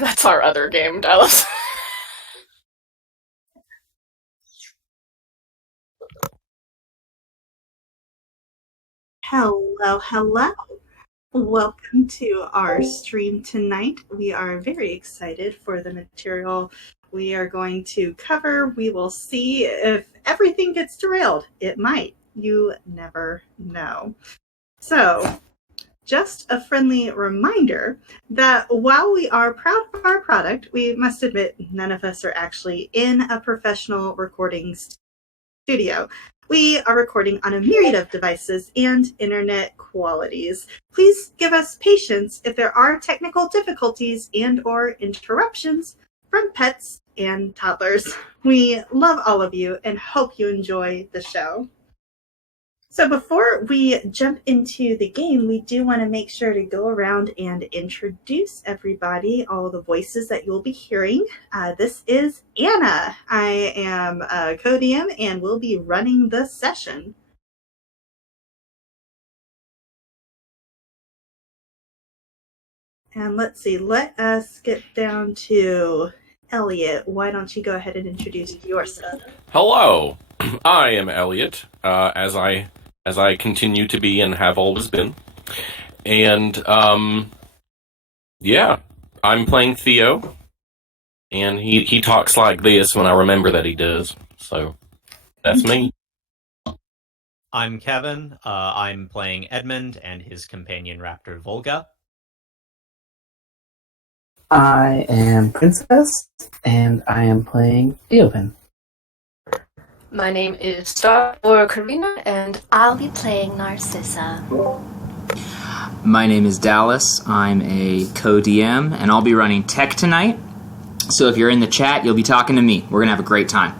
That's our other game, Dallas. Hello, hello. Welcome to our stream tonight. We are very excited for the material we are going to cover. We will see if everything gets derailed. It might. You never know. So, just a friendly reminder that while we are proud of our product, we must admit none of us are actually in a professional recording studio. We are recording on a myriad of devices and internet qualities. Please give us patience if there are technical difficulties and or interruptions from pets and toddlers. We love all of you and hope you enjoy the show. So before we jump into the game, we do want to make sure to go around and introduce everybody, all the voices that you'll be hearing. This is Anna. I am a co-DM and will be running the session. And let's see, let us get down to Elliot. Why don't you go ahead and introduce yourself? Hello, I am Elliot, as I continue to be and have always been. And, yeah, I'm playing Theo, and he talks like this when I remember that he does. So, that's me. I'm Kevin. I'm playing Edmund and his companion raptor Volga. I am Princess, and I am playing Theopen. My name is Star or Karina, And I'll be playing Narcissa. My name is Dallas. I'm a co-DM, and I'll be running tech tonight. So if you're in the chat, you'll be talking to me. We're going to have a great time.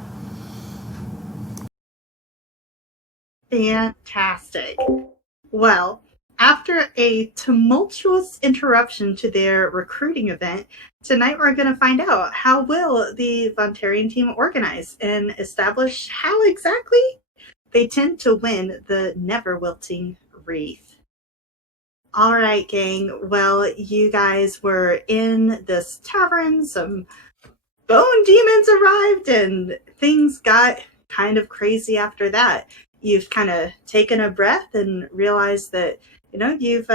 Fantastic. Well, after a tumultuous interruption to their recruiting event, tonight we're going to find out how will the Vontarian team organize and establish how exactly they tend to win the never-wilting wreath. All right, gang. Well, you guys were in this tavern. Some bone demons arrived and things got kind of crazy after that. You've kind of taken a breath and realized that you've,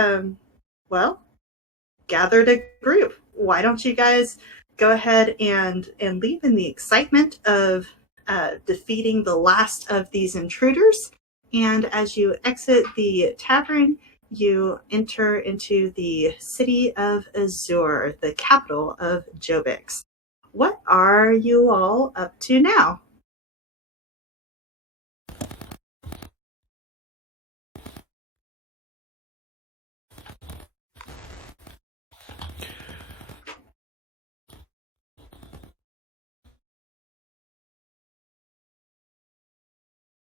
gathered a group. Why don't you guys go ahead and leave in the excitement of defeating the last of these intruders? And as you exit the tavern, you enter into the city of Azure, the capital of Jobix. What are you all up to now?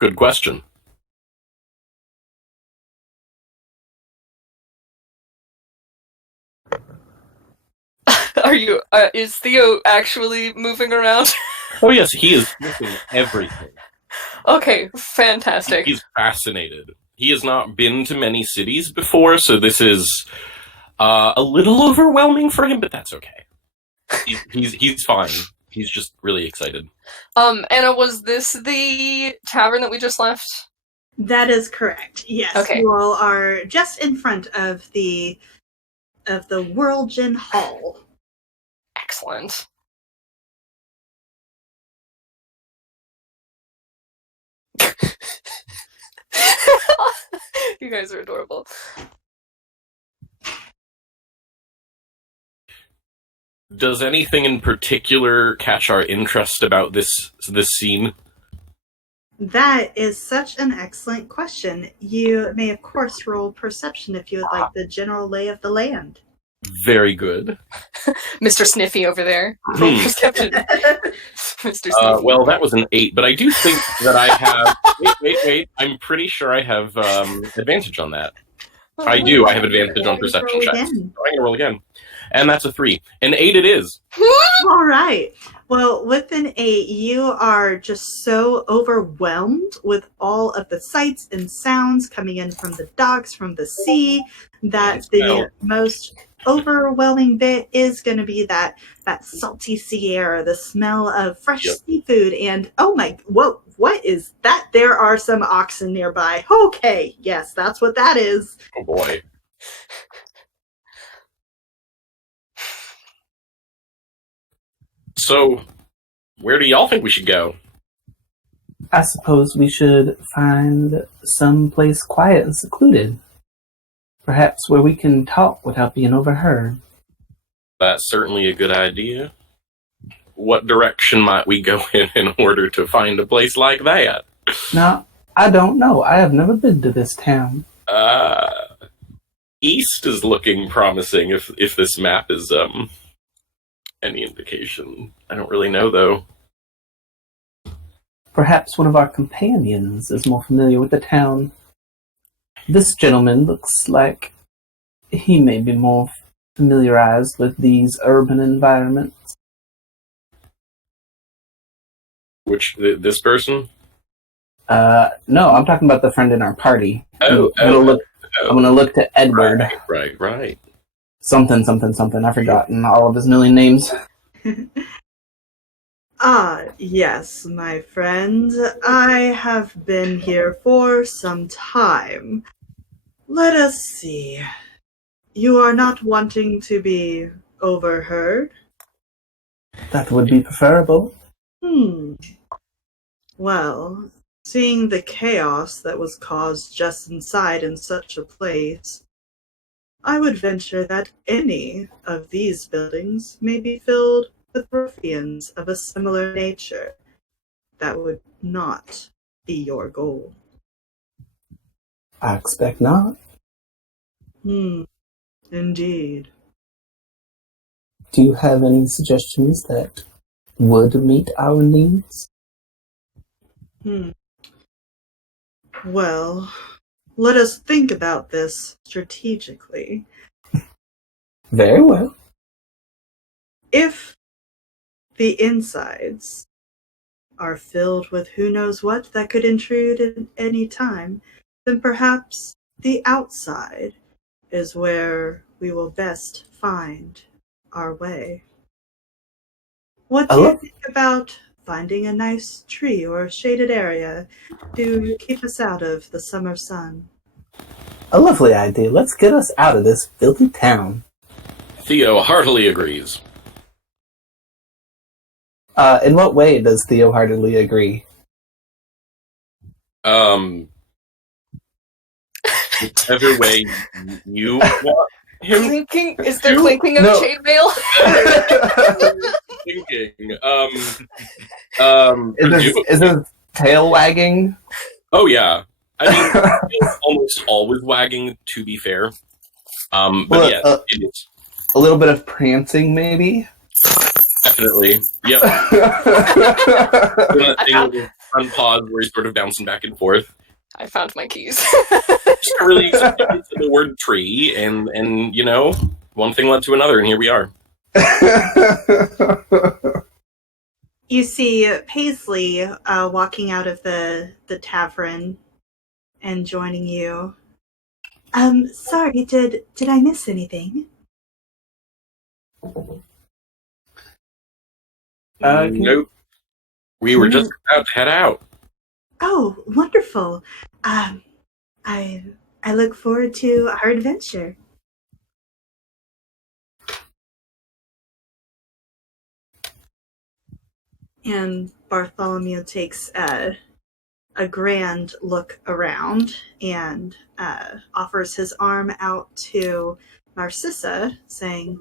Good question. is Theo actually moving around? Oh yes, he is looking at everything. Okay, fantastic. He's fascinated. He has not been to many cities before, so this is a little overwhelming for him, but that's okay. He's fine. He's just really excited. Anna, was this the tavern that we just left? That is correct. Yes. Okay. You all are just in front of the Whirlgin Hall. Excellent. You guys are adorable. Does anything in particular catch our interest about this scene? That is such an excellent question. You may, of course, roll perception if you would like the general lay of the land. Very good. Mr. Sniffy over there. Perception. Mr. Sniffy. Well, that was an 8, but I do think that I have... Wait. I'm pretty sure I have advantage on that. I do. I have advantage on perception checks. So I'm going to roll again. And that's a 3. An 8 it is. All right. Well, with an 8, you are just so overwhelmed with all of the sights and sounds coming in from the docks, from the sea, that the most overwhelming bit is going to be that salty sea air, the smell of fresh seafood, and what is that? There are some oxen nearby. Okay, yes, that's what that is. Oh boy. So, where do y'all think we should go? I suppose we should find some place quiet and secluded. Perhaps where we can talk without being overheard. That's certainly a good idea. What direction might we go in order to find a place like that? Now, I don't know. I have never been to this town. East is looking promising if this map is any indication. I don't really know though. Perhaps one of our companions is more familiar with the town. This gentleman looks like he may be more familiarized with these urban environments. This person? No, I'm talking about the friend in our party. I'm gonna look to Edward. Right. Something. I've forgotten all of his million names. Yes, my friend. I have been here for some time. Let us see. You are not wanting to be overheard? That would be preferable. Well, seeing the chaos that was caused just inside in such a place, I would venture that any of these buildings may be filled with ruffians of a similar nature. That would not be your goal. I expect not. Indeed. Do you have any suggestions that would meet our needs? Well, let us think about this strategically. Very well. If the insides are filled with who knows what that could intrude at any time, then perhaps the outside is where we will best find our way. What do you think about finding a nice tree or a shaded area to keep us out of the summer sun? A lovely idea. Let's get us out of this filthy town. Theo heartily agrees. In what way does Theo heartily agree? Whichever way you want him. Clinking? Is there clinking of chainmail? Thinking. Is his tail wagging? Oh yeah. I mean, it's almost always wagging. To be fair, but yeah, it is a little bit of prancing, maybe. Definitely. Yep. Front paws where he's sort of bouncing back and forth. I found my keys. Just really to the word tree, and one thing led to another, and here we are. You see Paisley walking out of the tavern and joining you. Sorry, did I miss anything? Nope. We were just about to head out. Oh, wonderful. I look forward to our adventure. And Bartholomew takes a grand look around and offers his arm out to Narcissa, saying,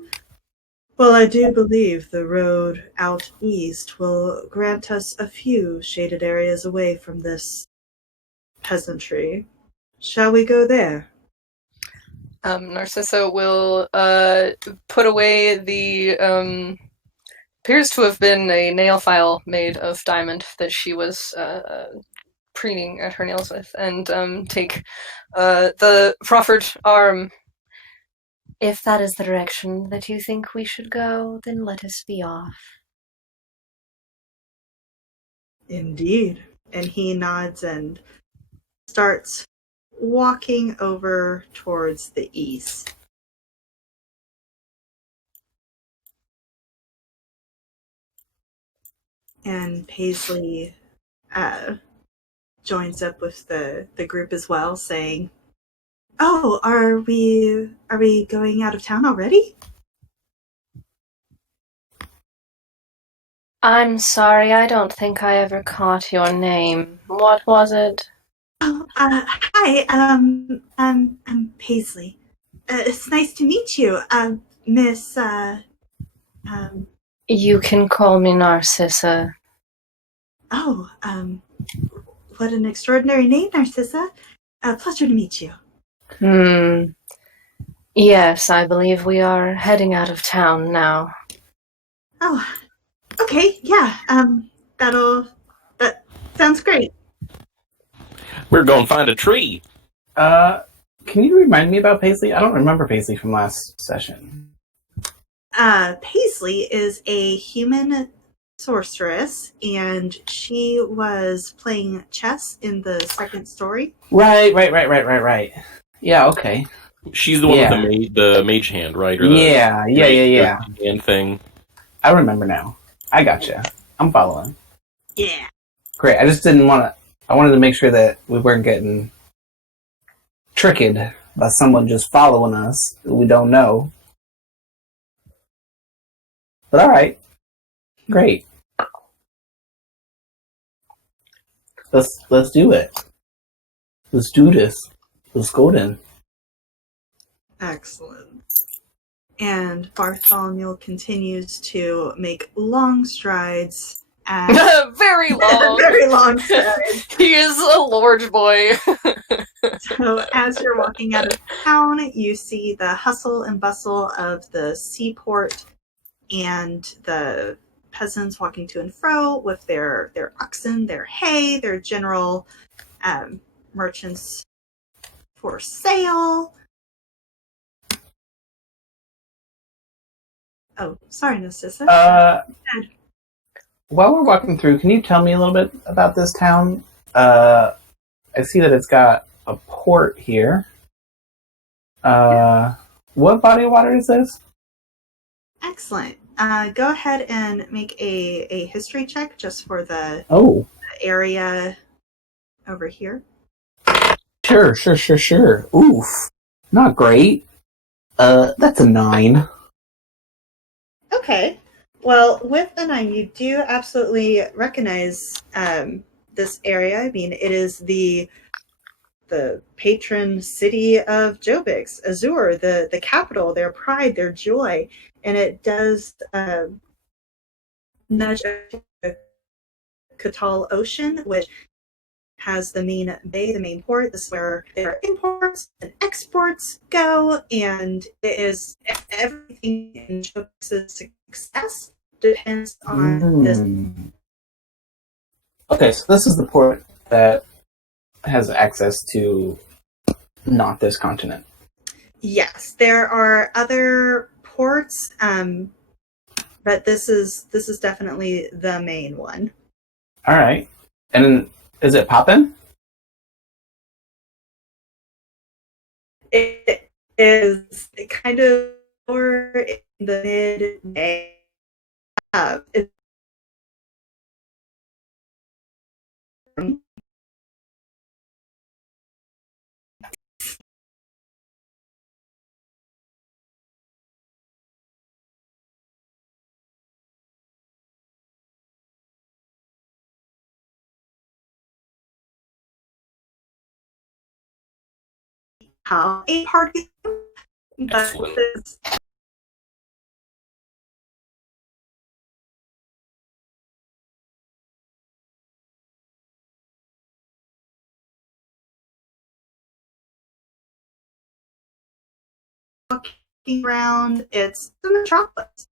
"Well, I do believe the road out east will grant us a few shaded areas away from this peasantry. Shall we go there?" Narcissa will put away the appears to have been a nail file made of diamond that she was preening at her nails with, and take the proffered arm. If that is the direction that you think we should go, then let us be off. Indeed. And he nods and starts walking over towards the east. And Paisley joins up with the group as well, saying, "Oh, are we going out of town already?" I'm sorry, I don't think I ever caught your name. What was it? Oh, hi. I'm Paisley. It's nice to meet you, Miss. You can call me Narcissa. Oh, what an extraordinary name, Narcissa. Pleasure to meet you. Yes, I believe we are heading out of town now. Oh, okay. Yeah. That sounds great. We're going to find a tree. Can you remind me about Paisley? I don't remember Paisley from last session. Paisley is a human sorceress, and she was playing chess in the second story. Right. Yeah, okay. She's the one with the mage hand, right? Or yeah. Hand thing. I remember now. I gotcha. I'm following. Yeah. Great. I just didn't want to. I wanted to make sure that we weren't getting tricked by someone just following us who we don't know. But all right, great. Let's do it. Let's do this. Let's go then. Excellent. And Bartholomew continues to make long strides. Very long. Very long strides. He is a large boy. So as you're walking out of town, you see the hustle and bustle of the seaport and the peasants walking to and fro with their oxen, their hay, their general merchants for sale. Oh, sorry, Narcissa. While we're walking through, can you tell me a little bit about this town? I see that it's got a port here. What body of water is this? Excellent. Go ahead and make a history check just for the area over here. Sure. Oof. Not great. That's a 9. Okay. Well, with a 9, you do absolutely recognize this area. I mean, it is the patron city of Jobix, Azure, the capital, their pride, their joy, and it does nudge the Catal Ocean, which has the main bay, the main port. This is where their imports and exports go, and it is everything in Jobix's success depends on this. Okay, so this is the port that has access to not this continent. Yes, there are other ports, but this is definitely the main one. All right, and is it poppin'? It is kind of more in the mid-May. How a party, but this walking around, it's the metropolis.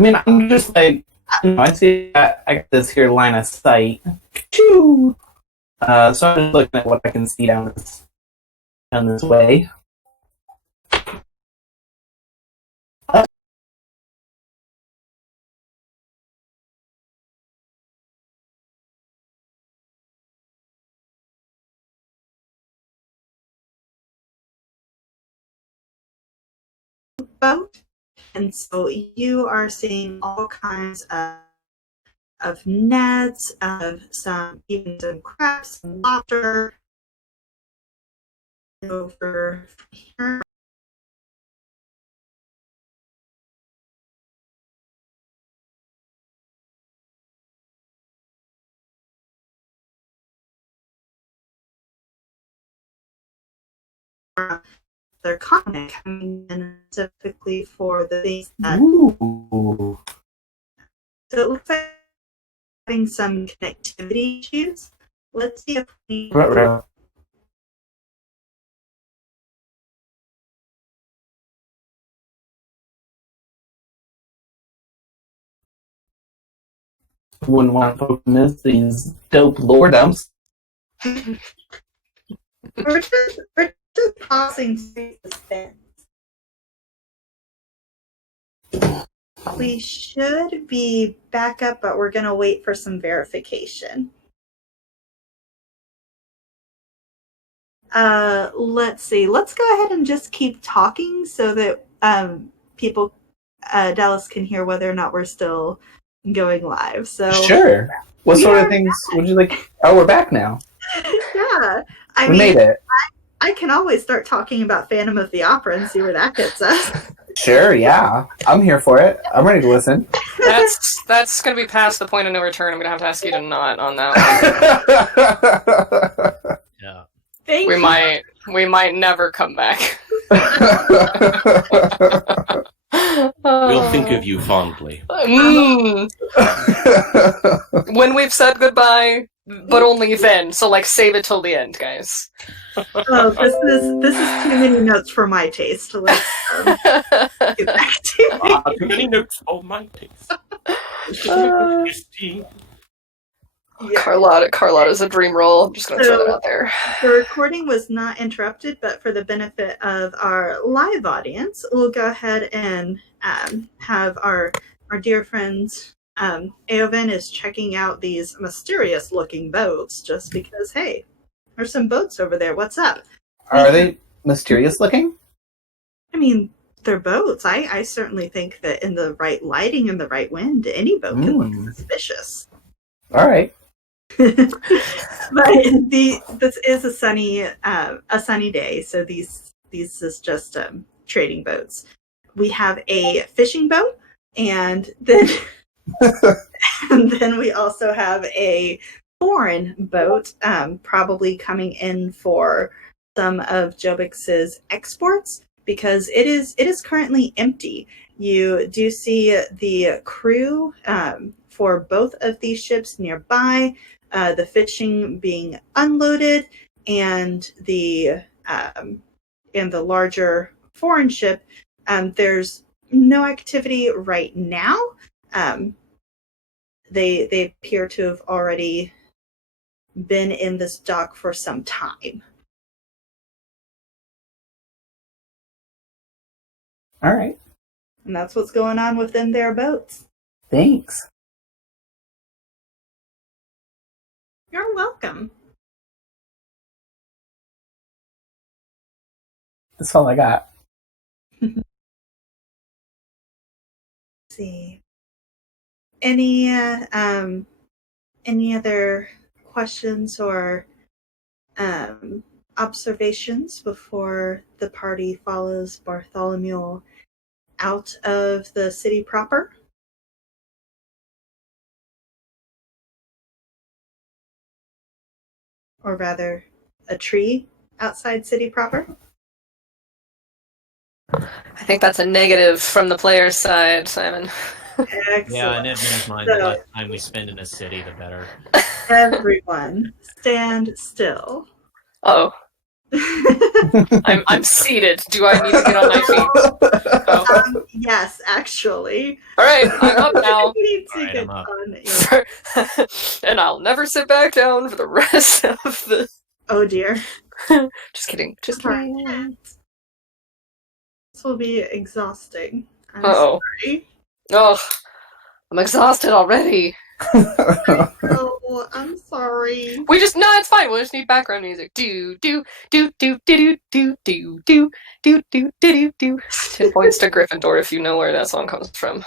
I mean, I'm just like, I see I got this here line of sight. So I'm just looking at what I can see down this way. boat. And so you are seeing all kinds of nets, of even some crabs, some lobster. Over here. Their content coming in specifically for the things that. Ooh. So it looks like having some connectivity issues. Let's see if we. Right. Wouldn't want folks to miss these dope lore dumps. we're just pausing suspense. We should be back up, but we're going to wait for some verification. Let's see. Let's go ahead and just keep talking so that people, Dallas, can hear whether or not we're still going live. So Sure. What sort of things would you like? Oh, we're back now. Yeah. We made it. I can always start talking about Phantom of the Opera and see where that gets us. Sure, yeah. I'm here for it. I'm ready to listen. That's going to be past the point of no return. I'm going to have to ask you to not on that one. Yeah. Thank you. We might never come back. We'll think of you fondly. When we've said goodbye, but only then. So, like, save it till the end, guys. Oh, this is too many notes for my taste. Let's get back to Too many notes for my taste. Yeah. Carlotta's a dream roll. I'm just going to throw that out there. The recording was not interrupted, but for the benefit of our live audience, we'll go ahead and have our dear friends. Eowyn is checking out these mysterious-looking boats just because, hey, there's some boats over there. What's up? Are they mysterious looking? I mean, they're boats. I certainly think that in the right lighting and the right wind, any boat can look suspicious. All right. But this is a sunny day, so these is just trading boats. We have a fishing boat, and then we also have a foreign boat, probably coming in for some of Jobix's exports because it is currently empty. You do see the crew for both of these ships nearby. The fishing being unloaded, and the larger foreign ship, there's no activity right now. They appear to have already been in this dock for some time. All right. And that's what's going on within their boats. Thanks. You're welcome. That's all I got. Let's see. Any other questions or observations before the party follows Bartholomew out of the city proper? Or rather, a tree outside city proper? I think that's a negative from the player's side, Simon. Excellent. Yeah, in Edmund's mind, the less time we spend in a city, the better. Everyone, stand still. Oh. I'm seated. Do I need to get on my feet? Oh. Yes, actually. All right, I'm up now. You need to All right, get I'm up. on your... And I'll never sit back down for the rest of the... Oh dear. Just kidding. Just kidding. This will be exhausting. I'm Uh-oh. sorry. Oh, I'm exhausted already. So Oh, I'm sorry. No, it's fine. We'll just need background music. Do do do do do do do do do do do do. 10 points to Gryffindor if you know where that song comes from.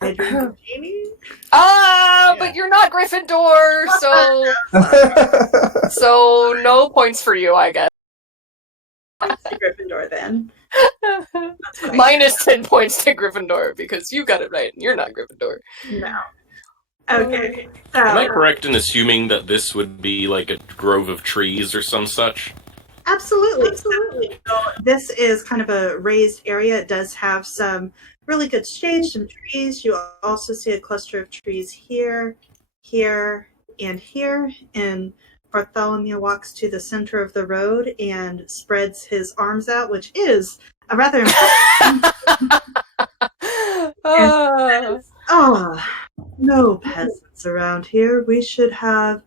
I drink of Jamie. But you're not Gryffindor, so no points for you, I guess. Gryffindor then. Minus 10 points to Gryffindor because you got it right and you're not Gryffindor. No. Okay. So, Am I correct in assuming that this would be like a grove of trees or some such? Absolutely. So this is kind of a raised area. It does have some really good shade, some trees. You also see a cluster of trees here, here, and here. And Bartholomew walks to the center of the road and spreads his arms out, which is a rather impressive. No peasants around here. We should have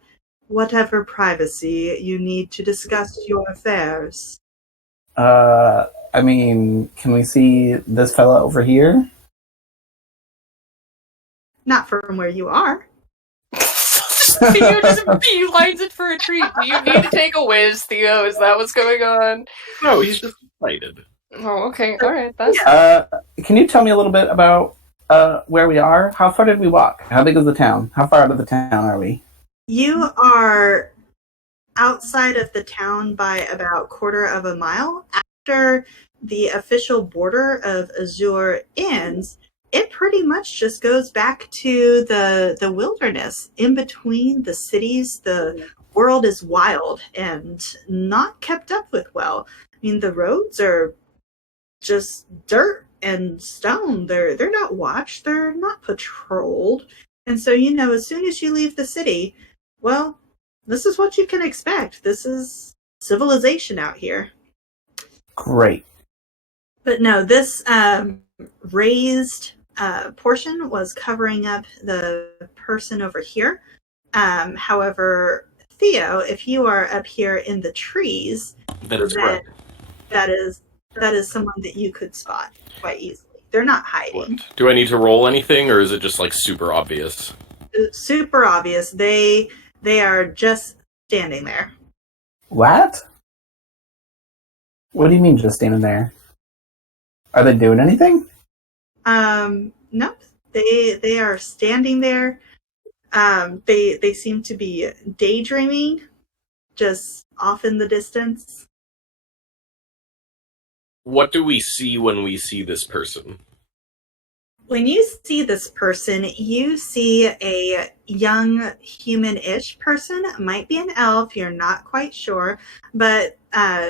whatever privacy you need to discuss your affairs. I mean, can we see this fella over here? Not from where you are. Theo just beelines it for a treat. Do you need to take a whiz, Theo? Is that what's going on? No, he's just excited. Oh, okay. Alright, that's... Can you tell me a little bit about where we are? How far did we walk? How big is the town? How far out of the town are we? You are outside of the town by about quarter of a mile. After the official border of Azure ends, it pretty much just goes back to the wilderness. In between the cities, the world is wild and not kept up with well. I mean, the roads are just dirt and stone. They're not watched. They're not patrolled. And so, as soon as you leave the city, well, this is what you can expect. This is civilization out here. Great. But no, this raised portion was covering up the person over here. However, Theo, if you are up here in the trees, That is correct. that is someone that you could spot quite easily. They're not hiding. Do I need to roll anything, or is it just like super obvious? Super obvious. They are just standing there. What? What do you mean just standing there? Are they doing anything? No. They are standing there. They seem to be daydreaming, just off in the distance. What do we see when we see this person? When you see this person, you see a young human-ish person. Might be an elf, you're not quite sure, but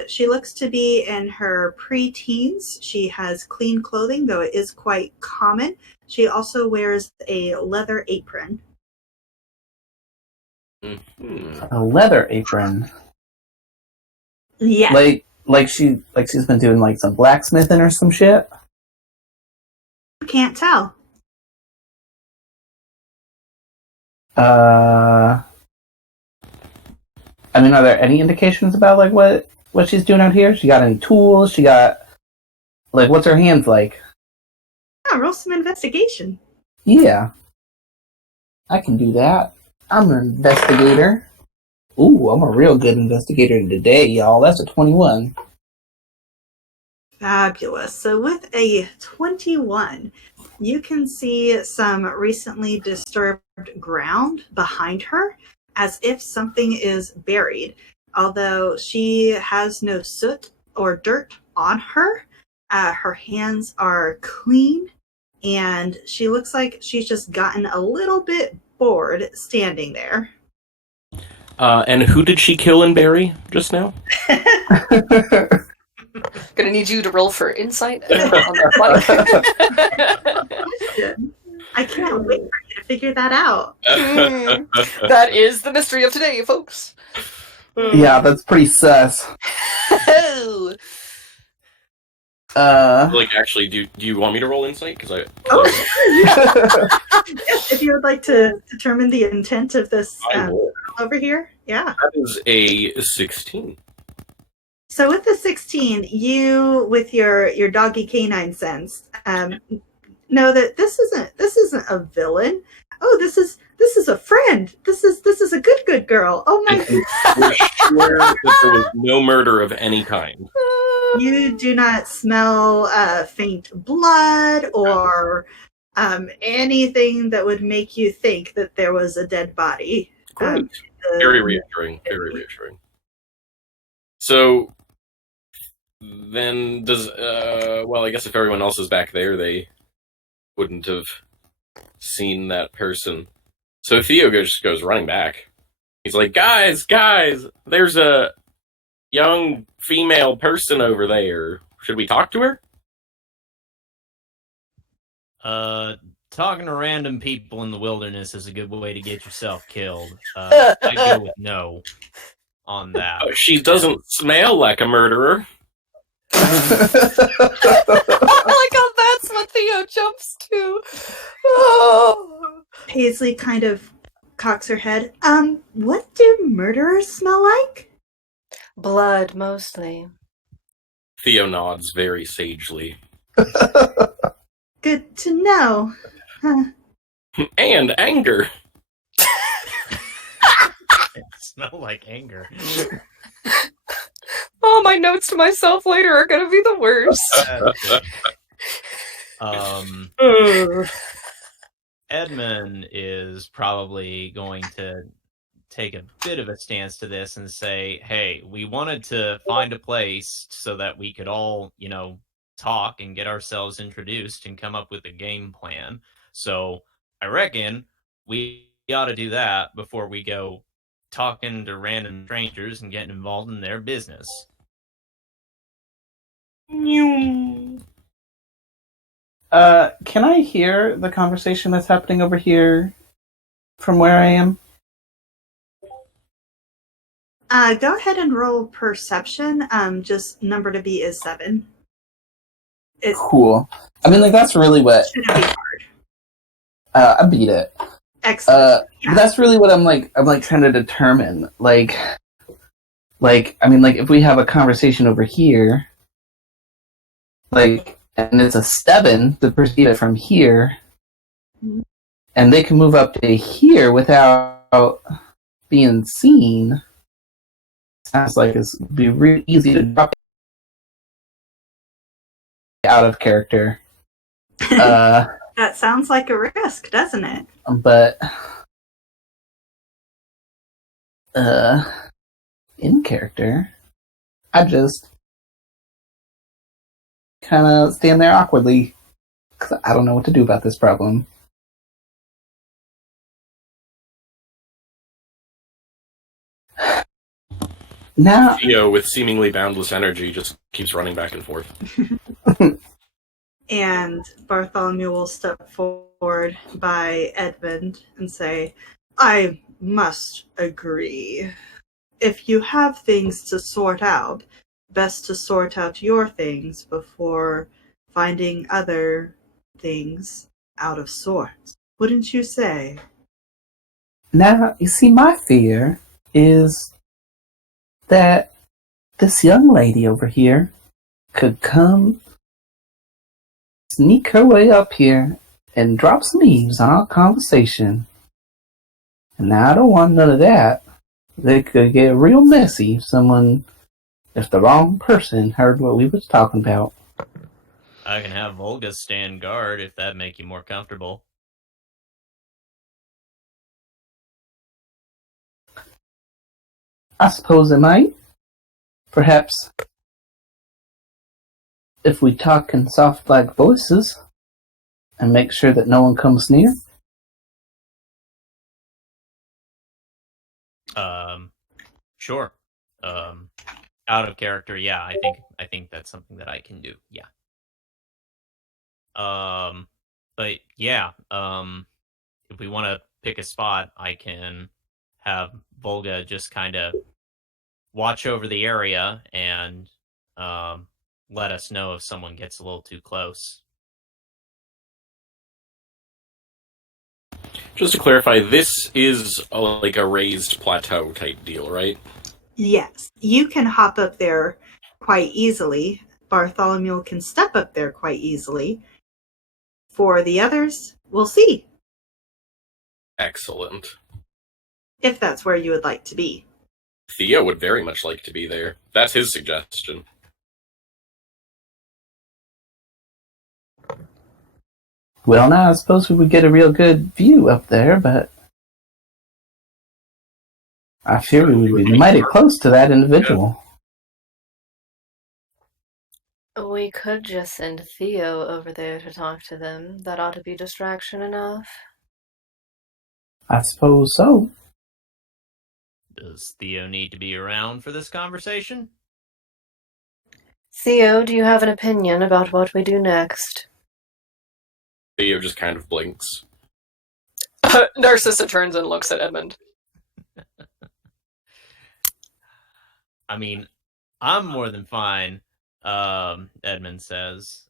she looks to be in her pre-teens. She has clean clothing, though it is quite common. She also wears a leather apron. Mm-hmm. A leather apron. Yeah. Like she's been doing like some blacksmithing or some shit. Can't tell. I mean, are there any indications about like what she's doing out here? She got any tools? She got like what's her hands like? Yeah, roll some investigation. Yeah, I can do that. I'm an investigator. Ooh, I'm a real good investigator today, y'all. That's a 21. Fabulous. So with a 21, you can see some recently disturbed ground behind her, as if something is buried. Although she has no soot or dirt on her, her hands are clean, and she looks like she's just gotten a little bit bored standing there. And who did she kill and bury just now? Gonna need you to roll for insight on that body. I can't wait for you to figure that out. That is the mystery of today, folks. Yeah, that's pretty sus. Like, actually, do you want me to roll insight? Because Yes, if you would like to determine the intent of this over here. Yeah. That is a 16. So with the 16, you, with your doggy canine sense, know that this isn't a villain. oh, this is a friend. This is a good girl. Oh my! We're sure that there was no murder of any kind. You do not smell faint blood or anything that would make you think that there was a dead body. Great. Very reassuring. Very reassuring. So then does well, I guess if everyone else is back there, they wouldn't have seen that person. So Theo just goes running back. He's like, guys, there's a young female person over there. Should we talk to her? Talking to random people in the wilderness is a good way to get yourself killed. I'd go with no on that. Oh, she doesn't smell like a murderer. I like how that's what Theo jumps to. Oh. Paisley kind of cocks her head. What do murderers smell like? Blood, mostly. Theo nods very sagely. Good to know. Huh. And anger. It smell like anger. Oh, my notes to myself later are gonna be the worst. Edmund is probably going to take a bit of a stance to this and say, hey, we wanted to find a place so that we could all, talk and get ourselves introduced and come up with a game plan. So I reckon we ought to do that before we go talking to random strangers and getting involved in their business. Can I hear the conversation that's happening over here from where I am? Go ahead and roll perception. Just number to beat is 7. It's Cool. I mean, that's really what... shouldn't be hard. I beat it. Excellent. Yeah. That's really what I'm trying to determine. If we have a conversation over here, and it's a 7 to perceive it from here, and they can move up to here without being seen. Sounds like it's be really easy to drop out of character. That sounds like a risk, doesn't it? But in character, I just kind of stand there awkwardly because I don't know what to do about this problem. Now, Theo, with seemingly boundless energy, just keeps running back and forth. And Bartholomew will step forward by Edmund and say, I must agree. If you have things to sort out, best to sort out your things before finding other things out of sorts. Wouldn't you say? Now, you see, my fear is that this young lady over here could come, sneak her way up here, and drop some eaves on our conversation. And now I don't want none of that. They could get real messy if the wrong person heard what we was talking about. I can have Volga stand guard if that'd make you more comfortable. I suppose it might. Perhaps if we talk in soft like voices and make sure that no one comes near. Sure. Out of character, yeah, I think that's something that I can do. Yeah. But yeah, if we want to pick a spot, I can have Volga just kind of watch over the area and let us know if someone gets a little too close. Just to clarify, this is like a raised plateau type deal, right? Yes. You can hop up there quite easily. Bartholomew can step up there quite easily. For the others, we'll see. Excellent. If that's where you would like to be. Theo would very much like to be there. That's his suggestion. Well, now I suppose we would get a real good view up there, but I fear we would be mighty close to that individual. We could just send Theo over there to talk to them. That ought to be distraction enough. I suppose so. Does Theo need to be around for this conversation? Theo, do you have an opinion about what we do next? Theo just kind of blinks. Narcissa turns and looks at Edmund. I mean, I'm more than fine, Edmund says.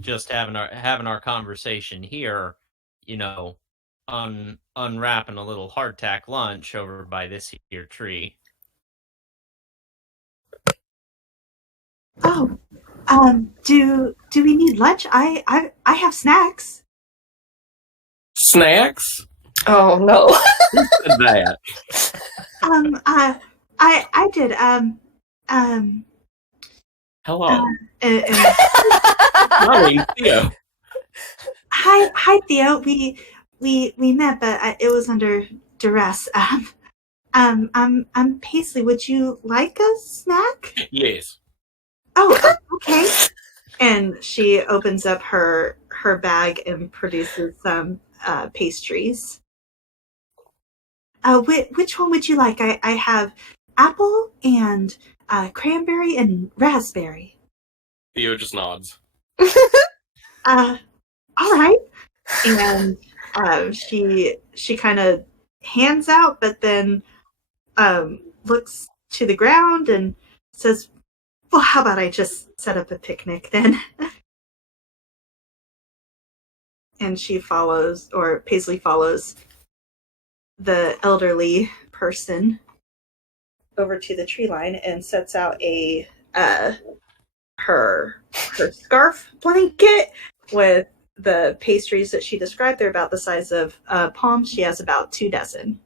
Just having our conversation here, unwrapping a little hardtack lunch over by this here tree. Oh, do we need lunch? I have snacks. Snacks? Oh no. Who said that? I did. Hello. And Theo. hi, Theo. We met, but it was under duress. I'm Paisley. Would you like a snack? Yes. Oh, okay. And she opens up her bag and produces some pastries. Which one would you like? I have apple and cranberry and raspberry. Theo just nods. All right. And she kind of hands out, but then looks to the ground and says, "Well, how about I just set up a picnic then?" And she follows, or Paisley follows, the elderly person over to the tree line and sets out a her scarf blanket with the pastries that she described. They're about the size of palms. She has about 2 dozen.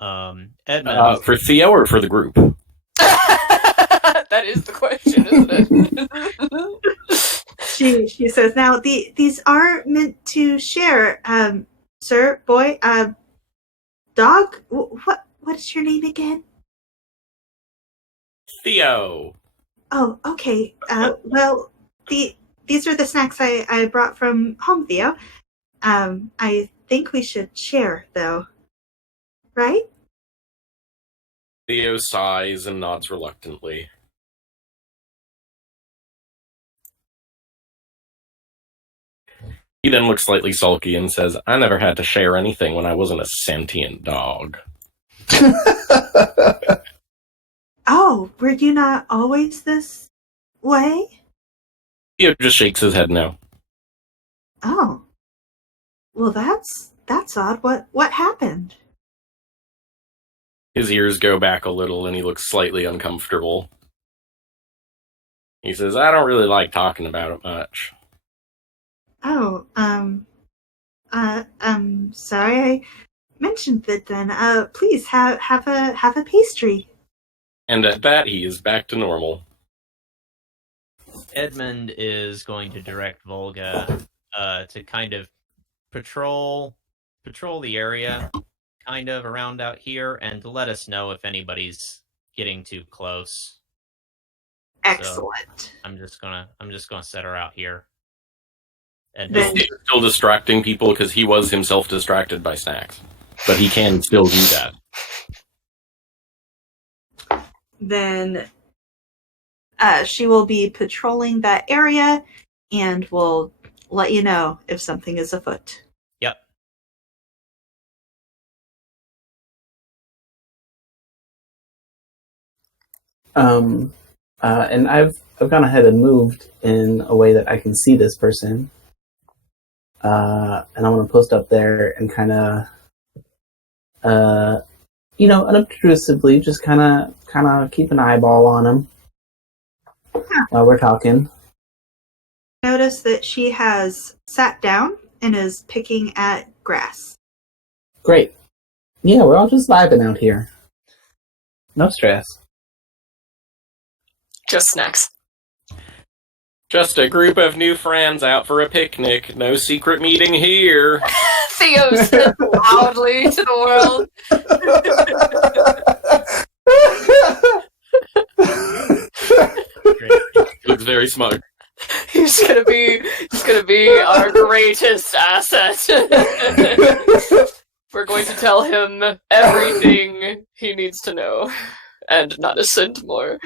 Edmund, For Theo or for the group? That is the question, isn't it? She says, "Now these are meant to share, sir, boy, dog. What is your name again?" Theo. Oh, okay. Well, these are the snacks I brought from home, Theo. I think we should share, though. Right? Theo sighs and nods reluctantly. He then looks slightly sulky and says, "I never had to share anything when I wasn't a sentient dog." Oh, were you not always this way? Theo just shakes his head no. Oh. Well, that's odd. What happened? His ears go back a little and he looks slightly uncomfortable. He says, "I don't really like talking about it much." Oh, sorry I mentioned that then. Please have a pastry. And at that, he is back to normal. Edmund is going to direct Volga to kind of patrol the area, kind of around out here, and to let us know if anybody's getting too close. Excellent. So I'm just gonna set her out here. And Then- He's still distracting people because he was himself distracted by snacks. But he can still do that. Then she will be patrolling that area and will let you know if something is afoot. Yep. And I've gone ahead and moved in a way that I can see this person. And I want to post up there and kind of, unobtrusively, just kind of keep an eyeball on him while we're talking. Notice that she has sat down and is picking at grass. Great. Yeah, we're all just vibing out here. No stress. Just snacks. Just a group of new friends out for a picnic. No secret meeting here. Theo said loudly to the world. He looks very smug. He's gonna be our greatest asset. We're going to tell him everything he needs to know, and not a cent more.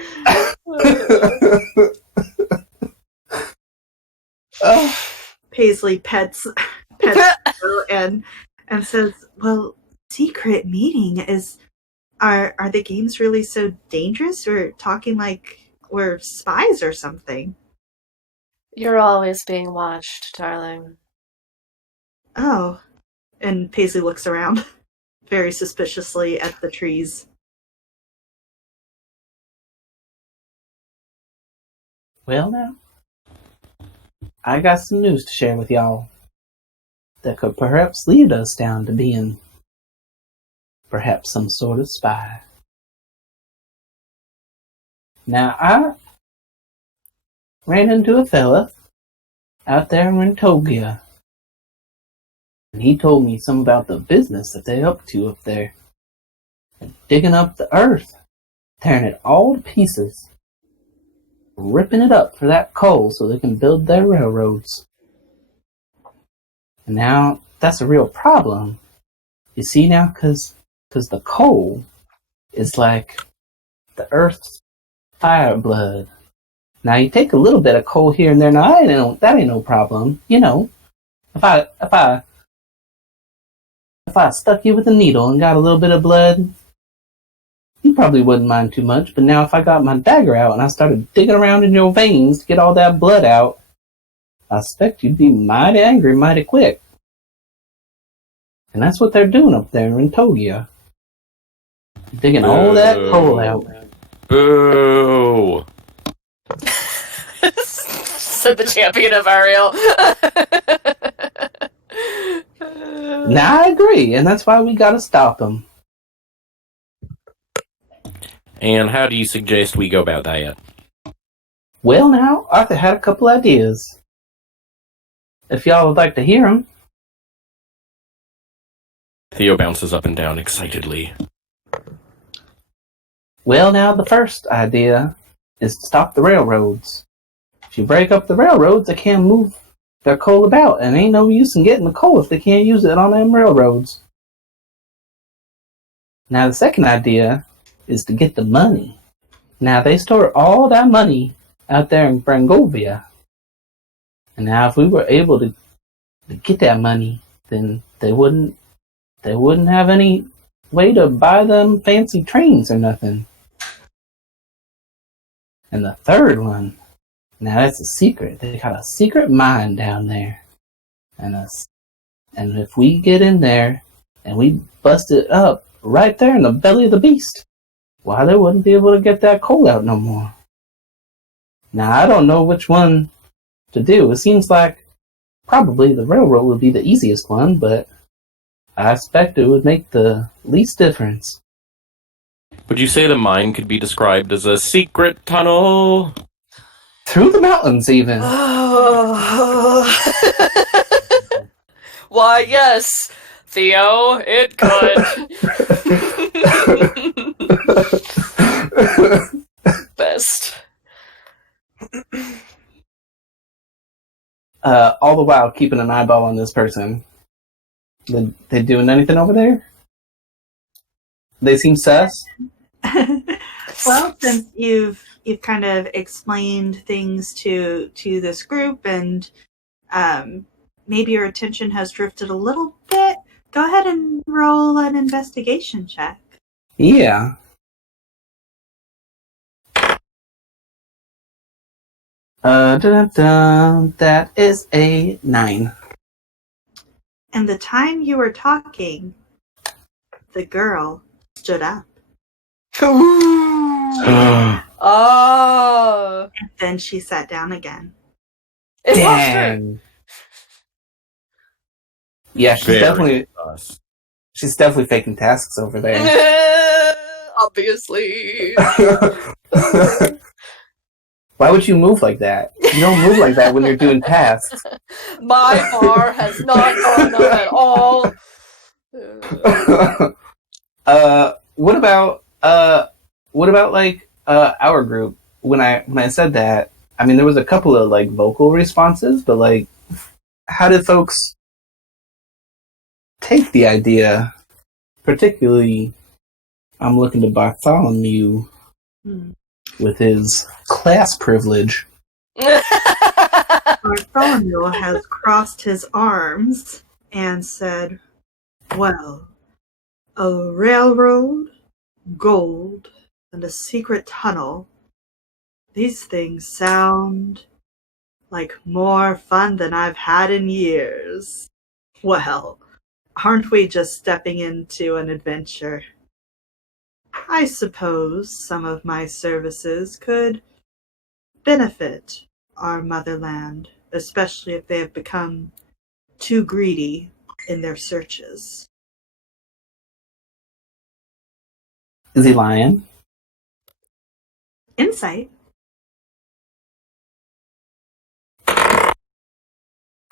Paisley pets her and says, "Well, secret meeting is. Are the games really so dangerous? We're talking like we're spies or something." You're always being watched, darling. Oh. And Paisley looks around very suspiciously at the trees. Well, now, I got some news to share with y'all that could perhaps lead us down to being perhaps some sort of spy. Now, I ran into a fella out there in Rentogia, and he told me some about the business that they're up to up there. Digging up the earth, tearing it all to pieces, ripping it up for that coal so they can build their railroads. And now, that's a real problem. You see now, because the coal is like the earth's fire blood. Now, you take a little bit of coal here and there, now that ain't no problem. You know, if I stuck you with a needle and got a little bit of blood, you probably wouldn't mind too much. But now if I got my dagger out and I started digging around in your veins to get all that blood out, I expect you'd be mighty angry mighty quick. And that's what they're doing up there in Rentogia. Digging all that coal out. Boo! Said the champion of Ariel. Now I agree, and that's why we gotta stop them. And how do you suggest we go about that? Well, now, Arthur had a couple ideas. If y'all would like to hear them. Theo bounces up and down excitedly. Well, now, the first idea is to stop the railroads. If you break up the railroads, they can't move their coal about, and ain't no use in getting the coal if they can't use it on them railroads. Now, the second idea is to get the money. Now, they store all that money out there in Brangovia. And now, if we were able to get that money, then they wouldn't have any way to buy them fancy trains or nothing. And the third one, now that's a secret. They got a secret mine down there. And if we get in there and we bust it up right there in the belly of the beast, why, they wouldn't be able to get that coal out no more. Now, I don't know which one to do. It seems like probably the railroad would be the easiest one, but I expect it would make the least difference. Would you say the mine could be described as a secret tunnel? Through the mountains, even. Why, yes, Theo, it could. Best. All the while keeping an eyeball on this person. They doing anything over there? They seem sus. Well, since you've kind of explained things to this group, and maybe your attention has drifted a little bit, go ahead and roll an investigation check. Yeah. That is a 9. And the time you were talking, the girl stood up. Oh. And then she sat down again. It lost her. Dang. Yeah, Very sus. she's definitely faking tasks over there. Obviously. Why would you move like that? You don't move like that when you're doing tasks. My bar has not gone up at all. What about like our group? When I said that, I mean there was a couple of like vocal responses, but like how did folks take the idea? Particularly, I'm looking to Bartholomew with his class privilege. Bartholomew has crossed his arms and said, well, a railroad, gold, and a secret tunnel. These things sound like more fun than I've had in years. Well, aren't we just stepping into an adventure? I suppose some of my services could benefit our motherland, especially if they have become too greedy in their searches. Is he lying? Insight.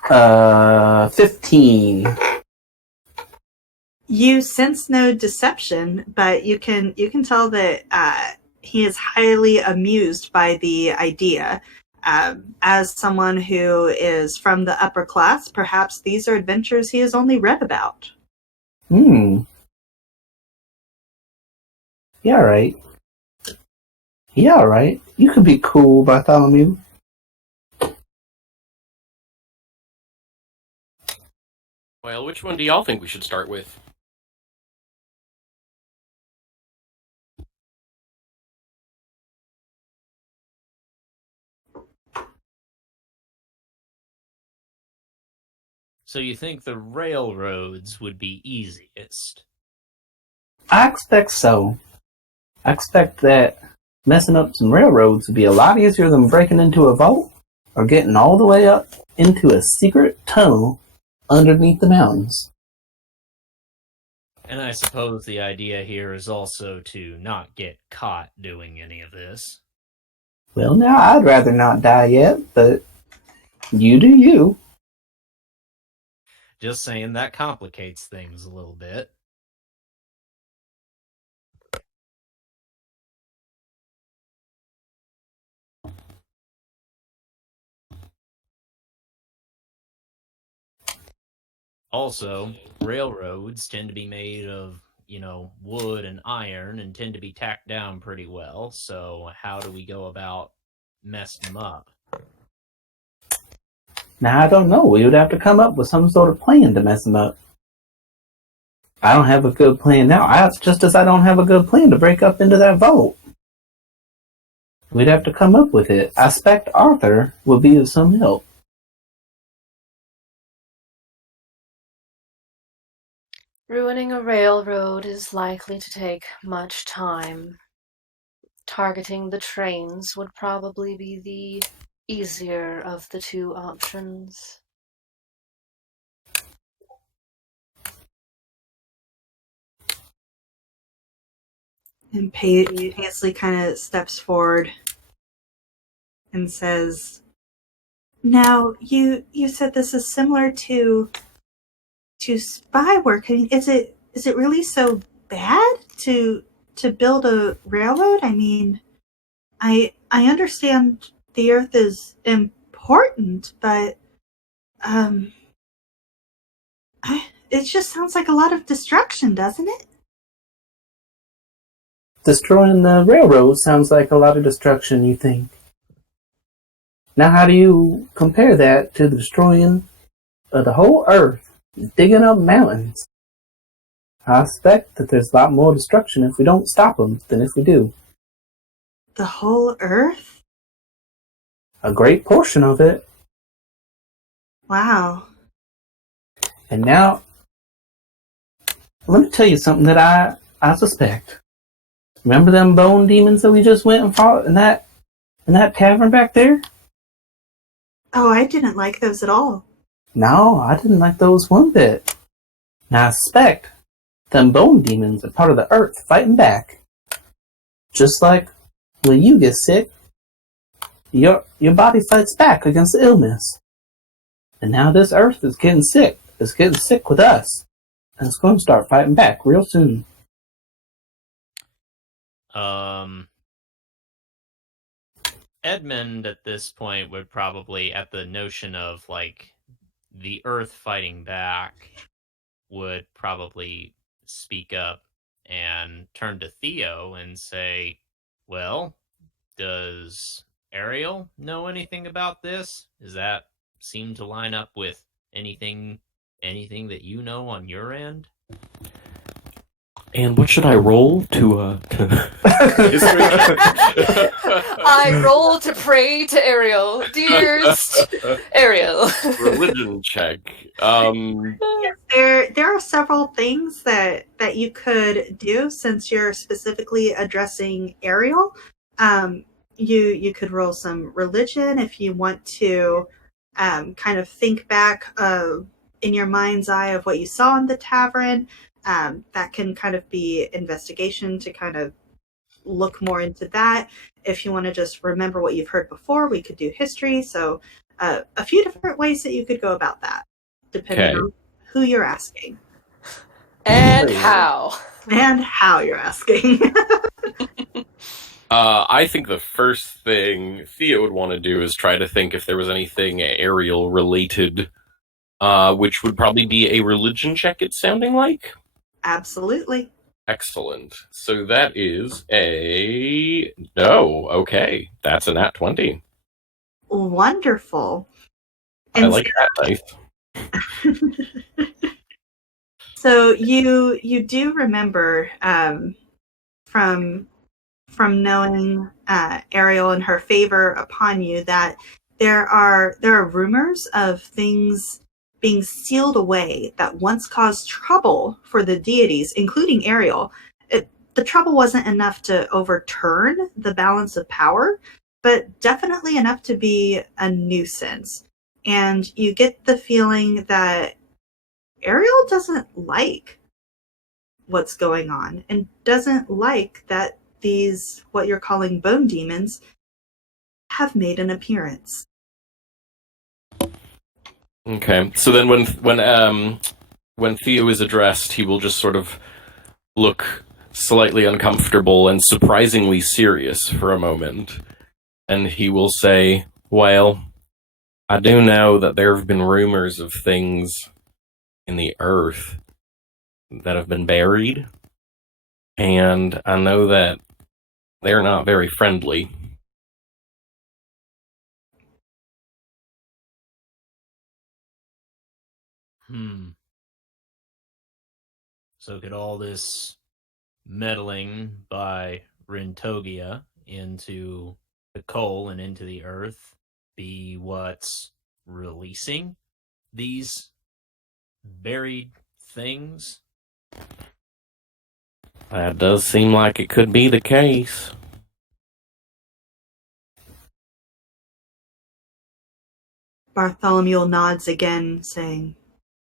15. You sense no deception, but you can tell that he is highly amused by the idea. As someone who is from the upper class, perhaps these are adventures he has only read about. Yeah, right. Yeah, right. You could be cool, Bartholomew. Well, which one do y'all think we should start with? So you think the railroads would be easiest? I expect so. I expect that messing up some railroads would be a lot easier than breaking into a vault or getting all the way up into a secret tunnel underneath the mountains. And I suppose the idea here is also to not get caught doing any of this. Well, now, I'd rather not die yet, but you do you. Just saying that complicates things a little bit. Also, railroads tend to be made of, wood and iron and tend to be tacked down pretty well. So how do we go about messing them up? Now, I don't know. We would have to come up with some sort of plan to mess them up. I don't have a good plan now. Just as I don't have a good plan to break up into that vault. We'd have to come up with it. I expect Arthur will be of some help. Ruining a railroad is likely to take much time. Targeting the trains would probably be the easier of the two options. And Paisley kind of steps forward and says, now, you said this is similar to spy work. I mean, is it really so bad to build a railroad? I mean, I understand the Earth is important, but it just sounds like a lot of destruction, doesn't it? Destroying the railroad sounds like a lot of destruction, you think. Now, how do you compare that to the destroying of the whole Earth, digging up mountains? I expect that there's a lot more destruction if we don't stop them than if we do. The whole Earth? A great portion of it. Wow. And now, let me tell you something that I suspect. Remember them bone demons that we just went and fought in that cavern back there? Oh, I didn't like those at all. No, I didn't like those one bit. Now I suspect them bone demons are part of the earth fighting back. Just like when you get sick, your body fights back against the illness. And now this earth is getting sick. It's getting sick with us. And it's going to start fighting back real soon. Edmund at this point would probably, at the notion of like the earth fighting back, would probably speak up and turn to Theo and say, well, does Ariel know anything about this? Does that seem to line up with anything that you know on your end? And what should I roll to I roll to pray to Ariel. Dearest Ariel. Religion check. Yes, there are several things that you could do since you're specifically addressing Ariel. You could roll some religion if you want to kind of think back in your mind's eye of what you saw in the tavern. That can kind of be investigation to kind of look more into that. If you want to just remember what you've heard before, we could do history. So a few different ways that you could go about that, depending on who you're asking. And how. And how you're asking. I think the first thing Theo would want to do is try to think if there was anything Ariel related, which would probably be a religion check, it's sounding like. Absolutely. Excellent. So that is a no. Okay, that's a nat 20. Wonderful. I like that dice. So you do remember from knowing Ariel and her favor upon you that there are rumors of things being sealed away that once caused trouble for the deities, including Ariel. The trouble wasn't enough to overturn the balance of power, but definitely enough to be a nuisance. And you get the feeling that Ariel doesn't like what's going on and doesn't like that these, what you're calling bone demons, have made an appearance. Okay, so then when Theo is addressed, he will just sort of look slightly uncomfortable and surprisingly serious for a moment, and he will say, well, I do know that there have been rumors of things in the earth that have been buried, and I know that they're not very friendly. So could all this meddling by Rintogia into the coal and into the earth be what's releasing these buried things? That does seem like it could be the case. Bartholomew nods again, saying,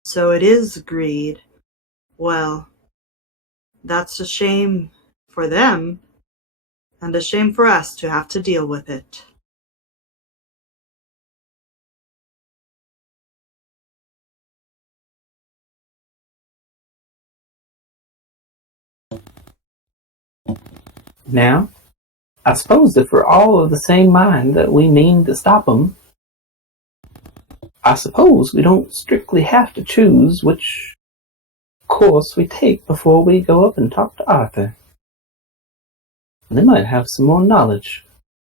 so it is greed. Well, that's a shame for them, and a shame for us to have to deal with it. Now, I suppose if we're all of the same mind that we mean to stop them, I suppose we don't strictly have to choose which course we take before we go up and talk to Arthur. They might have some more knowledge.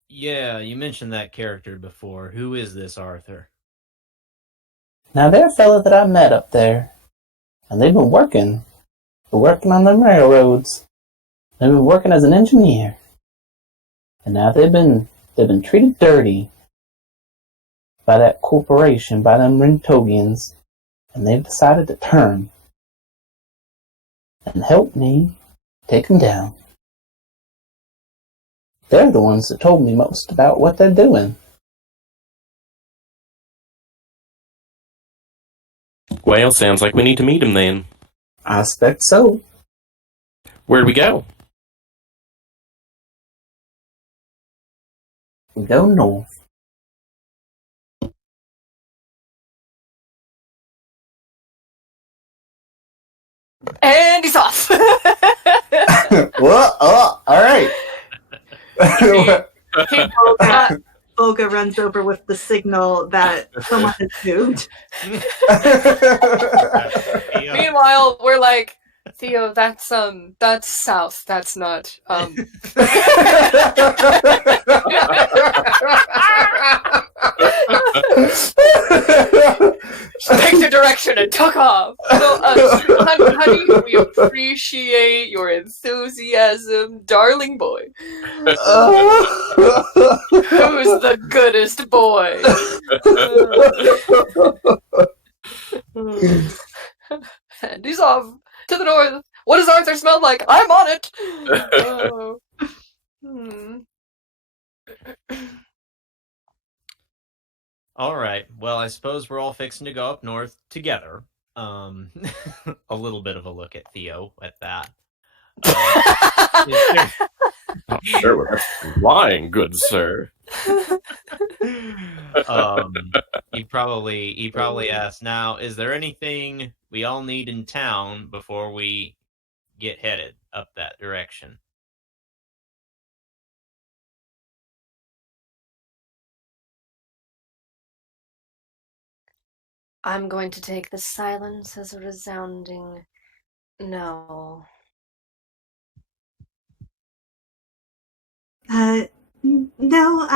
Yeah, you mentioned that character before. Who is this Arthur? Now, they're a fella that I met up there, and they've been working. They're working on them railroads. They've been working as an engineer. And now they've been treated dirty by that corporation, by them Rintogians, and they've decided to turn and help me take them down. They're the ones that told me most about what they're doing. Well, sounds like we need to meet him then. I expect so. Where'd we go? We go north. And he's off. Well, all right. Olga runs over with the signal that someone has moved. Meanwhile, we're like, Theo, that's south. That's not picked a direction and took off. So, honey, we appreciate your enthusiasm, darling boy. Who's the goodest boy? And he's off to the north. What does Arthur smell like? I'm on it. Oh. All right. Well, I suppose we're all fixing to go up north together. A little bit of a look at Theo at that. Not sure what that's lying, good sir. He probably asked, now, is there anything we all need in town before we get headed up that direction? I'm going to take the silence as a resounding no. No,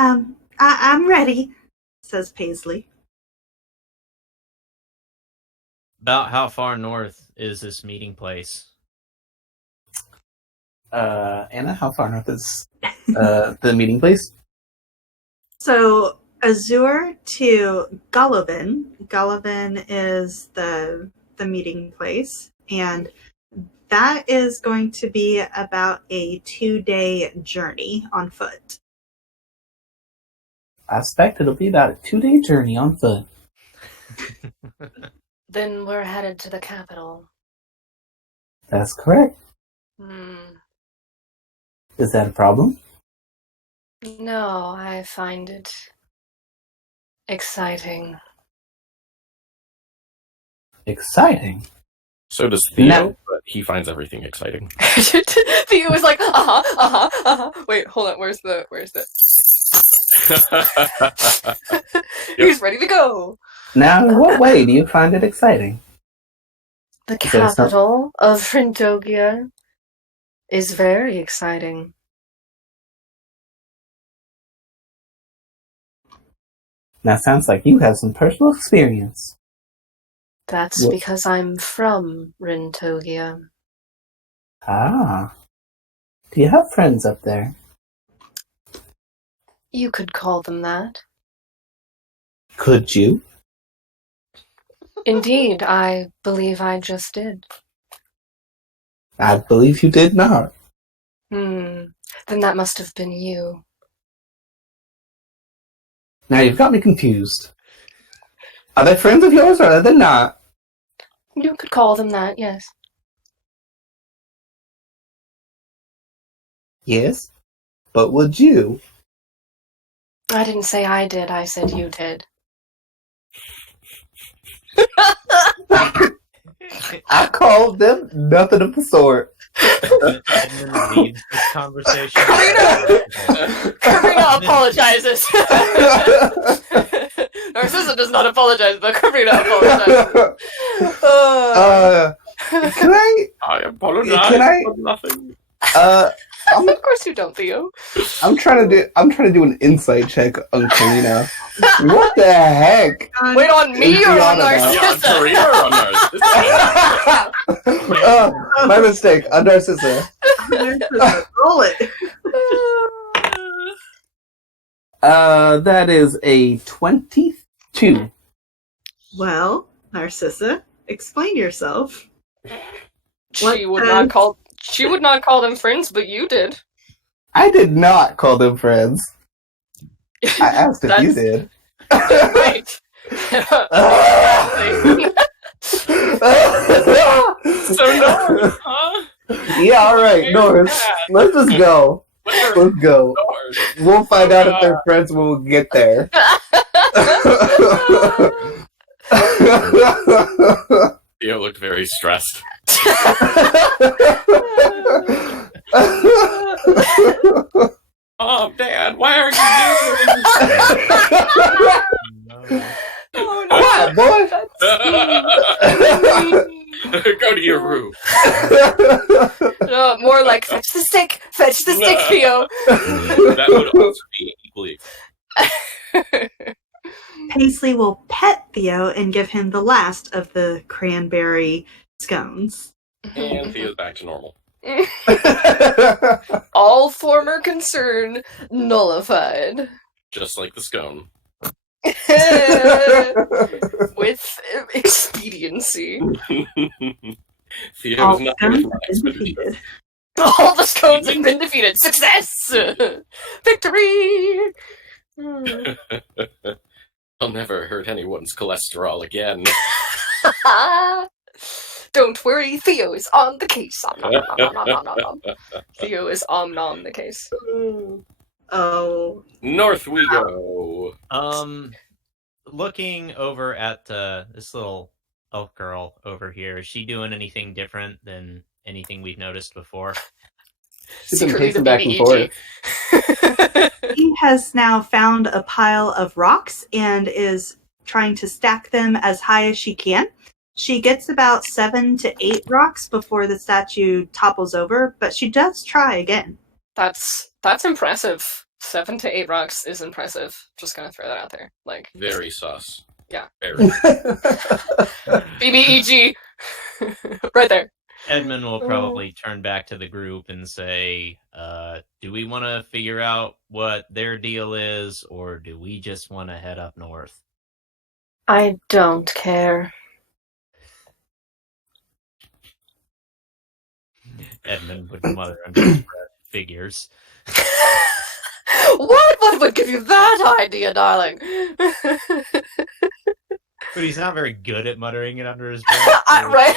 I'm ready, says Paisley. About how far north is this meeting place? Anna, how far north is the meeting place? So, Azure to Golovin. Golovin is the meeting place, and that is going to be about a 2-day journey on foot. I expect it'll be about a 2-day journey on foot. Then we're headed to the capital. That's correct. Is that a problem? No, I find it exciting. Exciting? So does Theo, No. but he finds everything exciting. Theo was like, Wait, hold on. Where's the? He's ready to go. Now, in what way do you find it exciting? The capital of Frintogia is very exciting. That sounds like you have some personal experience. That's because I'm from Rintogia. Ah. Do you have friends up there? You could call them that. Could you? Indeed, I believe I just did. I believe you did not. Then that must have been you. Now you've got me confused. Are they friends of yours or are they not? You could call them that, yes. Yes, but would you? I didn't say I did, I said you did. I called them nothing of the sort. Edmund leads this conversation. Karina apologizes. Narcissa does not apologize, but Karina apologizes. Can I? I apologize Can I? for nothing. Of course you don't, Theo. I'm trying to do an insight check on Karina. What the heck? Wait, on me or on Yeah, Narcissa? Karina or on Narcissa? My mistake. On Narcissa. Roll it. That is a 22. Well, Narcissa, explain yourself. She would not call them friends, but you did. I did not call them friends. I asked if you did. Right. So north, huh? Yeah, all right, North. Let's just go. Let's go. North. We'll find out if they're friends when we get there. Theo looked very stressed. Oh, Dad, why are you doing this? Oh, What, boy? Go to your room. No, more like, fetch the stick, Theo. That would also be equally. Paisley will pet Theo and give him the last of the cranberry scones. And Theo's back to normal. All former concern nullified. Just like the scone. With expediency. Theo All is not scones going have been defeated. All the scones have been defeated. Success! Victory! I'll never hurt anyone's cholesterol again. Don't worry, Theo is on the case. Theo is on the case. Oh. North we go. Looking over at this little elf girl over here, is she doing anything different than anything we've noticed before? She's been Secretly pacing the back and BBEG. forth. He has now found a pile of rocks and is trying to stack them as high as she can. She gets about 7 to 8 rocks before the statue topples over, but she does try again. That's impressive. 7 to 8 rocks is impressive. Just gonna throw that out there. Like, Very sus. Yeah. Very. BBEG! Right there. Edmund will probably turn back to the group and say, do we want to figure out what their deal is, or do we just want to head up north? I don't care. Edmund would mutter under his breath, figures. What would give you that idea, darling? But he's not very good at muttering it under his breath. So Right.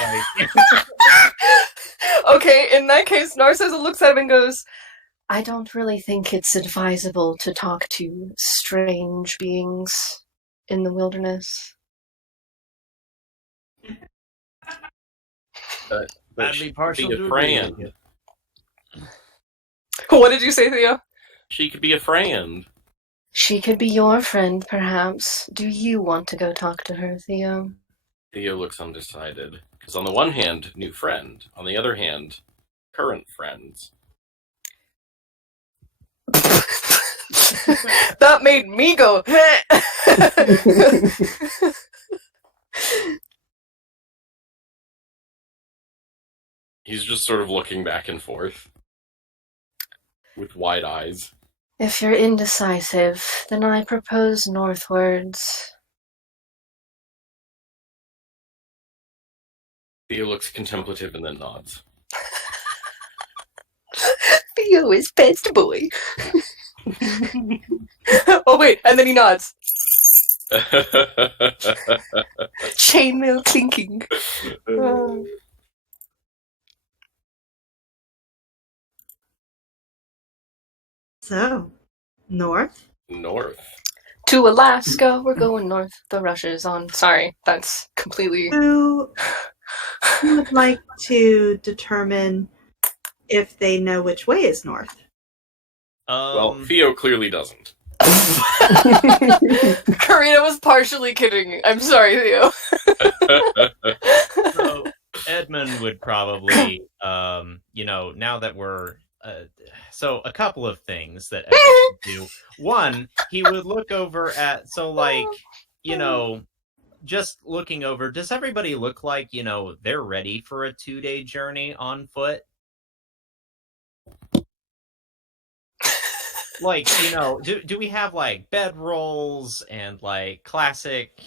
Okay, in that case, Narcissa looks at him and goes, I don't really think it's advisable to talk to strange beings in the wilderness. But I'd she be could partial be to a agree friend. with you. what did you say, Theo? She could be a friend. She could be your friend, perhaps. Do you want to go talk to her, Theo? Theo looks undecided. Because on the one hand, new friend. On the other hand, current friends. That made me go. He's just sort of looking back and forth. With wide eyes. If you're indecisive, then I propose northwards. Theo looks contemplative and then nods. Theo is best boy. Oh wait, and then he nods. Chainmail clinking. So, north? North. To Alaska, we're going north. The rush is on. Sorry, that's completely. Who would like to determine if they know which way is north? Well, Theo clearly doesn't. Karina was partially kidding. I'm sorry, Theo. So Edmund would probably, now that we're... so a couple of things that Edmund would do. One, he would look over at... just looking over, does everybody look like, they're ready for a 2-day journey on foot? Like, do we have, like, bedrolls and, like, classic,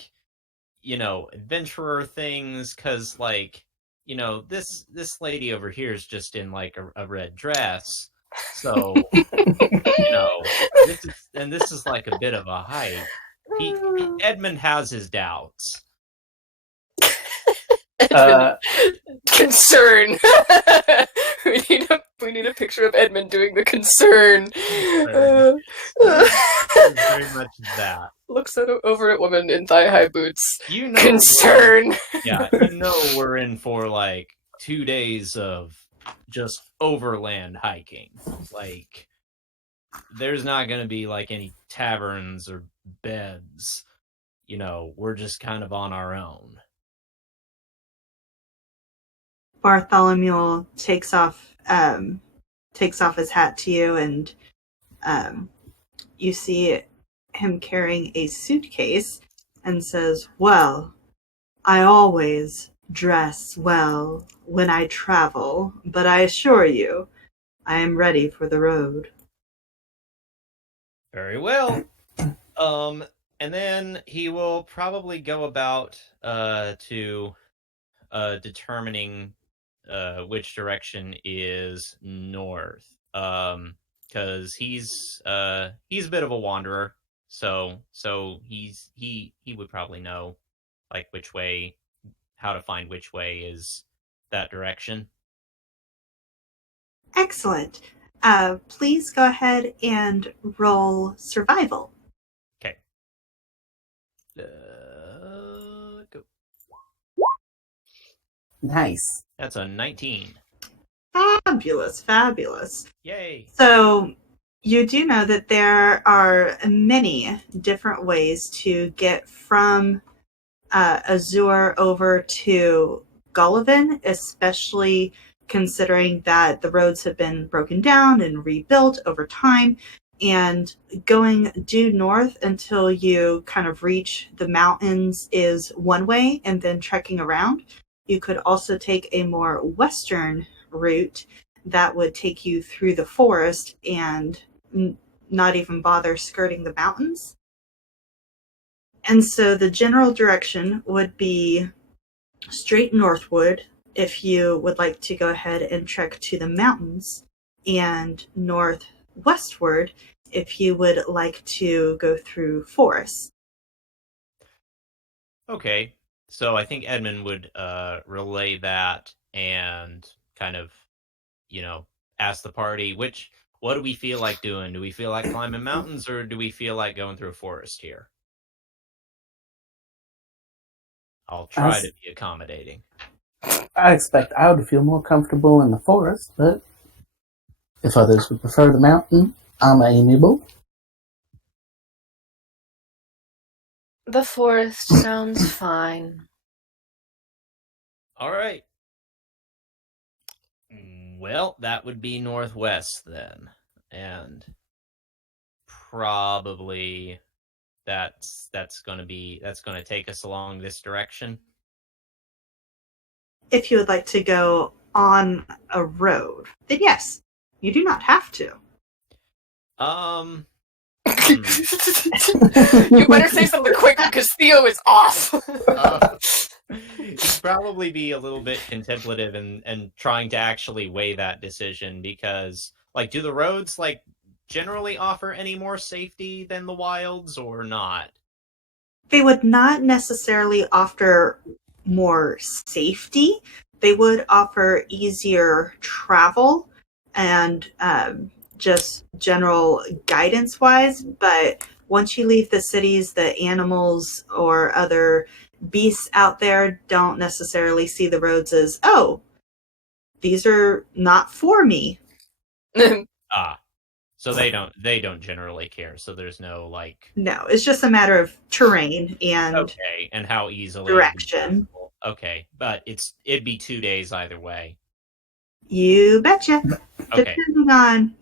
adventurer things? Because, like, this lady over here is just in, like, a red dress. So, this is, like, a bit of a hike. Edmund has his doubts. Uh, Concern. we need a picture of Edmund doing the concern. Very much that. Looks over at woman in thigh-high boots. You know, Concern. Yeah, we're in for like 2 days of just overland hiking. Like, there's not going to be like any taverns or beds. We're just kind of on our own. Bartholomew takes off his hat to you, and you see him carrying a suitcase and says, "Well, I always dress well when I travel, but I assure you, I am ready for the road." Very well. And then he will probably go about to determining which direction is north. Because he's a bit of a wanderer, so he would probably know like how to find which way is that direction. Excellent. Please go ahead and roll survival. Okay. Go. nice. That's a 19. Fabulous. Yay. So you do know that there are many different ways to get from Azure over to Gullivan, especially considering that the roads have been broken down and rebuilt over time. And going due north until you kind of reach the mountains is one way, and then trekking around. You could also take a more western route that would take you through the forest and not even bother skirting the mountains. And so the general direction would be straight northward if you would like to go ahead and trek to the mountains, and northwestward if you would like to go through forests. Okay. So I think Edmund would relay that and kind of, ask the party, what do we feel like doing? Do we feel like climbing mountains, or do we feel like going through a forest here? I'll try to be accommodating. I expect I would feel more comfortable in the forest, but if others would prefer the mountain, I'm amiable. The forest sounds fine. All right. Well, that would be northwest then. And probably that's going to take us along this direction. If you would like to go on a road, then yes, you do not have to. You better say something quick because Theo is off. He'd probably be a little bit contemplative and trying to actually weigh that decision, because, like, do the roads, like, generally offer any more safety than the wilds or not? They would not necessarily offer more safety. They would offer easier travel and just general guidance-wise, but once you leave the cities, the animals or other beasts out there don't necessarily see the roads as, oh, these are not for me. So they don't generally care. So there's no, like... No, it's just a matter of terrain and... Okay, and how easily... Direction. Okay, but it'd be 2 days either way. You betcha. Okay. Depending on,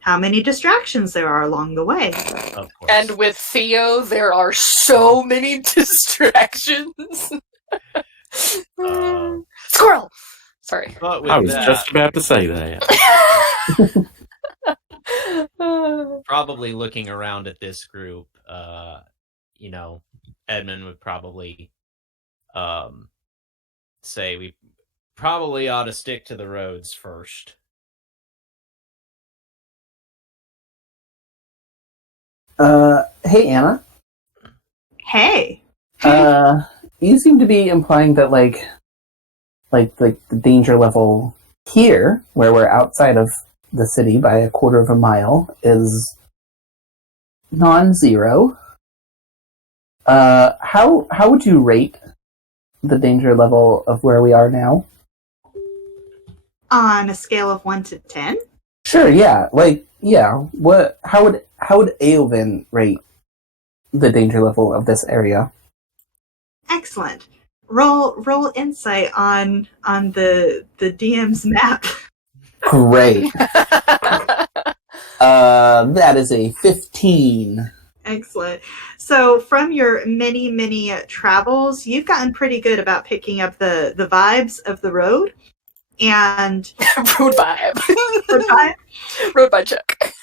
how many distractions there are along the way. Of course. And with Theo, there are so many distractions. Squirrel! Sorry. I was just about to say that. Probably looking around at this group, Edmund would probably say we probably ought to stick to the roads first. Hey, Anna. Hey. You seem to be implying that, like, like the danger level here, where we're outside of the city by a quarter of a mile, is non-zero. How would you rate the danger level of where we are now? On a scale of 1 to 10? Sure, yeah. What? How would Aoven rate the danger level of this area? Excellent. Roll insight on the DM's map. Great. That is a 15. Excellent. So from your many travels, you've gotten pretty good about picking up the vibes of the road. And Road vibe. road vibe, Road vibe check.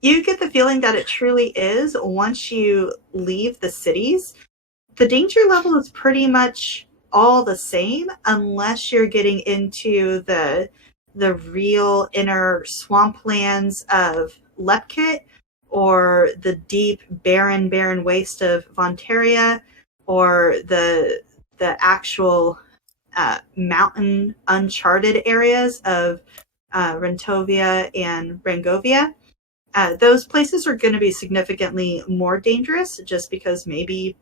you get the feeling that it truly is, once you leave the cities, the danger level is pretty much all the same, unless you're getting into the real inner swamplands of Lepkit, or the deep barren waste of Vontaria, or the actual mountain uncharted areas of Rentovia and Rangovia. Those places are going to be significantly more dangerous, just because maybe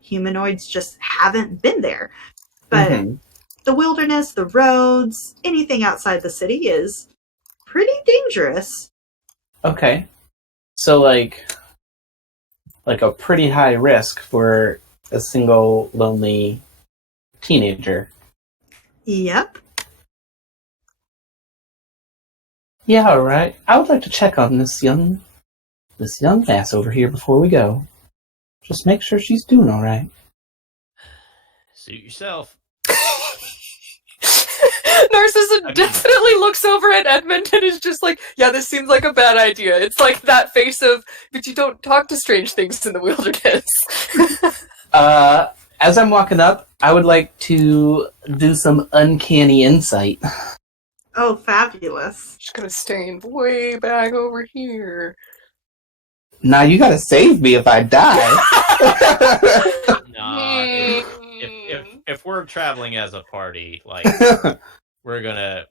humanoids just haven't been there. But the wilderness, the roads, anything outside the city is pretty dangerous. Okay. So like a pretty high risk for a single lonely teenager. Yep. Yeah, all right. I would like to check on this young lass over here before we go. Just make sure she's doing all right. Suit yourself. Narcissa definitely looks over at Edmund and is just like, yeah, this seems like a bad idea. It's like that face of, but you don't talk to strange things in the wilderness. As I'm walking up, I would like to do some uncanny insight. Oh, fabulous. Just gonna stand way back over here. Nah, you gotta save me if I die. Nah, if we're traveling as a party, like No.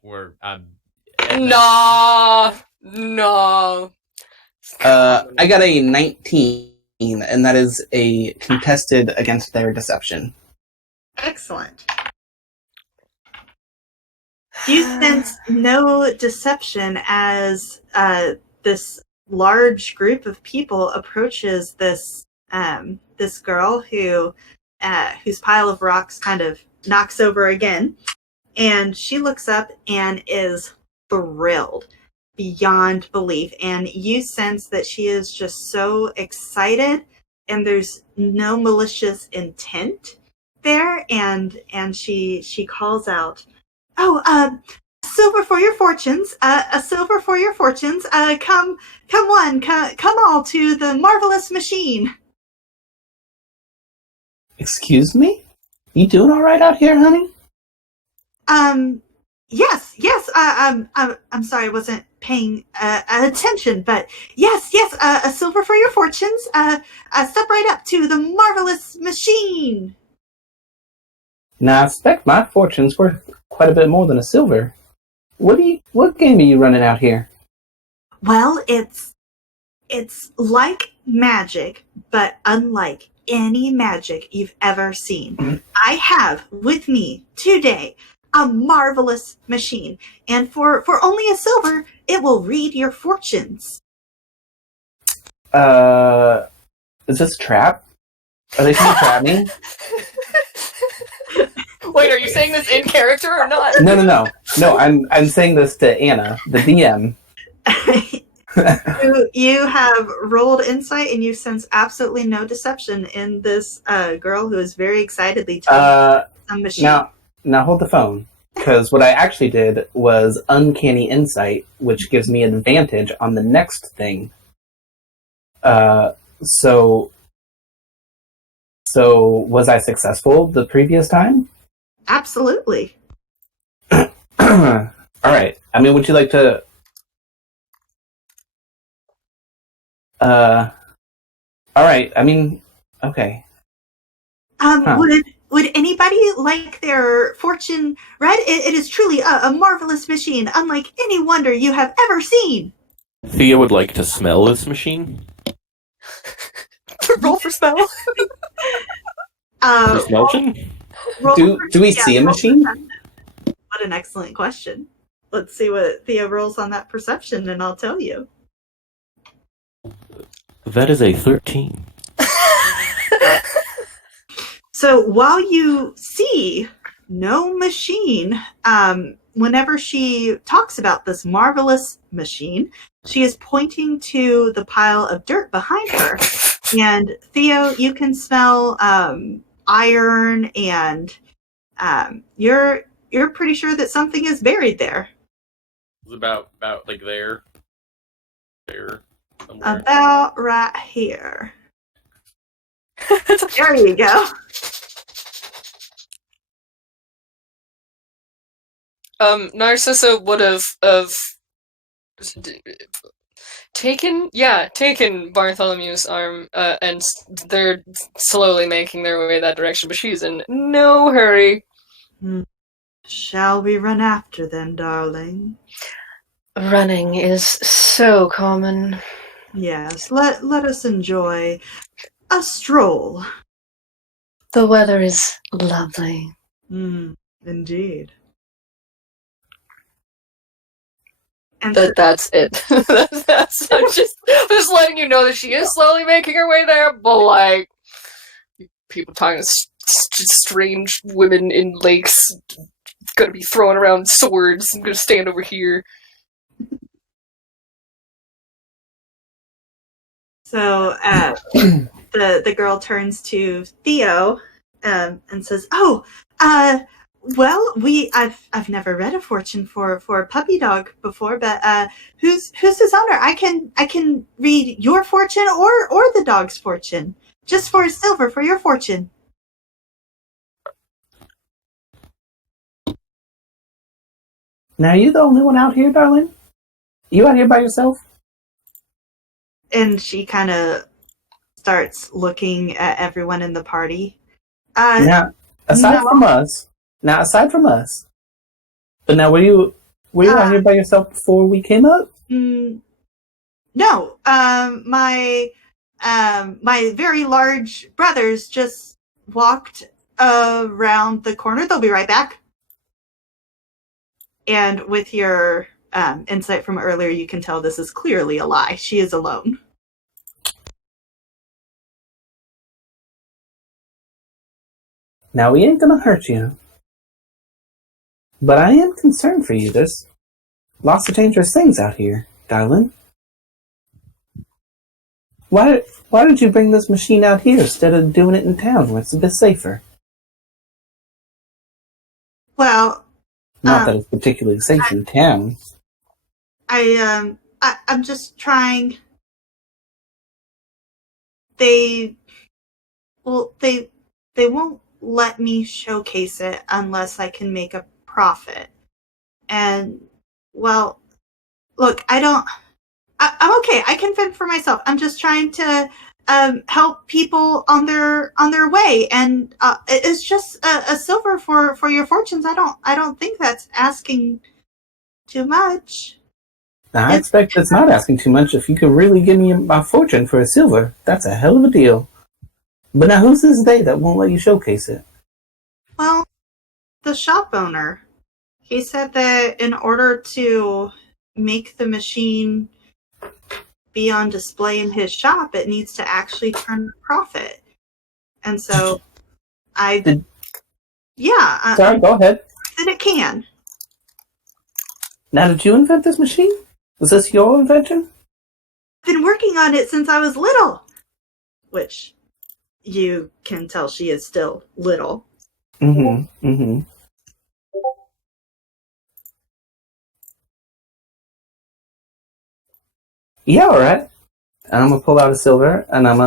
I got a 19, and that is a contested against their deception. Excellent. You sense no deception as this large group of people approaches this girl whose pile of rocks kind of knocks over again, and she looks up and is thrilled beyond belief, and you sense that she is just so excited, and there's no malicious intent there, and she calls out, "Oh, silver for your fortunes! A silver for your fortunes! Come all to the marvelous machine." Excuse me? You doing all right out here, honey? Yes. I'm sorry, I wasn't paying attention, but yes. A silver for your fortunes. Step right up to the marvelous machine. Now, I expect my fortune's worth quite a bit more than a silver. What game are you running out here? Well, it's like magic, but unlike any magic you've ever seen. I have with me today a marvelous machine, and for only a silver, it will read your fortunes. Is this a trap? Are they trying to trap me? Wait, are you saying this in character or not? No. I'm saying this to Anna, the DM. You have rolled insight, and you sense absolutely no deception in this girl who is very excitedly telling some machine. Now hold the phone, because what I actually did was uncanny insight, which gives me advantage on the next thing. So was I successful the previous time? Absolutely. All right. I mean, would you like to? All right. I mean, okay. Would would anybody like their fortune read? It is truly a marvelous machine, unlike any wonder you have ever seen. Thea would like to smell this machine. Roll for smell. Smelshin? Do we see a machine? What an excellent question. Let's see what Thea rolls on that perception, and I'll tell you. That is a 13. So while you see no machine, whenever she talks about this marvelous machine, she is pointing to the pile of dirt behind her. And Theo, you can smell iron, and you're pretty sure that something is buried there. It's about like there. Somewhere. About right here. There you go. Narcissa would have taken Bartholomew's arm, and they're slowly making their way that direction, but she's in no hurry. Shall we run after them, darling? Running is so common. Yes, let us enjoy a stroll. The weather is lovely. Indeed. And That's it. I'm just letting you know that she is slowly making her way there, but like people talking to strange women in lakes, gonna be throwing around swords. I'm gonna stand over here. So the girl turns to Theo and says, "Oh, well, I've never read a fortune for a puppy dog before, but who's his owner? I can read your fortune or the dog's fortune, just for silver for your fortune." Now, are you the only one out here, darling? You out here by yourself? And she kind of starts looking at everyone in the party. Now, aside from us. But now, were you out here by yourself before we came up? No. My very large brothers just walked around the corner. They'll be right back. And with your insight from earlier, you can tell this is clearly a lie. She is alone. Now, we ain't gonna hurt you. But I am concerned for you. There's lots of dangerous things out here, darling. Why did you bring this machine out here instead of doing it in town where it's a bit safer? Well, not that it's particularly safe in town. I'm just trying. They won't let me showcase it unless I can make a profit. And, well, look, I'm okay. I can fend for myself. I'm just trying to help people on their way, and it's just a silver for your fortunes. I don't think that's asking too much. I expect it's not asking too much. If you can really give me my fortune for a silver, that's a hell of a deal. But now, who's this they that won't let you showcase it? Well, the shop owner. He said that in order to make the machine be on display in his shop, it needs to actually turn a profit. And so Sorry, go ahead. That it can. Now, did you invent this machine? Was this your invention? I've been working on it since I was little. Which you can tell she is still little. Yeah, alright. And I'm gonna pull out a silver, and I'm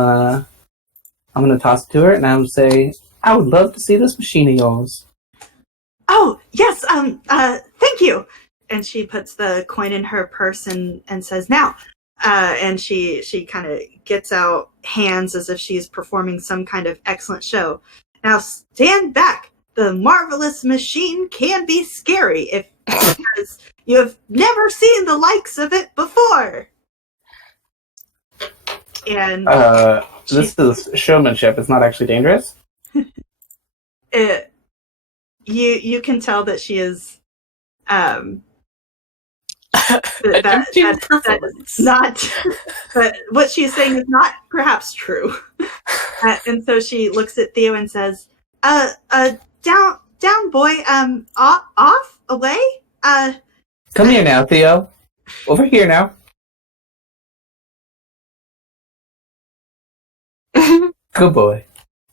gonna toss it to her, and I'm gonna say, I would love to see this machine of yours. Oh, yes, thank you. And she puts the coin in her purse and says, now. And she kind of gets out hands as if she's performing some kind of excellent show. Now stand back. The marvelous machine can be scary because you have never seen the likes of it before. And this is showmanship. It's not actually dangerous. You can tell that she is that is not, but what she's saying is not perhaps true. And so she looks at Theo and says, down boy, off, away, Come here now, Theo. Over here now. Good boy.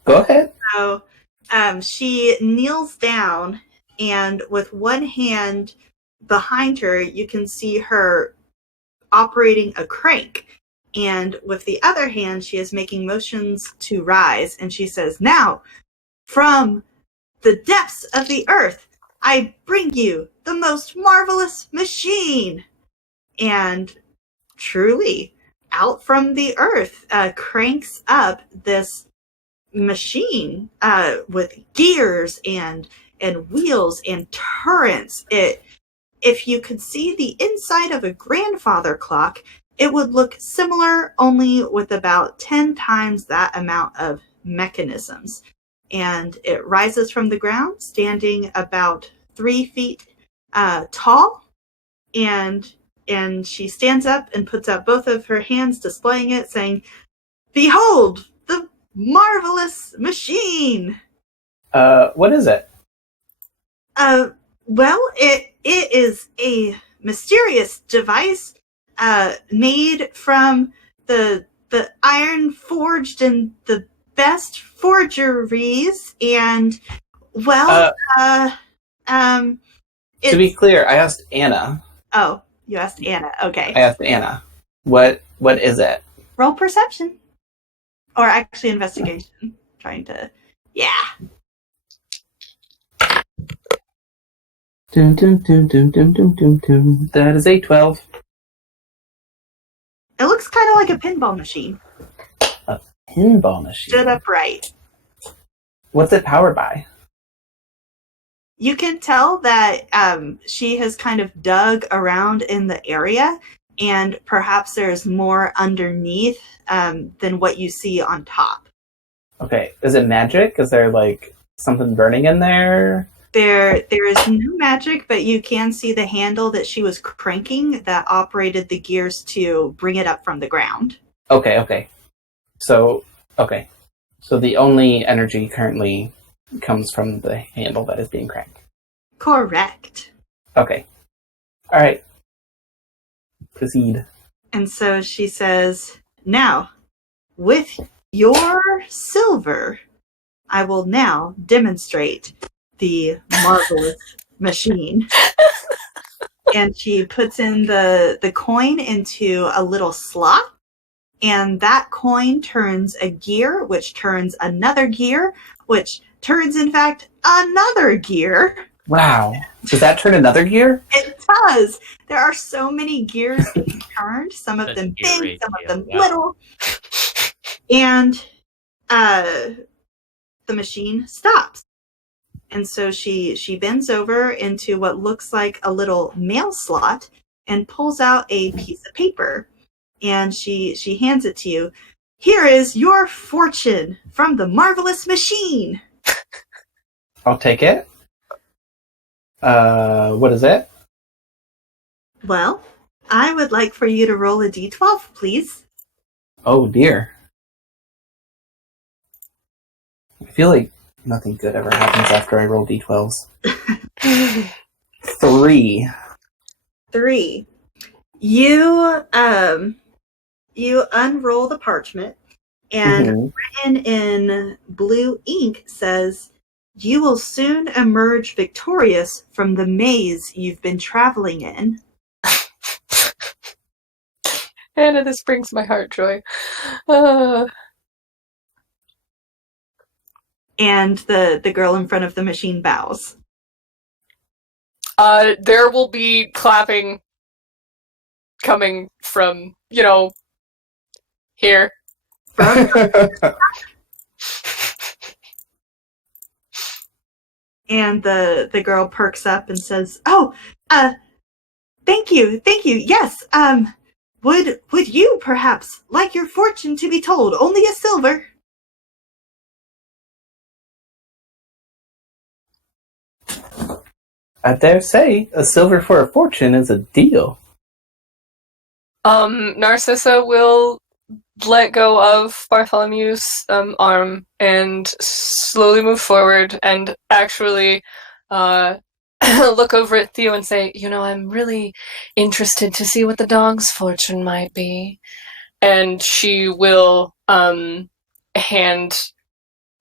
Go ahead. So she kneels down, and with one hand behind her, you can see her operating a crank. And with the other hand, she is making motions to rise. And she says, now, from the depths of the earth, I bring you the most marvelous machine. And truly, out from the earth cranks up this machine with gears and wheels and turrets. If you could see the inside of a grandfather clock, it would look similar, only with about 10 times that amount of mechanisms. And it rises from the ground, standing about 3 feet tall. And she stands up and puts out both of her hands, displaying it, saying, "Behold, the marvelous machine!" What is it? Well, it is a mysterious device made from the iron forged in the best forgeries, and well, to be clear, I asked Anna. Oh, you asked Anna. Okay. I asked Anna. What is it? Roll perception, or actually investigation. Trying to, yeah. Dum, dum, dum, dum, dum, dum, dum, dum. That is a 12. It looks kind of like a pinball machine. A pinball machine? Stood upright. What's it powered by? You can tell that she has kind of dug around in the area, and perhaps there's more underneath than what you see on top. Okay. Is it magic? Is there, like, something burning in there? There is no magic, but you can see the handle that she was cranking that operated the gears to bring it up from the ground. Okay. So the only energy currently comes from the handle that is being cranked. Correct. Okay. All right. Proceed. And so she says, now, with your silver, I will now demonstrate the marvelous machine. And she puts in the coin into a little slot, and that coin turns a gear, which turns another gear, which turns, in fact, another gear. Wow. Does that turn another gear? It does. There are so many gears being turned, some of them big, some of them little. And the machine stops. And so she bends over into what looks like a little mail slot and pulls out a piece of paper. And she hands it to you. Here is your fortune from the marvelous machine. I'll take it. What is it? Well, I would like for you to roll a d12, please. Oh, dear. I feel like nothing good ever happens after I roll d12s. 3. 3. You unroll the parchment, and written in blue ink says, "You will soon emerge victorious from the maze you've been traveling in." Hannah, this brings my heart joy. And the girl in front of the machine bows. There will be clapping coming from, here. And the girl perks up and says, "Oh, thank you. Yes, would you perhaps like your fortune to be told? Only a silver." I dare say a silver for a fortune is a deal. Narcissa will let go of Bartholomew's arm and slowly move forward and actually look over at Theo and say, I'm really interested to see what the dog's fortune might be. And she will hand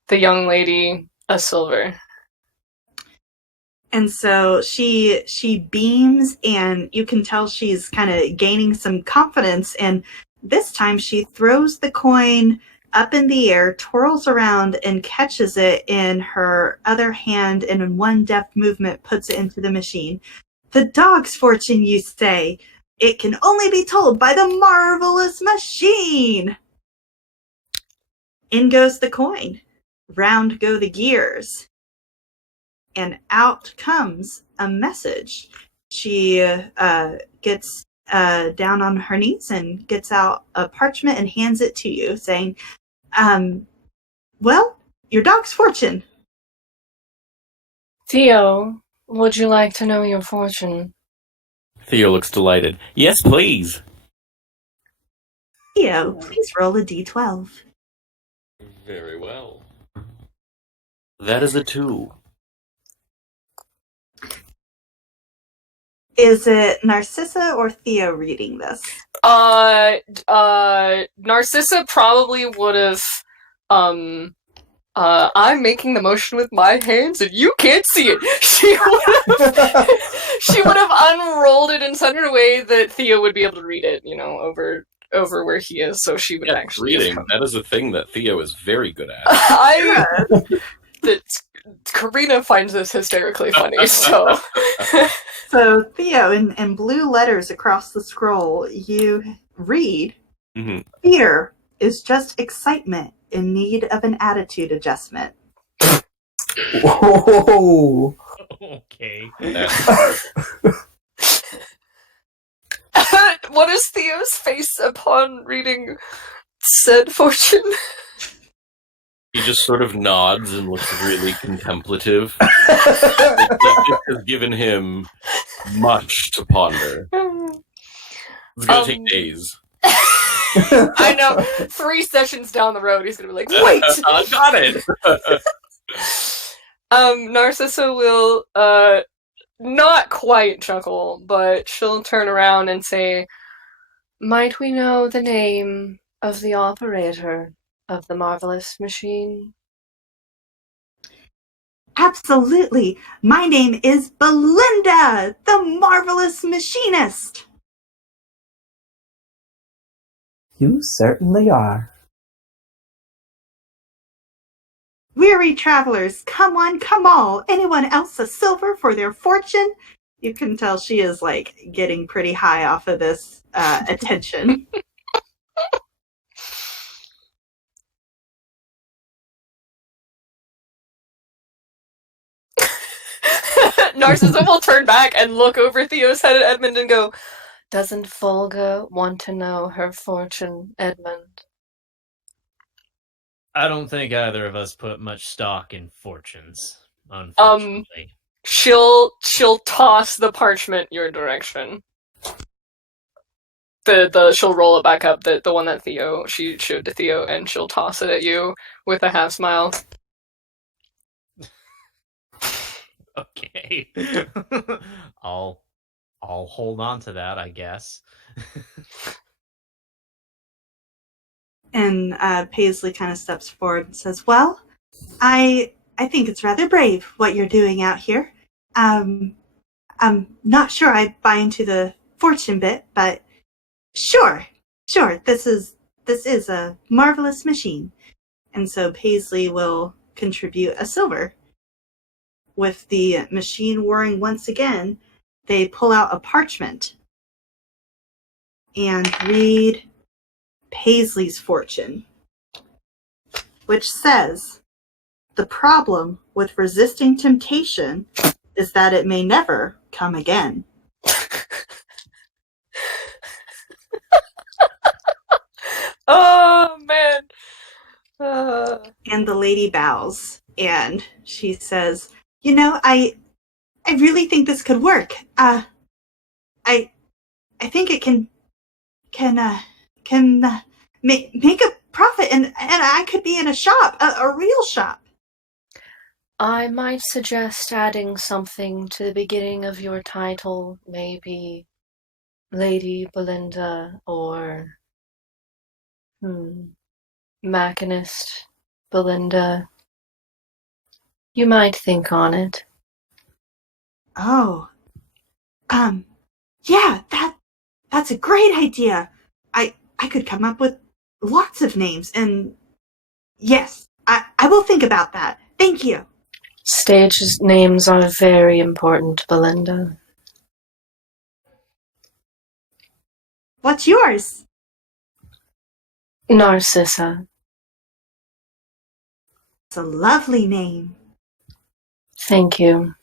the young lady a silver. And so she beams, and you can tell she's kind of gaining some confidence. And this time she throws the coin up in the air, twirls around, and catches it in her other hand, and in one deft movement puts it into the machine. "The dog's fortune, you say? It can only be told by the marvelous machine." In goes the coin. Round go the gears. And out comes a message. She gets down on her knees and gets out a parchment and hands it to you, saying, "Well, your dog's fortune." Theo, would you like to know your fortune? Theo looks delighted. Yes, please. Theo, please roll a d12. Very well. That is a 2. Is it Narcissa or Theo reading this? Narcissa probably would have, I'm making the motion with my hands and you can't see it. She would have unrolled it in such a way that Theo would be able to read it, over where he is, so she would actually... Reading, that is a thing that Theo is very good at. Karina finds this hysterically funny, so... So, Theo, in blue letters across the scroll, you read, "Fear is just excitement in need of an attitude adjustment." Whoa! Okay. What is Theo's face upon reading said fortune? He just sort of nods and looks really contemplative. It has given him much to ponder. It's gonna take days. I know. 3 sessions down the road, he's gonna be like, "Wait, I got it." Narcissa will not quite chuckle, but she'll turn around and say, "Might we know the name of the operator of the marvelous machine?" "Absolutely. My name is Belinda, the marvelous machinist." You certainly are. "Weary travelers, come one, come all. Anyone else a silver for their fortune?" You can tell she is getting pretty high off of this attention. Narcissa will turn back and look over Theo's head at Edmund and go, Doesn't Volga want to know her fortune, Edmund? I don't think either of us put much stock in fortunes, unfortunately. She'll toss the parchment your direction. She'll roll it back up, the one that she showed to Theo, and she'll toss it at you with a half smile. Okay. I'll hold on to that, I guess. And Paisley kind of steps forward and says, "Well, I think it's rather brave what you're doing out here. I'm not sure I buy into the fortune bit, but sure, this is a marvelous machine." And so Paisley will contribute a silver. With the machine whirring once again, they pull out a parchment and read Paisley's fortune, which says, The problem with resisting temptation is that it may never come again. Oh man. And the lady bows and she says, "You know, I really think this could work. I think it can make a profit, and I could be in a shop, a real shop." I might suggest adding something to the beginning of your title, maybe Lady Belinda or Machinist Belinda. You might think on it. Oh, yeah, that's a great idea. I could come up with lots of names, and yes, I will think about that. Thank you. Stage names are very important, Belinda. What's yours? Narcissa. It's a lovely name. Thank you.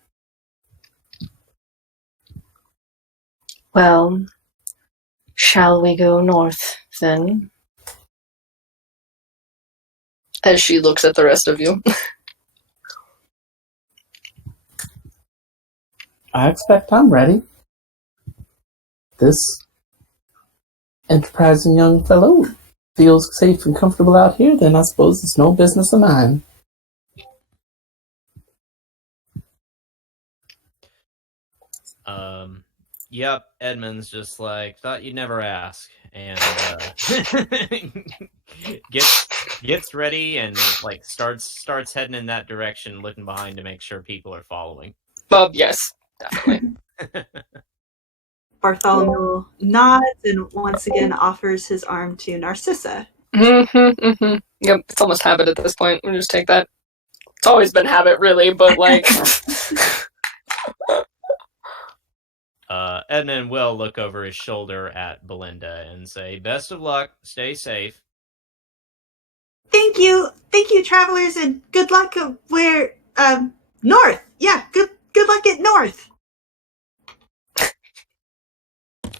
Well, shall we go north, then? As she looks at the rest of you. I expect I'm ready. This enterprising young fellow feels safe and comfortable out here, then I suppose it's no business of mine. Yep, Edmund's just like, thought you'd never ask. And gets ready and like starts heading in that direction, looking behind to make sure people are following. Yes, definitely. Bartholomew nods and once again offers his arm to Narcissa. Yep, it's almost habit at this point. We'll just take that. It's always been habit, really, but like. Edmund will look over his shoulder at Belinda and say, "Best of luck. Stay safe." Thank you, travelers, and good luck where north. Yeah, good luck at north.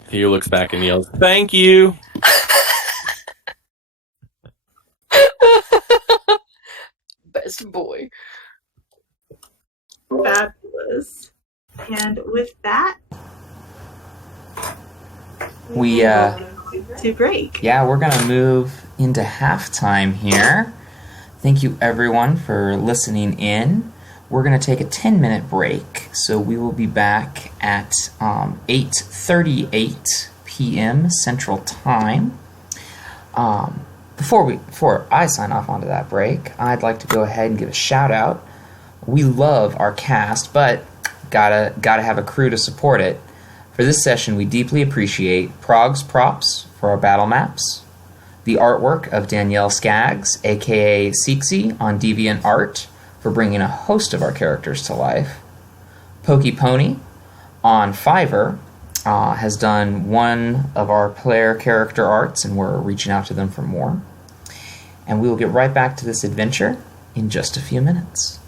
Theo looks back and yells, "Thank you." Best boy. Fabulous. And with that, We to break. Yeah, we're gonna move into halftime here. Thank you everyone for listening in. We're gonna take a 10-minute break, so we will be back at 8:38 p.m. Central Time. Before I sign off onto that break, I'd like to go ahead and give a shout out. We love our cast, but gotta have a crew to support it. For this session, we deeply appreciate Prog's Props for our battle maps, the artwork of Danielle Skaggs, aka Seeksy, on Deviant Art, for bringing a host of our characters to life. Pokey Pony on Fiverr has done one of our player character arts, and we're reaching out to them for more. And we will get right back to this adventure in just a few minutes.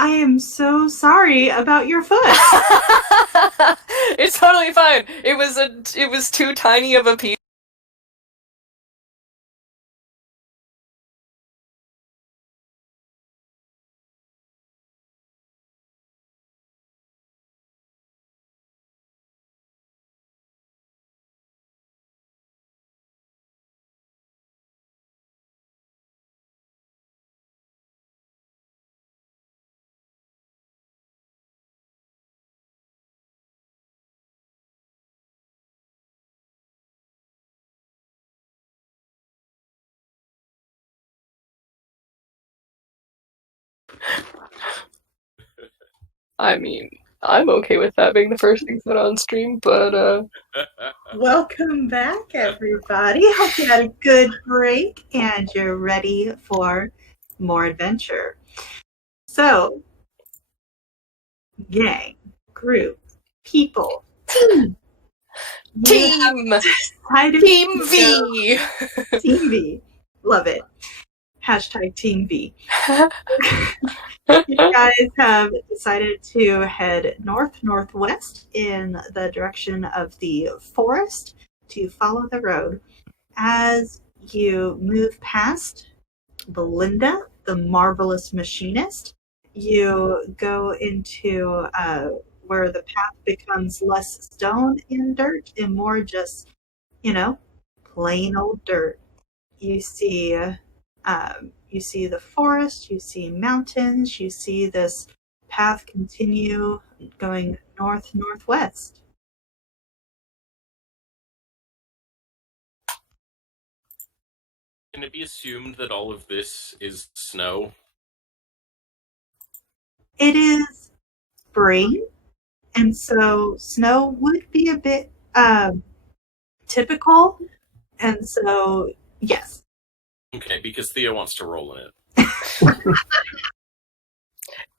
I am so sorry about your foot. It's totally fine. It was too tiny of a piece. I mean, I'm okay with that being the first thing said on stream, but Welcome back, everybody. Hope you had a good break and you're ready for more adventure. So, gang, group, people, team. Team V. Team V. Love it. Hashtag Team V. You guys have decided to head northwest in the direction of the forest to follow the road. As you move past Belinda, the marvelous machinist, you go into where the path becomes less stone and dirt and more just, plain old dirt. You see the forest, you see mountains, you see this path continue going northwest. Can it be assumed that all of this is snow? It is spring, and so snow would be a bit typical, and so yes. Okay, because Theo wants to roll in it.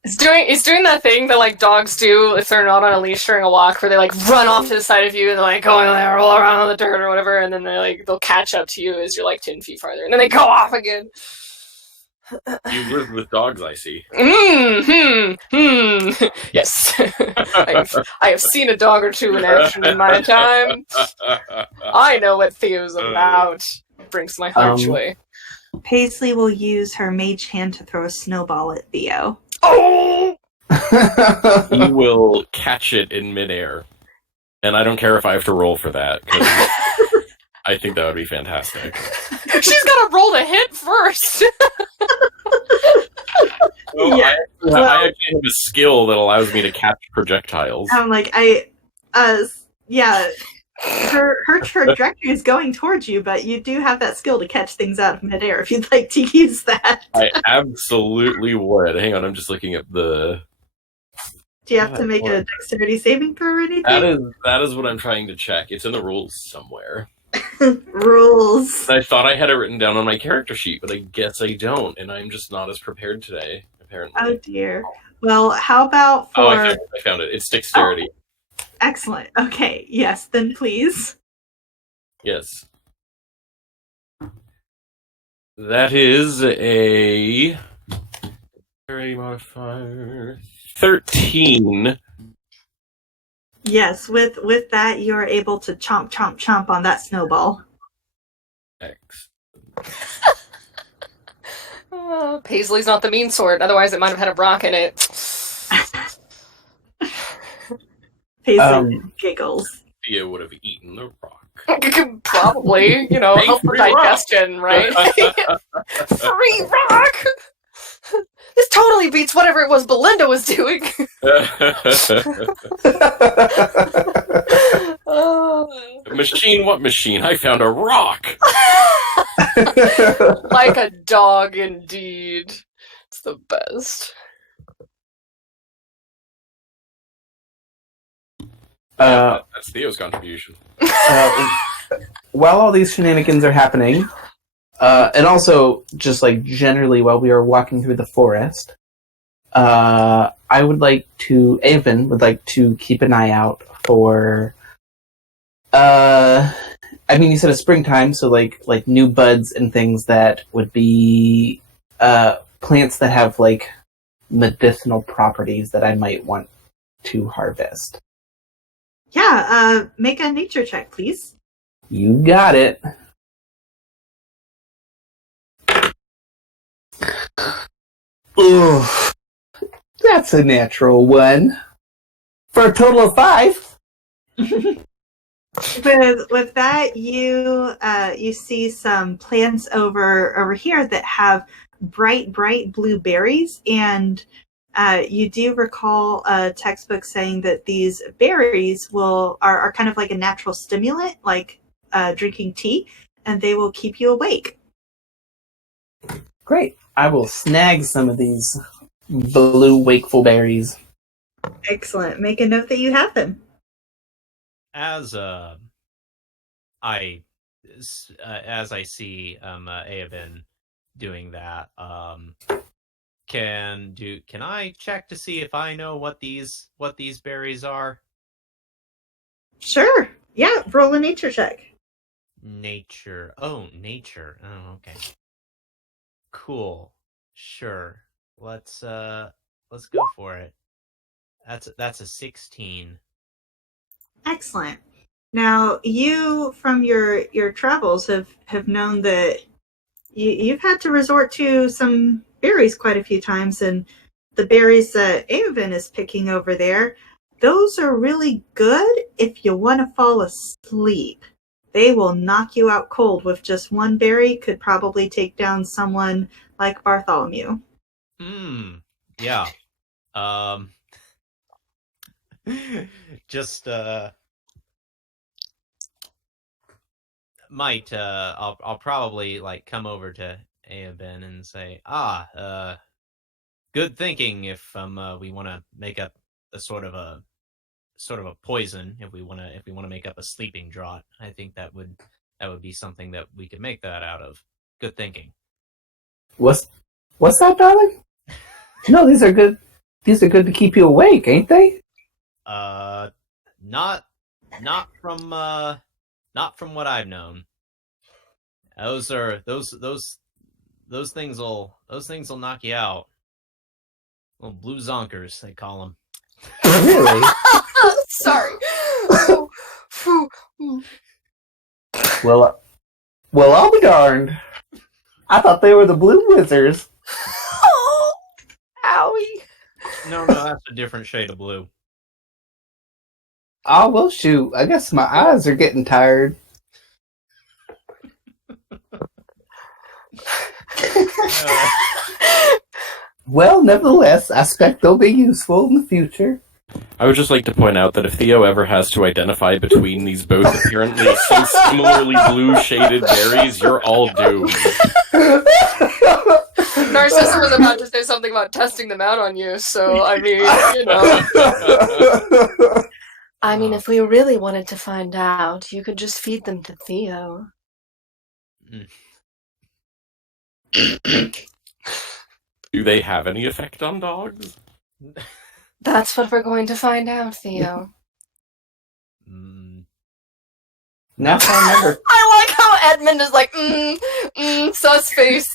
It's doing that thing that like dogs do if they're not on a leash during a walk, where they like run off to the side of you and they're like going and roll around on the dirt or whatever, and then they'll catch up to you as you're like 10 feet farther, and then they go off again. You live with dogs, I see. Yes, I have seen a dog or two in action in my time. I know what Theo's about. It brings my heart joy. Paisley will use her mage hand to throw a snowball at Theo. Oh! He will catch it in midair. And I don't care if I have to roll for that, because I think that would be fantastic. She's got to roll to hit first! I actually have a skill that allows me to catch projectiles. I'm like, her trajectory is going towards you, but you do have that skill to catch things out of midair if you'd like to use that. I absolutely would. Hang on, I'm just looking at the... Do you have to make a dexterity saving throw or anything? That is what I'm trying to check. It's in the rules somewhere. Rules. I thought I had it written down on my character sheet, but I guess I don't, and I'm just not as prepared today, apparently. Oh dear. Well, how about for... Oh, I found it. It's dexterity. Oh, excellent. Okay, yes, then please. Yes. That is a... dexterity modifier... 13. Yes, with that, you are able to chomp on that snowball. X. Paisley's not the mean sort, otherwise it might have had a rock in it. Paisley giggles. Theo would have eaten the rock. Probably, help for digestion, right? Free rock! This totally beats whatever it was Belinda was doing. Machine? What machine? I found a rock! Like a dog, indeed. It's the best. That's Theo's contribution. While all these shenanigans are happening, and also just like generally while we are walking through the forest, I would like to, Avon would like to keep an eye out for, you said it's springtime, so like new buds and things that would be, plants that have like medicinal properties that I might want to harvest. Yeah, make a nature check, please. You got it. Ugh. That's a natural one. For a total of 5. With that, you see some plants over here that have bright blue berries, and you do recall a textbook saying that these berries are kind of like a natural stimulant, like drinking tea, and they will keep you awake. Great. I will snag some of these blue wakeful berries. Excellent. Make a note that you have them. As I see Eowyn doing that, can I check to see if I know what these berries are? Sure. Yeah, roll a nature check. Nature. Oh, nature. Oh, okay. Cool. Sure. Let's go for it. That's a 16. Excellent. Now, you from your travels have known that you've had to resort to some berries quite a few times, and the berries that Eowyn is picking over there, those are really good if you want to fall asleep. They will knock you out cold with just one berry, could probably take down someone like Bartholomew. Yeah. Just might I'll probably like come over to Eowyn and say, good thinking if we want to make up a sort of a poison, if we want to make up a sleeping draught. I think that would be something that we could make that out of. Good thinking. What's that, darling? No, these are good. These are good to keep you awake, ain't they? Not from what I've known. Those things will knock you out. Little blue zonkers, they call them. Really? Sorry. Well, I'll be darned. I thought they were the blue wizards. Oh, owie. No, that's a different shade of blue. Oh, well, shoot. I guess my eyes are getting tired. Well, nevertheless, I expect they'll be useful in the future. I would just like to point out that if Theo ever has to identify between these both apparently so similarly blue-shaded berries, you're all doomed. Narcissa was about to say something about testing them out on you, so, I mean, you know. I mean, if we really wanted to find out, you could just feed them to Theo. Do they have any effect on dogs? That's what we're going to find out, Theo. Now I remember. I like how Edmund is like, sus face.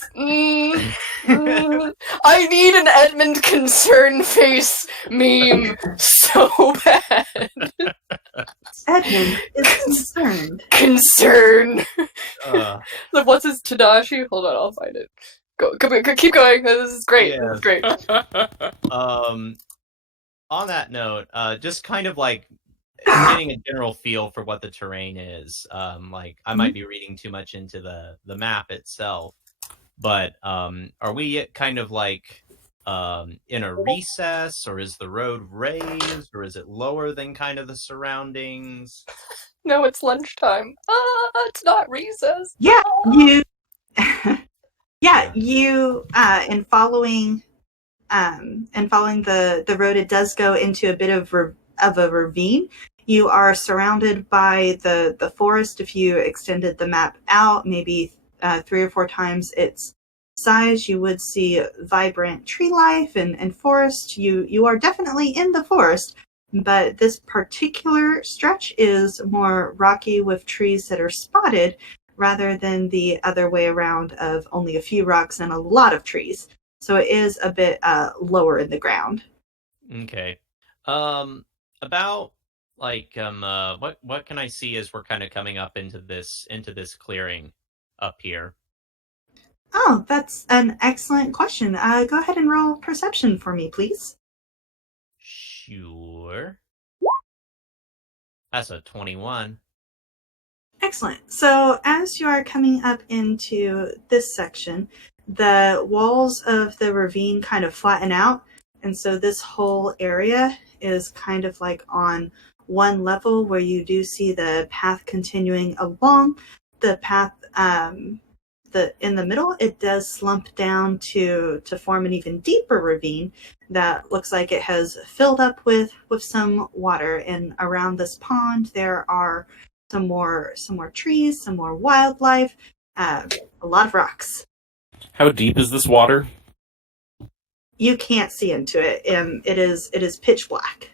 I need an Edmund concern face meme so bad. Edmund is concerned. Concern. Like, what's his Tadashi? Hold on, I'll find it. Keep going. This is great. Yeah. This is great. On that note, just kind of like getting a general feel for what the terrain is. Like I might be reading too much into the map itself, but are we kind of like in a recess, or is the road raised, or is it lower than kind of the surroundings? No, it's lunchtime. It's not recess. Yeah, you. You in following the road, it does go into a bit of a ravine. You are surrounded by the forest. If you extended the map out, maybe 3 or 4 times its size, you would see vibrant tree life and forest. You are definitely in the forest, but this particular stretch is more rocky with trees that are spotted rather than the other way around of only a few rocks and a lot of trees. So it is a bit lower in the ground. Okay. About like what can I see as we're kind of coming up into this clearing up here? Oh, that's an excellent question. Go ahead and roll perception for me, please. Sure. That's a 21. Excellent. So as you are coming up into this section, the walls of the ravine kind of flatten out. And so this whole area is kind of like on one level where you do see the path continuing along. The path in the middle, it does slump down to form an even deeper ravine that looks like it has filled up with some water. And around this pond, there are some more trees, some more wildlife, a lot of rocks. How deep is this water? You can't see into it, and it is pitch black.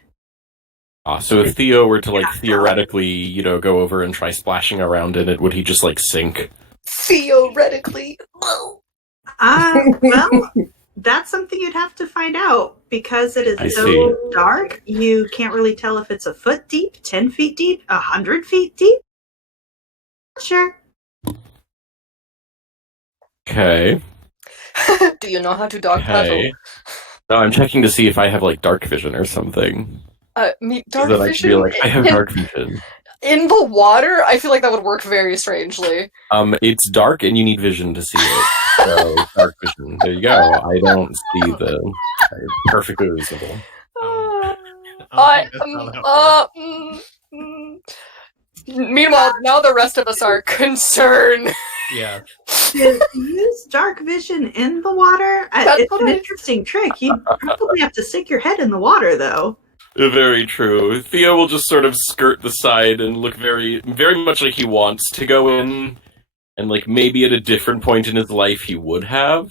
So if Theo were to theoretically, go over and try splashing around in it, would he just sink? Theoretically. Well, that's something you'd have to find out because it is so dark. You can't really tell if it's a foot deep, 10 feet deep, 100 feet deep. Sure. Okay. Do you know how to dog paddle? No, I'm checking to see if I have dark vision or something. Dark vision. I could be I have dark vision. In the water, I feel like that would work very strangely. It's dark and you need vision to see it. So dark vision. There you go. I don't see perfectly reasonable. Meanwhile, now the rest of us are concerned. Yeah. To use dark vision in the water, it's an interesting trick. You probably have to stick your head in the water, though. Very true. Theo will just sort of skirt the side and look very, very much like he wants to go in, and maybe at a different point in his life he would have,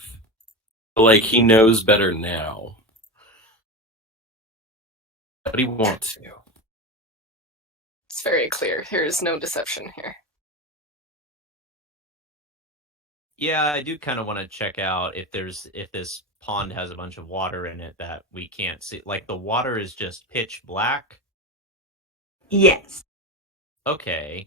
but he knows better now. But he wants to. It's very clear. There is no deception here. Yeah, I do kind of want to check out if this pond has a bunch of water in it that we can't see. The water is just pitch black? Yes. Okay.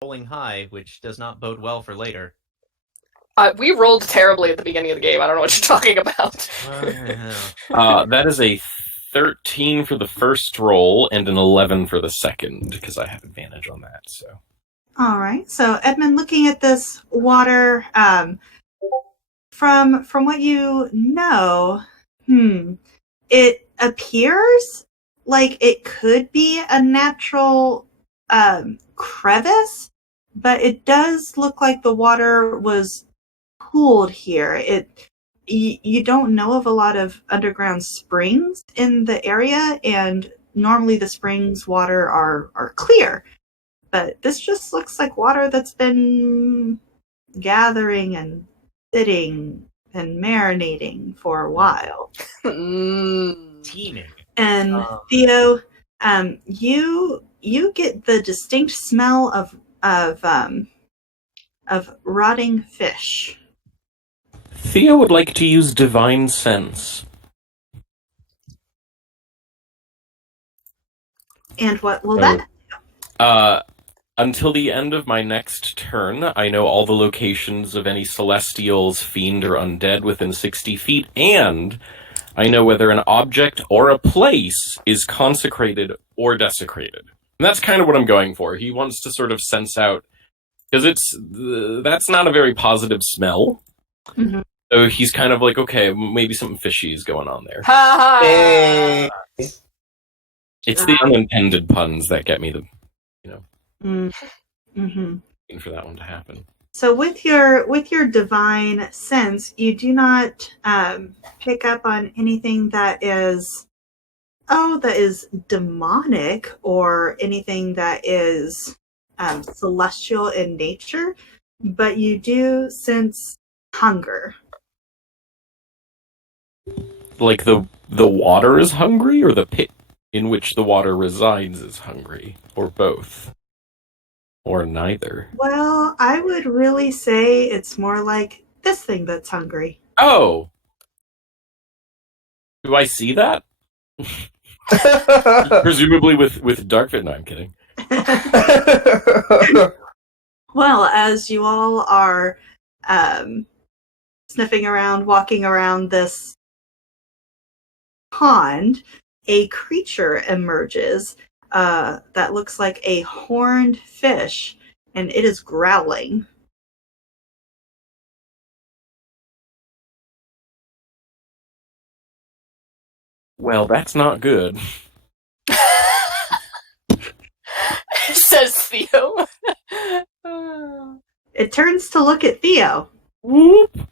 Rolling high, which does not bode well for later. We rolled terribly at the beginning of the game. I don't know what you're talking about. That is a 13 for the first roll and an 11 for the second, because I have advantage on that. So. All right. So, Edmund, looking at this water, from what you know, it appears like it could be a natural crevice, but it does look like the water was pooled here. You don't know of a lot of underground springs in the area, and normally the springs water are clear, but this just looks like water that's been gathering and sitting and marinating for a while. Teeming. And Theo, you get the distinct smell of rotting fish. Theo would like to use divine sense. And what will that? Until the end of my next turn, I know all the locations of any celestials, fiend, or undead within 60 feet, and I know whether an object or a place is consecrated or desecrated. And that's kind of what I'm going for. He wants to sort of sense out, because that's not a very positive smell. Mm-hmm. So he's kind of okay, maybe something fishy is going on there. It's the unintended puns that get me waiting for that one to happen. So with your divine sense, you do not pick up on anything that is demonic or anything that is celestial in nature, but you do sense hunger. Like the water is hungry, or the pit in which the water resides is hungry, or both, or neither. Well, I would really say it's more like this thing that's hungry. Oh, do I see that? Presumably with Darkfit. No, I'm kidding. Well, as you all are sniffing around, walking around this pond, a creature emerges that looks like a horned fish, and it is growling. Well, that's not good. Says Theo. It turns to look at Theo. Whoop.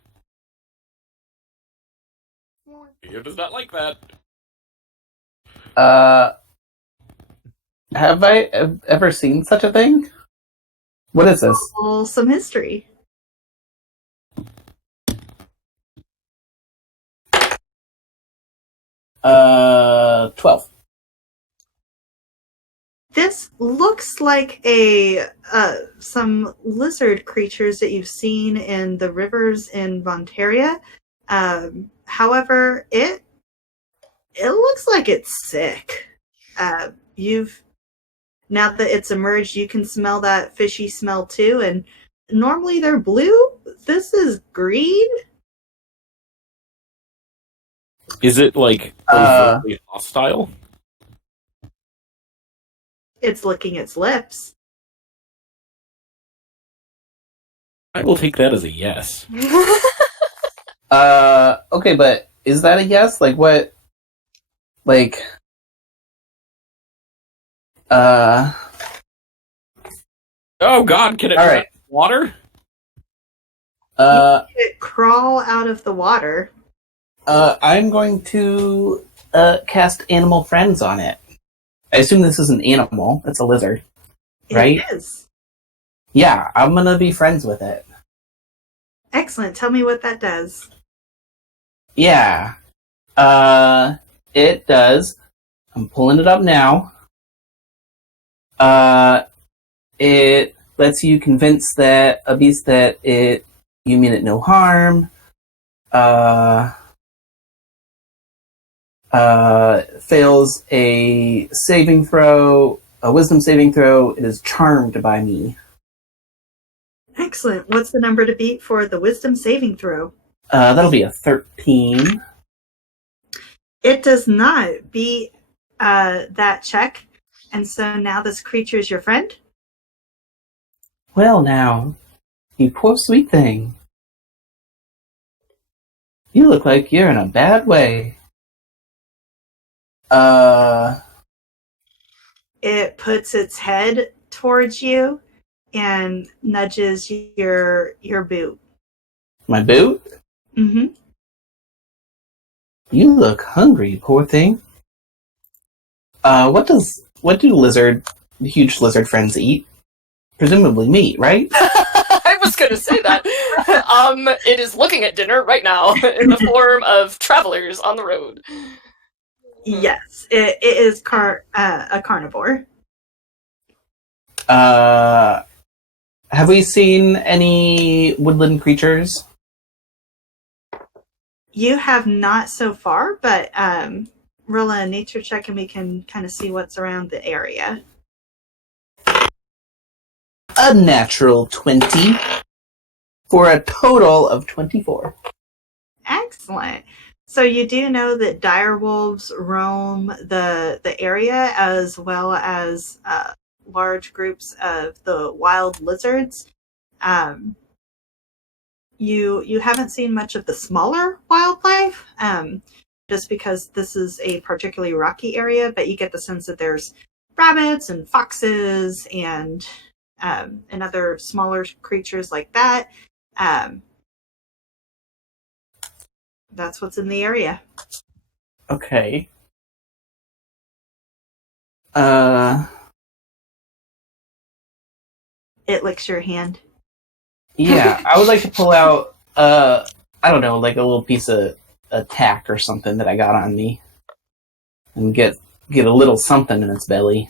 Theo does not like that. Have I ever seen such a thing? What is this? Roll some history. 12. This looks like some lizard creatures that you've seen in the rivers in Vontaria. However, it looks like it's sick. Now that it's emerged, you can smell that fishy smell too. And normally they're blue. This is green. Is it like overtly hostile? It's licking its lips. I will take that as a yes. Okay, but is that a yes? Like what? Like, Oh God! Can it all right. water? It crawl out of the water. I'm going to cast Animal Friends on it. I assume this is an animal. It's a lizard, right? It is. Yeah, I'm gonna be friends with it. Excellent. Tell me what that does. Yeah. It does. I'm pulling it up now. It lets you convince that a beast that you mean it no harm. Fails a saving throw, a wisdom saving throw. It is charmed by me. Excellent. What's the number to beat for the wisdom saving throw? That'll be a 13. It does not beat that check. And so now this creature is your friend? Well now, you poor sweet thing. You look like you're in a bad way. It puts its head towards you and nudges your boot. My boot? Mm-hmm. You look hungry, poor thing. What do huge lizard friends eat? Presumably meat, right? I was going to say that. It is looking at dinner right now in the form of travelers on the road. Yes, it is a carnivore. Have we seen any woodland creatures? You have not so far, but roll a nature check and we can kind of see what's around the area. A natural 20 for a total of 24. Excellent. So you do know that dire wolves roam the area, as well as large groups of the wild lizards. You haven't seen much of the smaller wildlife, just because this is a particularly rocky area, but you get the sense that there's rabbits and foxes and and other smaller creatures like that. That's what's in the area. Okay. It licks your hand. Yeah, I would like to pull out, I don't know, like a little piece of a tack or something that I got on me, and get a little something in its belly.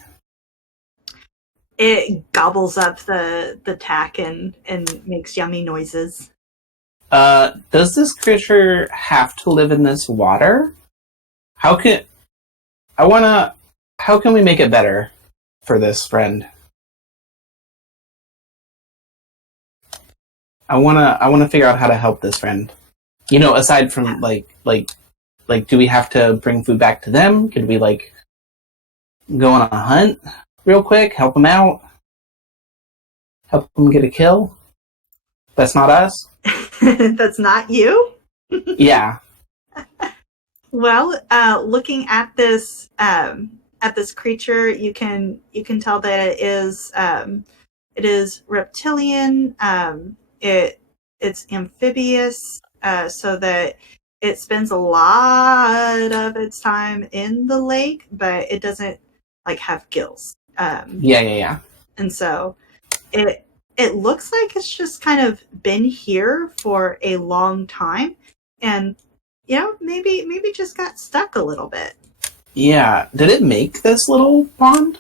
It gobbles up the tack and makes yummy noises. Does this creature have to live in this water? How can we make it better for this friend? I wanna figure out how to help this friend. You know, aside from like, do we have to bring food back to them? Could we like go on a hunt real quick, help them out, help them get a kill? That's not us. That's not you? Yeah. Well, looking at this creature, you can tell that it is reptilian. It's amphibious, so that it spends a lot of its time in the lake, but it doesn't like have gills. Yeah. And so it looks like it's just kind of been here for a long time, and maybe just got stuck a little bit. Yeah. Did it make this little pond?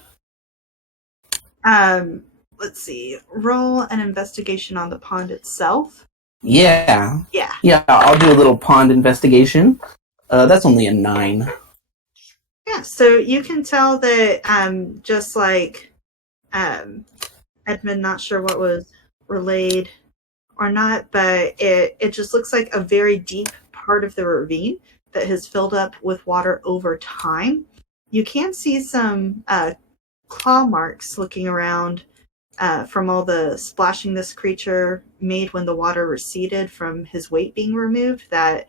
Let's see. Roll an investigation on the pond itself. Yeah. Yeah. I'll do a little pond investigation. That's only a 9. Yeah. So you can tell that just like Edmund, not sure what was relayed or not, but it just looks like a very deep part of the ravine that has filled up with water over time. You can see some claw marks looking around from all the splashing this creature made when the water receded from his weight being removed, that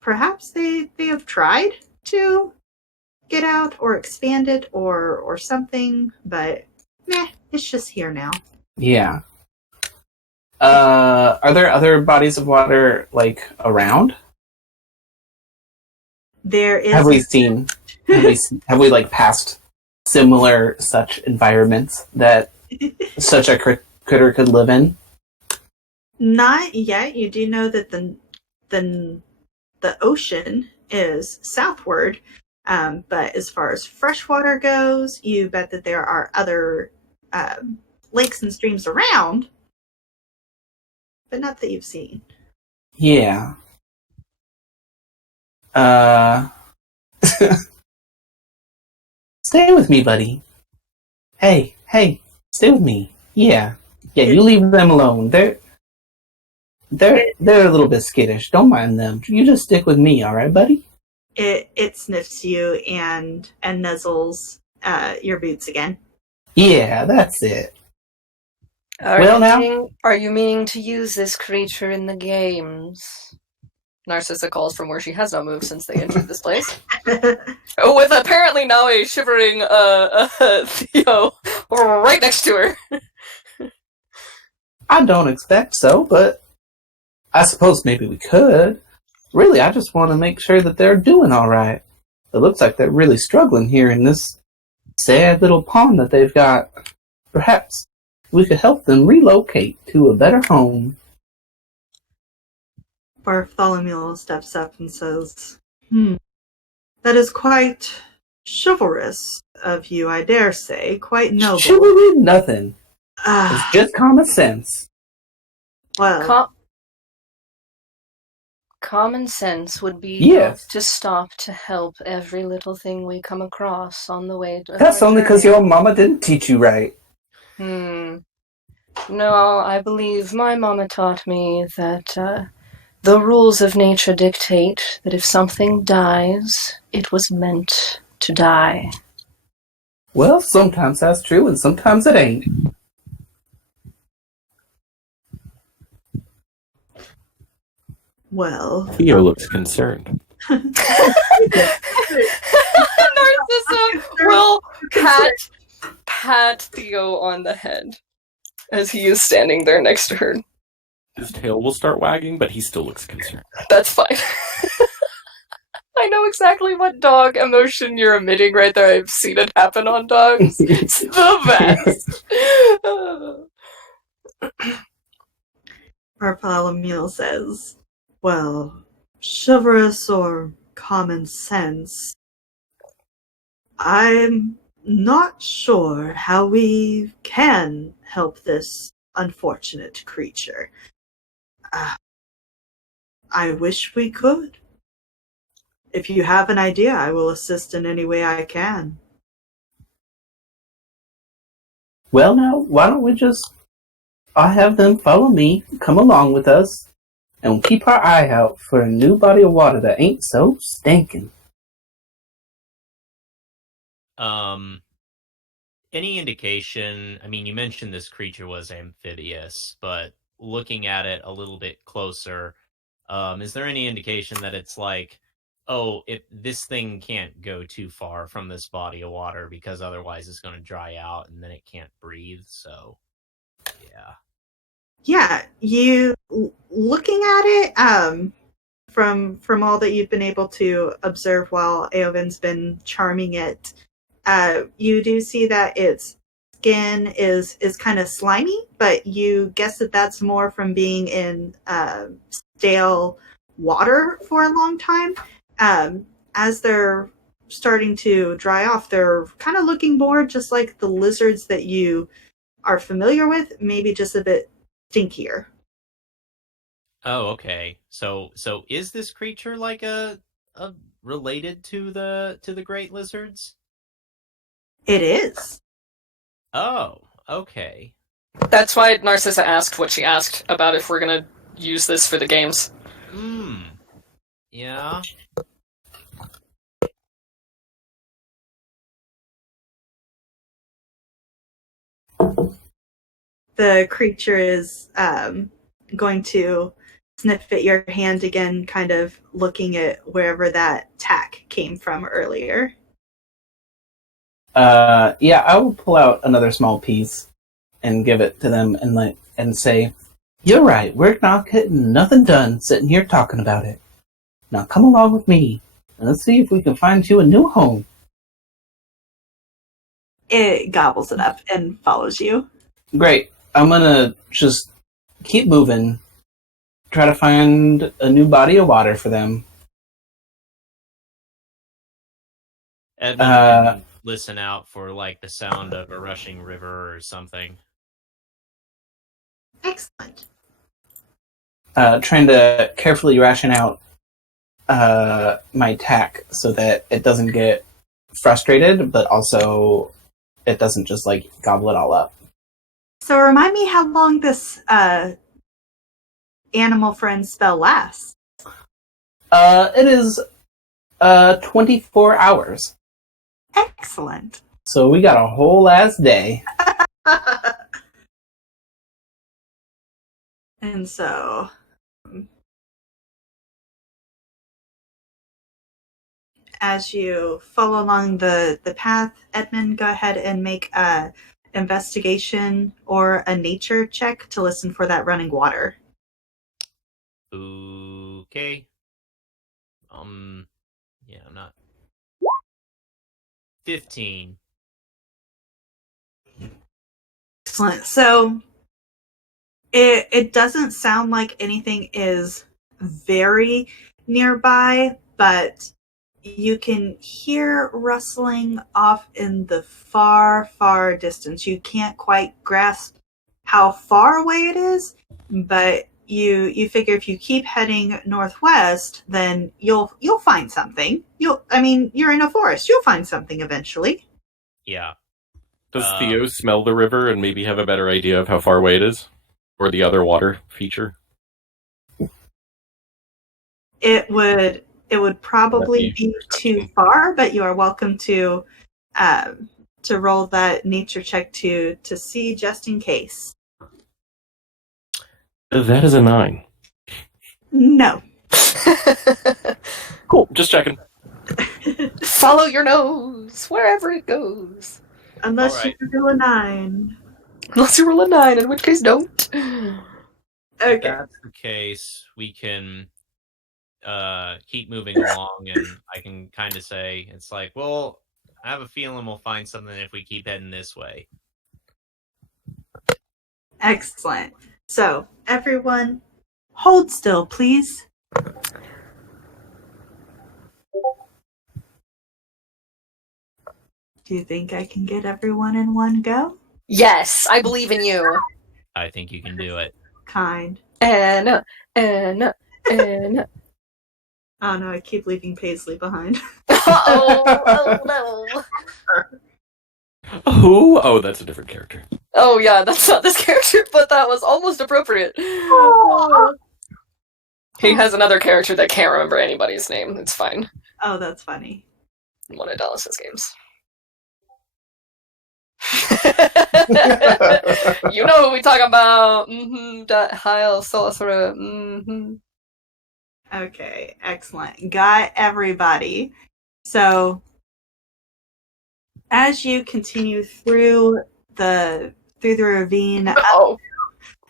perhaps they have tried to get out or expand it or something, but it's just here now. Yeah. Are there other bodies of water like around? There is. Have we like passed similar such environments that such a critter could live in? Not yet. You do know that the ocean is southward, but as far as freshwater goes, you bet that there are other lakes and streams around, but not that you've seen. Yeah. Stay with me, buddy. Hey, stay with me. Yeah, you leave them alone. They're a little bit skittish. Don't mind them. You just stick with me, all right, buddy? It sniffs you and nuzzles your boots again. Yeah, that's it. Are you meaning to use this creature in the games? Narcissa calls from where she has not moved since they entered this place. With apparently now a shivering Theo right next to her. I don't expect so, but I suppose maybe we could. Really, I just want to make sure that they're doing all right. It looks like they're really struggling here in this sad little pond that they've got. Perhaps we could help them relocate to a better home. Bartholomew steps up and says, that is quite chivalrous of you, I dare say. Quite noble. Chivalry, nothing. It's just common sense. Well, common sense would be to stop to help every little thing we come across on the way to. That's only because your mama didn't teach you right. No, I believe my mama taught me that the rules of nature dictate that if something dies, it was meant to die. Well, sometimes that's true and sometimes it ain't. Well, Theo looks concerned. Narcissa will pat Theo on the head as he is standing there next to her. His tail will start wagging, but he still looks concerned. That's fine. I know exactly what dog emotion you're emitting right there. I've seen it happen on dogs. It's the best. Bartholomew says, well, chivalrous or common sense, I'm not sure how we can help this unfortunate creature. I wish we could. If you have an idea, I will assist in any way I can. Well, now, why don't we just... I'll have them follow me, come along with us, and we'll keep our eye out for a new body of water that ain't so stinking. Any indication, I mean, you mentioned this creature was amphibious, but looking at it a little bit closer, is there any indication that it's like, oh, this thing can't go too far from this body of water because otherwise it's going to dry out and then it can't breathe, so, yeah. Yeah, you looking at it, from all that you've been able to observe while Eowyn's been charming it, you do see that its skin is kind of slimy, but you guess that that's more from being in stale water for a long time. As they're starting to dry off, they're kind of looking more just like the lizards that you are familiar with, maybe just a bit stinkier. Oh, okay. So is this creature like a related to the great lizards? It is. Oh, okay. That's why Narcissa asked what she asked about if we're gonna use this for the games. Yeah. The creature is going to sniff at your hand again, kind of looking at wherever that tack came from earlier. Yeah, I will pull out another small piece and give it to them and say, you're right, we're not getting nothing done sitting here talking about it. Now come along with me, and let's see if we can find you a new home. It gobbles it up and follows you. Great. I'm gonna just keep moving, try to find a new body of water for them. Edmund can listen out for like the sound of a rushing river or something. Excellent. Trying to carefully ration out my tack so that it doesn't get frustrated, but also it doesn't just like gobble it all up. So remind me how long this animal friend spell lasts. It is 24 hours. Excellent. So we got a whole last day. And so as you follow along the path, Edmund, go ahead and make a investigation or a nature check to listen for that running water. Okay. Yeah, I'm not. 15. Excellent. So it doesn't sound like anything is very nearby, but you can hear rustling off in the far, far distance. You can't quite grasp how far away it is, but you figure if you keep heading northwest, then you'll find something. You're in a forest. You'll find something eventually. Yeah. Does Theo smell the river and maybe have a better idea of how far away it is? Or the other water feature? It would probably be too far, but you are welcome to roll that nature check to see just in case. That is a 9. No. Cool, just checking. Follow your nose wherever it goes. Unless Alright. you roll a 9. Unless you roll a 9, in which case don't. If Okay. that's the case, we can keep moving along, and I can kind of say, it's like, well, I have a feeling we'll find something if we keep heading this way. Excellent. So, everyone, hold still, please. Do you think I can get everyone in one go? Yes, I believe in you. I think you can do it. Kind. And. Oh no, I keep leaving Paisley behind. Oh no. Who? Oh, that's a different character. Oh yeah, that's not this character, but that was almost appropriate. He has another character that can't remember anybody's name. It's fine. Oh, that's funny. One of Dallas's games. You know who we talk about. That Heil Sorcerer. Okay, excellent. Got everybody. So, as you continue through the ravine, Oh,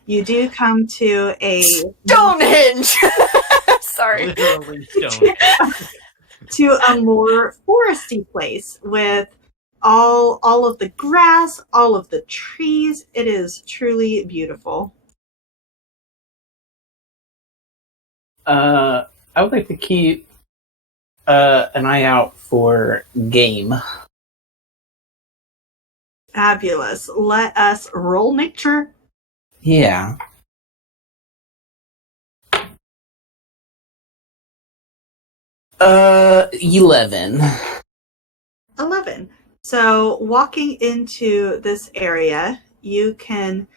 you do come to a Stonehenge. Sorry. Literally stone. to a more foresty place with all of the grass, all of the trees. It is truly beautiful. I would like to keep an eye out for game. Fabulous. Let us roll nature. Yeah. Uh, 11. 11. So, walking into this area, you can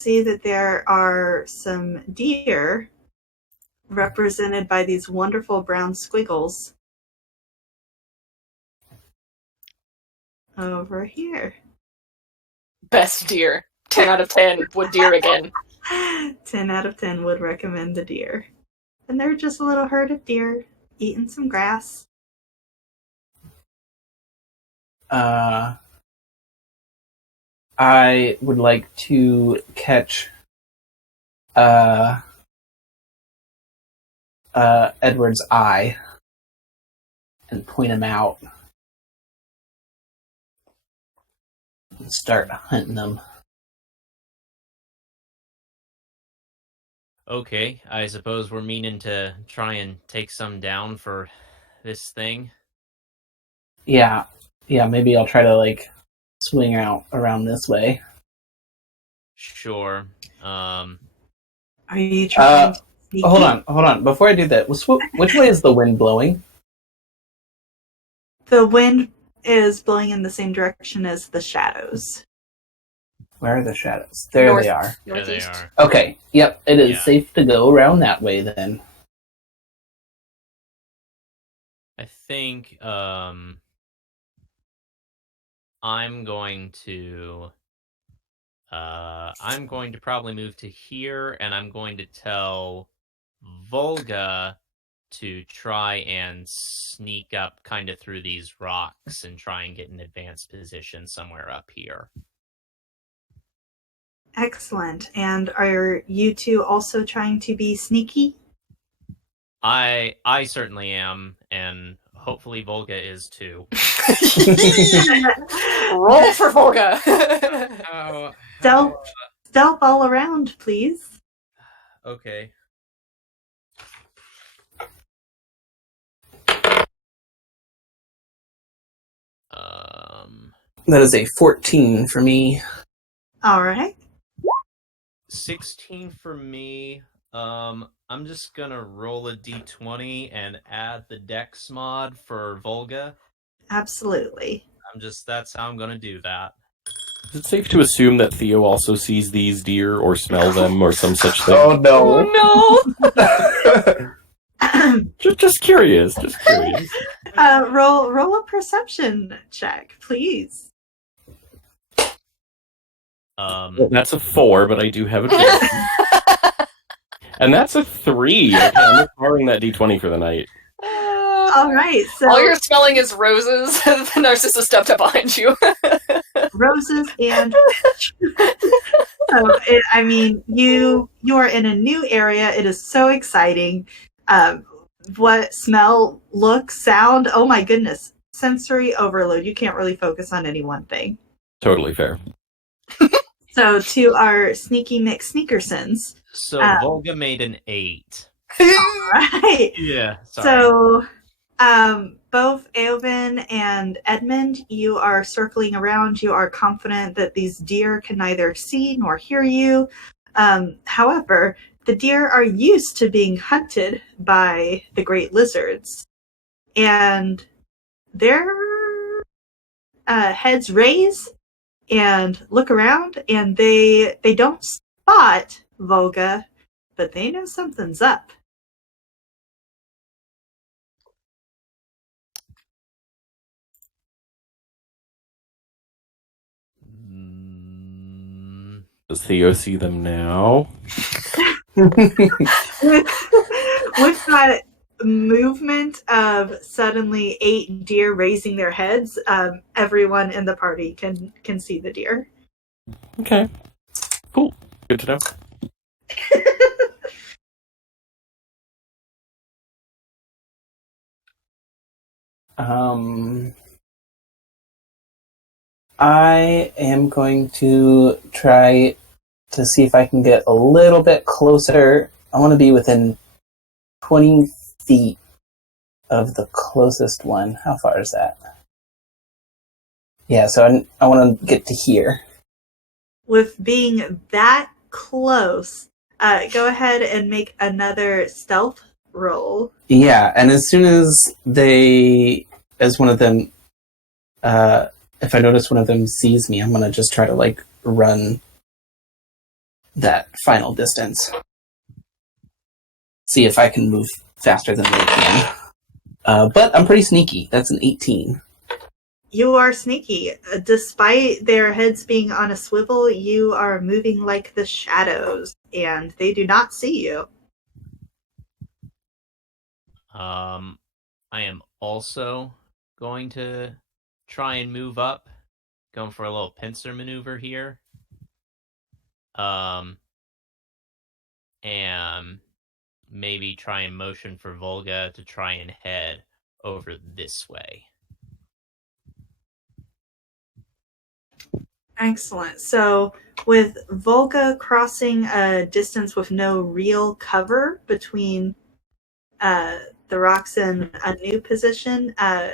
see that there are some deer represented by these wonderful brown squiggles over here. Best deer. 10 out of 10. Would deer again. 10 out of 10 would recommend the deer. And they're just a little herd of deer eating some grass. I would like to catch Edward's eye and point him out and start hunting them. Okay, I suppose we're meaning to try and take some down for this thing. Yeah, maybe I'll try to, swing out around this way. Sure. Are you trying to sneak Hold in? on. Before I do that, which way is the wind blowing? The wind is blowing in the same direction as the shadows. Where are the shadows? There North. they are. There they Northeast. are. Okay, yep, it is Yeah. safe to go around that way then. I think I'm going to probably move to here, and I'm going to tell Volga to try and sneak up kind of through these rocks and try and get an advanced position somewhere up here. Excellent. And are you two also trying to be sneaky? I certainly am, and hopefully Volga is too. Roll for Volga. Stealth all around, please. Okay. That is a 14 for me. All right. 16 for me. I'm just gonna roll a d20 and add the dex mod for Volga. Absolutely. That's how I'm gonna do that. Is it safe to assume that Theo also sees these deer or smell them or some such thing? Oh Oh no! Just curious. Roll a perception check, please. That's a 4, but I do have a 2. And that's a 3. Okay, I'm borrowing that d20 for the night. All right. So All you're smelling is roses. The Narcissus stepped up behind you. roses and you are in a new area. It is so exciting. What smell, look, sound, oh my goodness. Sensory overload. You can't really focus on any one thing. Totally fair. So to our sneaky McSneakersons. So Volga made an 8. All right. Yeah. Sorry. So both Eowyn and Edmund, you are circling around. You are confident that these deer can neither see nor hear you. However, the deer are used to being hunted by the great lizards. And their heads raise and look around, and they don't spot Volga, but they know something's up. Does Theo see them now? with that movement of suddenly 8 deer raising their heads, everyone in the party can see the deer. Okay. Cool. Good to know. I am going to try to see if I can get a little bit closer. I want to be within 20 feet of the closest one. How far is that? Yeah, so I want to get to here. With being that close, go ahead and make another stealth roll. Yeah, and as soon as one of them, if I notice one of them sees me, I'm going to just try to, run that final distance. See if I can move faster than they can. But I'm pretty sneaky. That's an 18. You are sneaky. Despite their heads being on a swivel, you are moving like the shadows, and they do not see you. I am also going to try and move up, going for a little pincer maneuver here. And maybe try and motion for Volga to try and head over this way. Excellent. So with Volga crossing a distance with no real cover between the rocks and a new position, go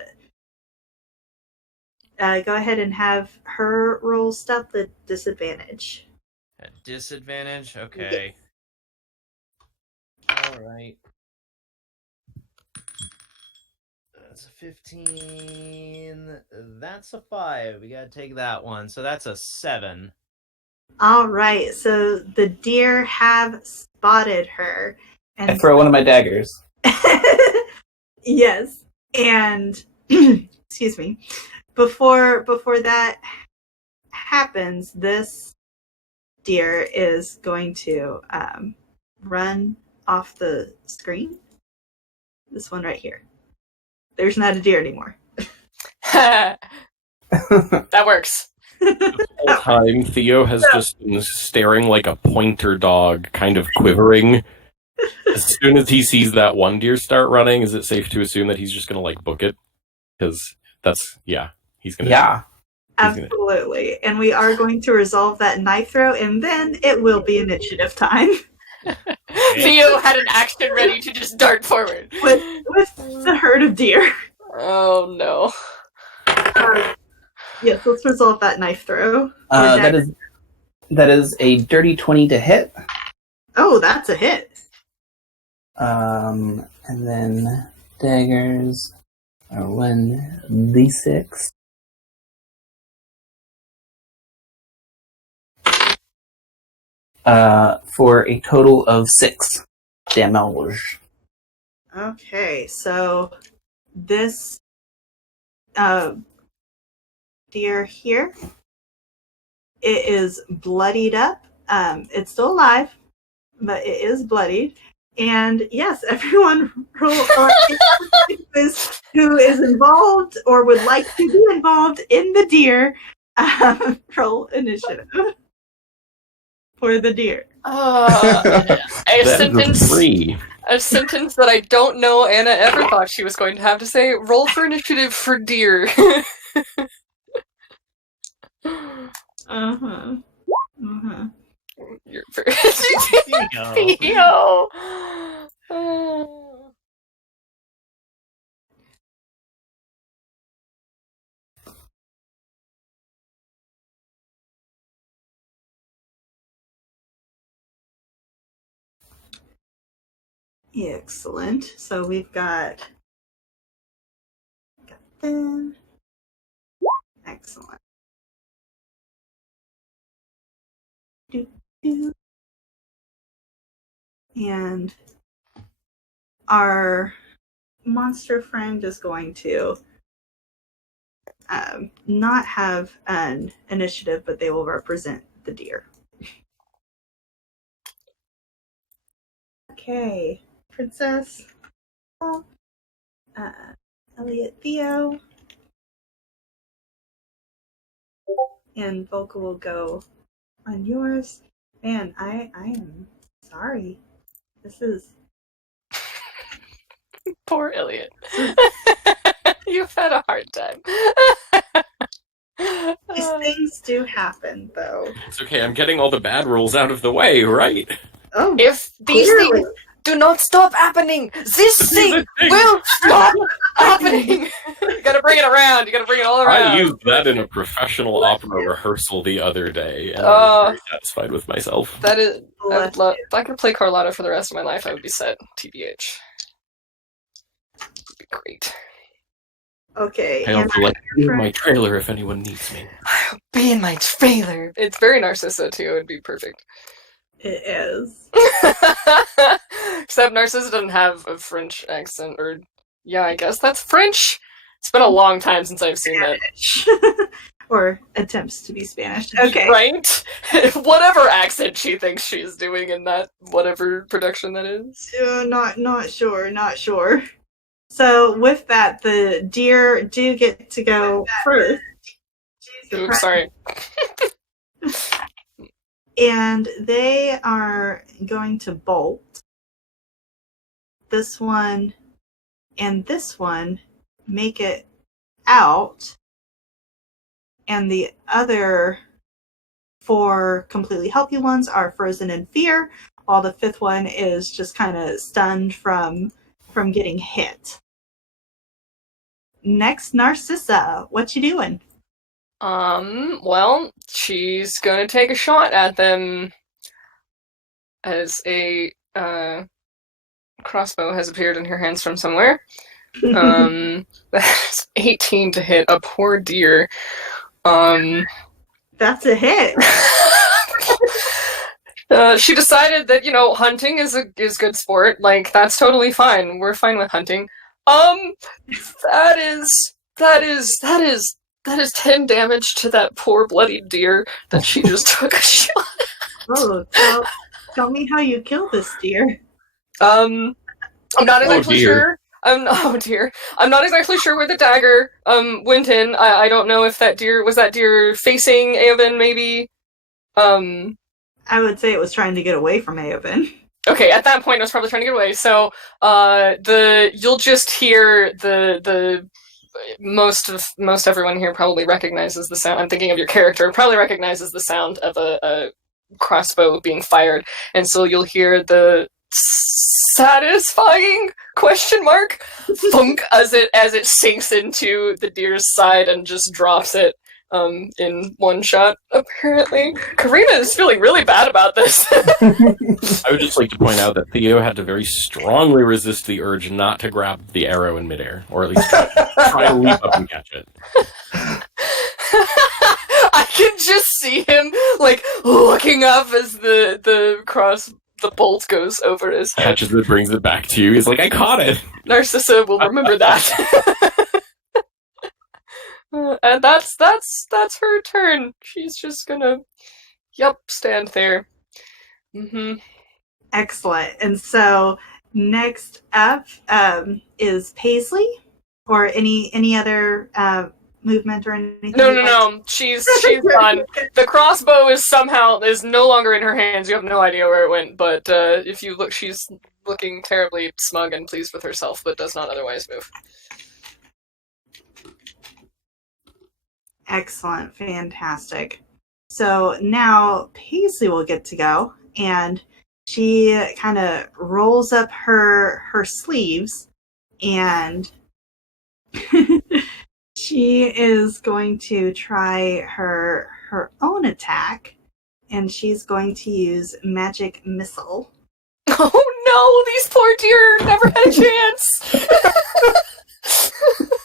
ahead and have her roll stealth at disadvantage. At disadvantage? Okay. Yes. Alright. That's a 15. That's a 5. We gotta take that one. So that's a 7. All right. So the deer have spotted her. And I throw one of my daggers. Yes. And excuse me. Before that happens, this deer is going to run off the screen. This one right here. There's not a deer anymore. That works. The whole time, Theo has just been staring like a pointer dog, kind of quivering. As soon as he sees that one deer start running, is it safe to assume that he's just going to book it? Because he's going to. Yeah. Absolutely. And we are going to resolve that knife throw, and then it will be initiative time. Theo had an action ready to just dart forward. With the herd of deer. Oh no. Yes, let's resolve that knife throw. That is a dirty 20 to hit. Oh, that's a hit. And then daggers are 1d6. For a total of 6 damage. Okay, so this deer here, it is bloodied up. It's still alive, but it is bloodied. And yes, everyone roll who is involved or would like to be involved in the deer. Roll initiative for the deer. A That is a sentence that I don't know Anna ever thought she was going to have to say. Roll for initiative for deer. Uh-huh. Uh-huh. You're very... Theo. Excellent. So we've got them. Excellent. Do, do. And our monster friend is going to not have an initiative, but they will represent the deer. Okay, Princess, Elliot, Theo, and Volca will go on yours. Man, I am sorry. This is Poor Elliot. You've had a hard time. these things do happen, though. It's okay, I'm getting all the bad rolls out of the way, right? Oh, If these clearly. things do not stop happening, this thing will stop happening. You gotta bring it around. You gotta bring it all around. I used that in a professional opera rehearsal the other day, and I was very satisfied with myself. That is, I would Bless love. you. If I could play Carlotta for the rest of my life, I would be set. TBH. It'd be great. Okay, I and also like to be in my trailer if anyone needs me. I'll be in my trailer. It's very Narcissa too. It'd be perfect. it is. Except Narcissa doesn't have a French accent, or yeah, I guess that's French. It's been a long time since I've seen that. Spanish. Or attempts to be Spanish. Okay. Right? Whatever accent she thinks she's doing in that whatever production that is. Not sure. So with that, the deer do get to go first. Oops, sorry. And they are going to bolt. This one and this one make it out. And the other 4 completely healthy ones are frozen in fear, while the 5th one is just kind of stunned from getting hit. Next, Narcissa, what you doing? Well, she's gonna take a shot at them as a crossbow has appeared in her hands from somewhere. That's 18 to hit a poor deer. That's a hit. She decided that, hunting is good sport. Like, that's totally fine. We're fine with hunting. That is 10 damage to that poor bloody deer that she just took a shot. Oh, tell me how you kill this deer. I'm not exactly sure. Oh dear. I'm not exactly sure where the dagger went in. I don't know if that deer was facing Eowyn, maybe. I would say it was trying to get away from Eowyn. Okay, at that point it was probably trying to get away. So you'll just hear the most everyone here probably recognizes the sound. I'm thinking of your character, probably recognizes the sound of a crossbow being fired, and so you'll hear the satisfying thunk as it sinks into the deer's side and just drops it in one shot. Apparently, Karina is feeling really bad about this. I would just like to point out that Theo had to very strongly resist the urge not to grab the arrow in midair, or at least try to leap up and catch it. I can just see him looking up as the bolt goes over his head. Catches it, brings it back to you. He's like, I caught it! Narcissa will remember that. And that's her turn. She's just gonna, stand there. Mm-hmm. Excellent. And so next up is Paisley, or any other movement or anything? No. She's done. The crossbow is no longer in her hands. You have no idea where it went. But if you look, she's looking terribly smug and pleased with herself, but does not otherwise move. Excellent, fantastic. So now Paisley will get to go, and she kind of rolls up her sleeves, and she is going to try her own attack, and she's going to use Magic Missile. Oh no, these poor deer never had a chance.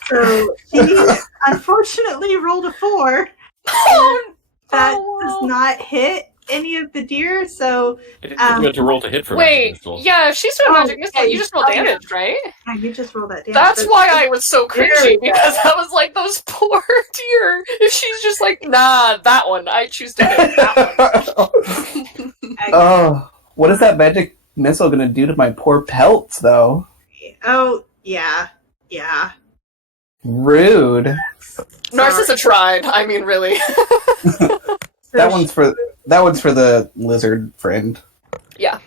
So she unfortunately rolled a 4. That does not hit any of the deer, so... I didn't think you had to roll to hit for Wait, Magic Missile. yeah, if she's doing Magic Missile, you just roll damage, right? Yeah, you just roll that damage. That's why I was so cringy, because I was like, those poor deer. If she's just like, nah, that one, I choose to hit that one. Oh, what is that magic missile going to do to my poor pelts, though? Oh, yeah. Rude. Narcissa tried, I mean, really. That one's for the lizard friend. Yeah.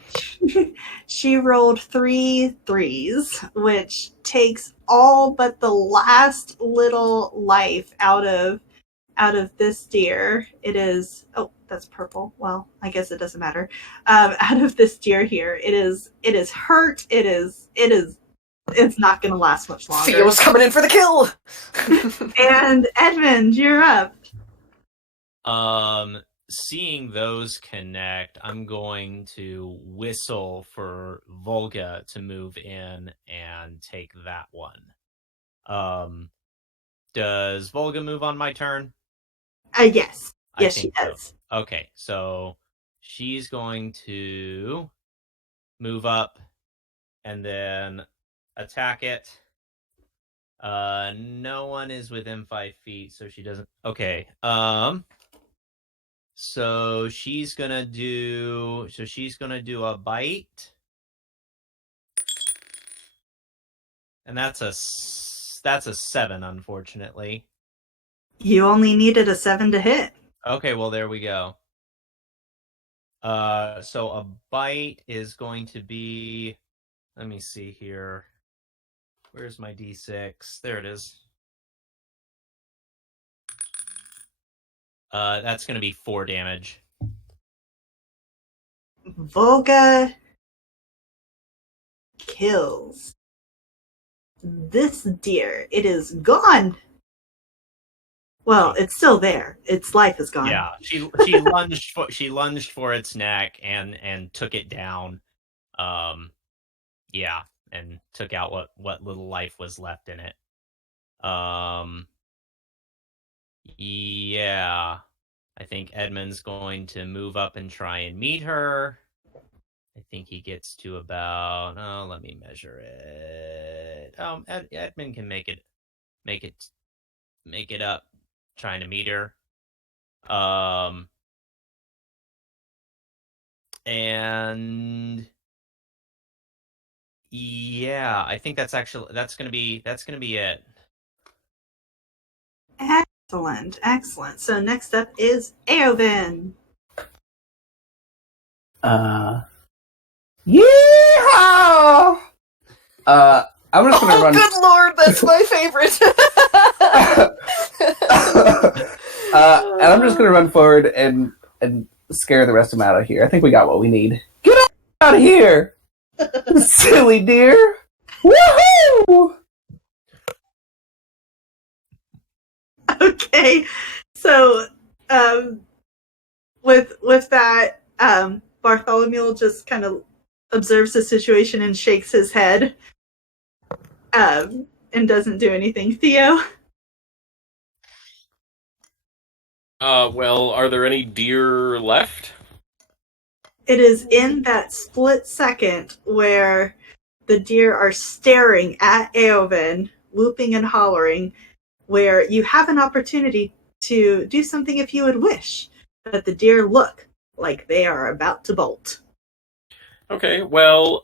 She rolled 3 3s, which takes all but the last little life out of this deer. It is that's purple. Well, I guess it doesn't matter. Out of this deer here, it is hurt. It's not going to last much longer. Theo's coming in for the kill. And Edmund, you're up. Seeing those connect, I'm going to whistle for Volga to move in and take that one. Does Volga move on my turn? Yes. I Yes, she think so. does. Okay, so she's going to move up and then attack it. No one is within 5 feet, so she doesn't. Okay. So she's gonna do a bite, and that's a 7, unfortunately. You only needed a 7 to hit. Okay, well there we go. So a bite is going to be. Let me see here. Where's my D6? There it is. That's going to be 4 damage. Volga kills this deer. It is gone. Well, it's still there. Its life is gone. Yeah, she lunged for its neck and took it down. Yeah, and took out what little life was left in it. Yeah, I think Edmund's going to move up and try and meet her. I think he gets to about. Oh, let me measure it. Edmund can make it up, trying to meet her. And yeah, I think that's gonna be it. Excellent. So next up is Eowyn. Yeehaw! I'm just gonna run. Good lord, that's my favorite. And I'm just gonna run forward and scare the rest of them out of here. I think we got what we need. Get out of here, silly deer! Woohoo! Okay, so with that, Bartholomew just kind of observes the situation and shakes his head, and doesn't do anything. Theo? Well, are there any deer left? It is in that split second where the deer are staring at Eowyn, whooping and hollering, where you have an opportunity to do something if you would wish, but the deer look like they are about to bolt. Okay, well,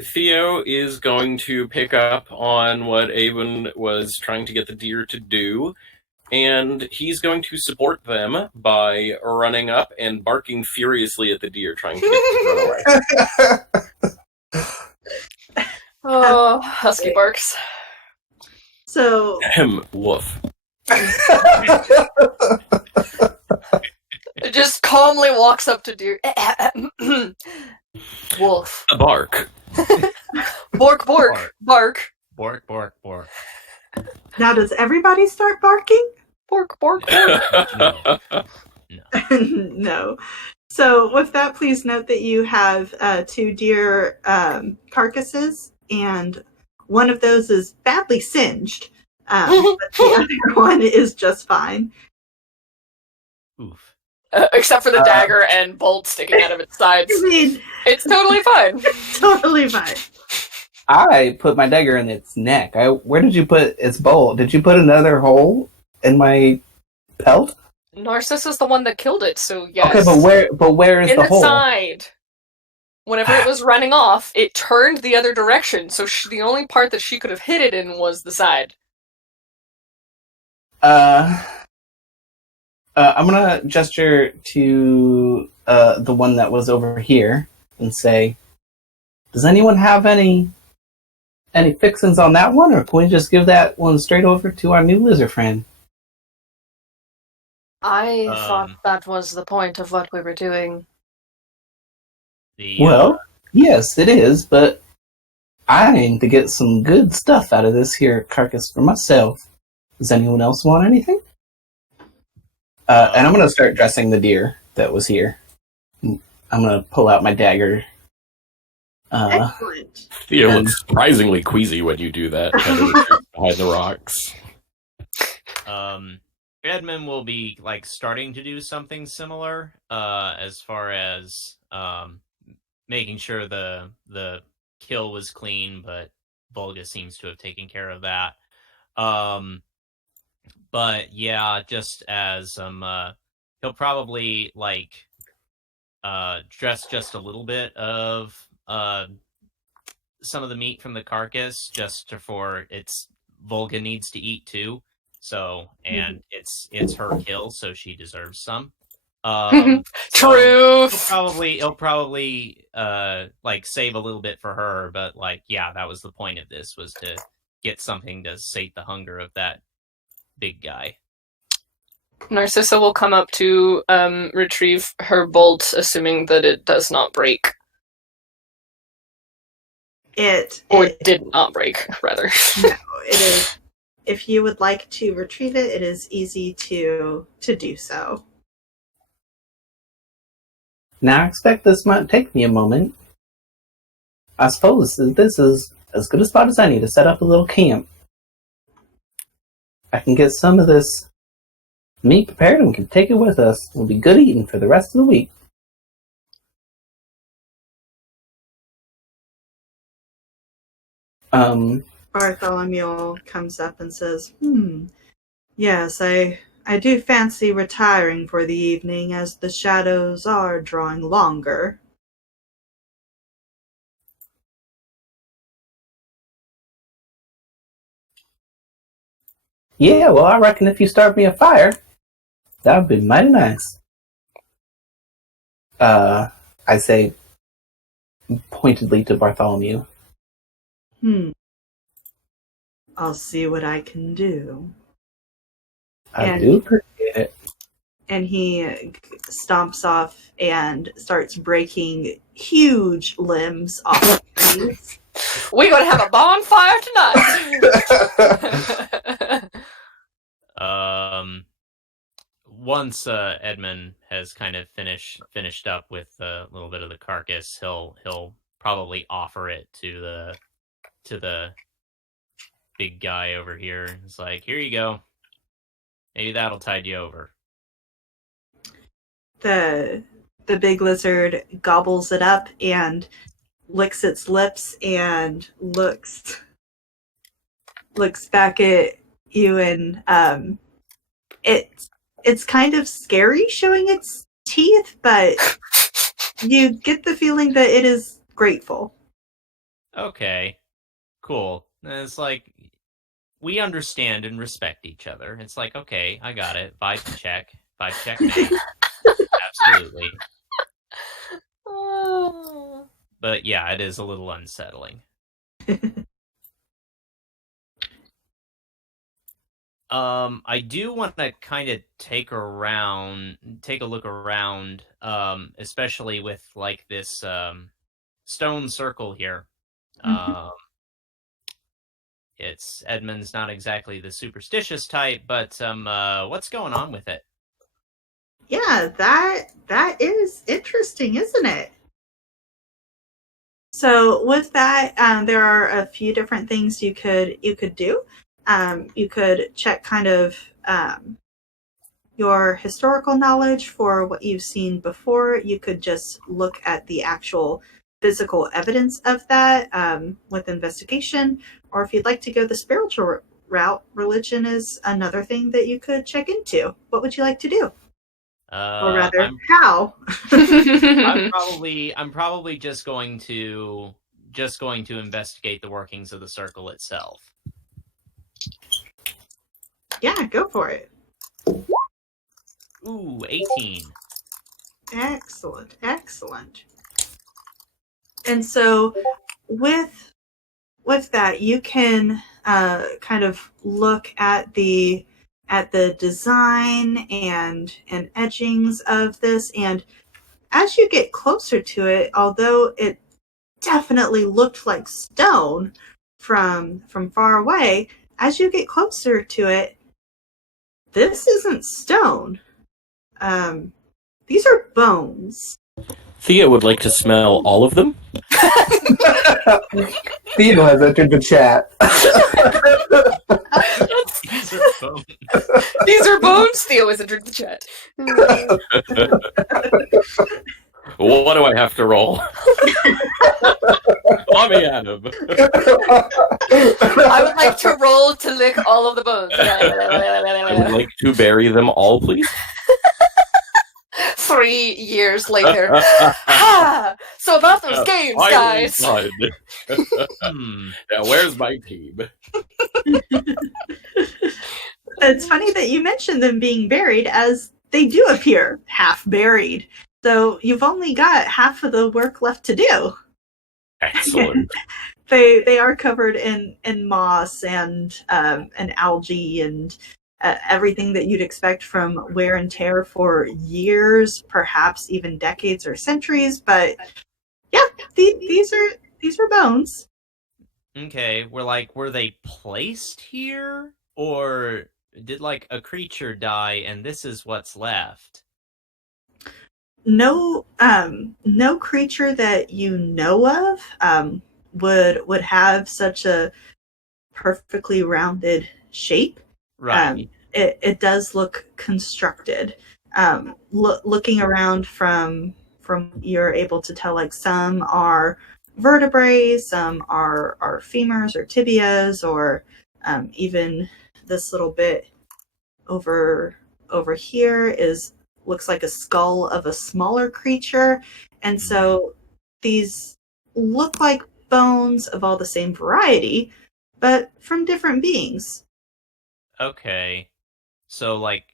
Theo is going to pick up on what Avon was trying to get the deer to do, and he's going to support them by running up and barking furiously at the deer, trying to get them to run away. Oh, husky barks. So, Woof. It just calmly walks up to deer. Wolf. A bark. Bork, bork, bark. Bork, bork, bork. now does everybody start barking? Bork, bork, bork. No. No. So with that, please note that you have 2 deer carcasses, and one of those is badly singed, but the other one is just fine. Oof. Except for the dagger and bolt sticking out of its sides. I mean, It's totally fine. totally fine. I put my dagger in its neck. Where did you put its bolt? Did you put another hole in my pelt? Narcissus is the one that killed it, so yes. Okay, but where is in the the hole? side. Whenever it was running off, it turned the other direction, so the only part that she could have hit it in was the side. I'm gonna gesture to the one that was over here and say, "Does anyone have any fixings on that one, or can we just give that one straight over to our new lizard friend?" I thought that was the point of what we were doing. Well, yes, it is, but I aim to get some good stuff out of this here carcass for myself. Does anyone else want anything? And I'm going to start dressing the deer that was here. I'm going to pull out my dagger. Excellent. Theo looks surprisingly queasy when you do that, kind of behind the rocks. Edmund will be like starting to do something similar, as far as making sure the kill was clean, but Volga seems to have taken care of that. But yeah, just as he'll probably like dress just a little bit of some of the meat from the carcass, just for its Volga needs to eat too. So, and it's her kill, so she deserves some. Truth. He'll probably like save a little bit for her, but like, yeah, that was the point of this, was to get something to sate the hunger of that big guy. Narcissa will come up to retrieve her bolt, assuming that it does not break. It did not break, rather. No, it is. If you would like to retrieve it, it is easy to do so. Now, I expect this might take me a moment. I suppose this is as good a spot as any to set up a little camp. I can get some of this meat prepared and we can take it with us. It'll be good eating for the rest of the week. Bartholomew comes up and says, yes, I do fancy retiring for the evening, as the shadows are drawing longer. Yeah, well, I reckon if you start me a fire, that would be mighty nice. I say pointedly to Bartholomew. I'll see what I can do. I do appreciate it. And he stomps off and starts breaking huge limbs off the trees. We're gonna have a bonfire tonight. Once Edmund has kind of finished up with a little bit of the carcass, he'll probably offer it to the big guy over here. It's like, here you go. Maybe that'll tide you over. The big lizard gobbles it up and licks its lips and looks back at you, and it's kind of scary showing its teeth, but you get the feeling that it is grateful. Okay, cool. And it's like, we understand and respect each other. It's like, okay, I got it. Vibe check. Vibe check me. Absolutely. Oh. But yeah, it is a little unsettling. I do want to kind of take a look around, especially with like this stone circle here. It's Edmund's not exactly the superstitious type, but what's going on with it? Yeah, that is interesting, isn't it? So with that, there are a few different things you could do. You could check kind of your historical knowledge for what you've seen before. You could just look at the actual physical evidence of that with investigation. Or if you'd like to go the spiritual route, religion is another thing that you could check into. What would you like to do? Or rather, how? I'm probably just going to investigate the workings of the circle itself. Yeah, go for it. Ooh, 18. Excellent. And so with that, you can kind of look at the design and etchings of this, and as you get closer to it, although it definitely looked like stone from far away, as you get closer to it, this isn't stone. These are bones. Thea would like to smell all of them. Theo has entered the chat. These are bones. These are bones. Theo has entered the chat. What do I have to roll? Let me at him. I would like to roll to lick all of the bones. I would like to bury them all, please. 3 years later. So about those games, guys. Now, where's my team? It's funny that you mentioned them being buried, as they do appear half buried. So you've only got half of the work left to do. Excellent. They are covered in moss and algae and everything that you'd expect from wear and tear for years, perhaps even decades or centuries. But yeah, these are bones. Okay, were they placed here, or did like a creature die and this is what's left? No creature that you know of would have such a perfectly rounded shape. Right. It does look constructed. Looking around from you're able to tell, like, some are vertebrae, some are femurs or tibias, or even this little bit over here looks like a skull of a smaller creature. And so these look like bones of all the same variety, but from different beings. Okay. So like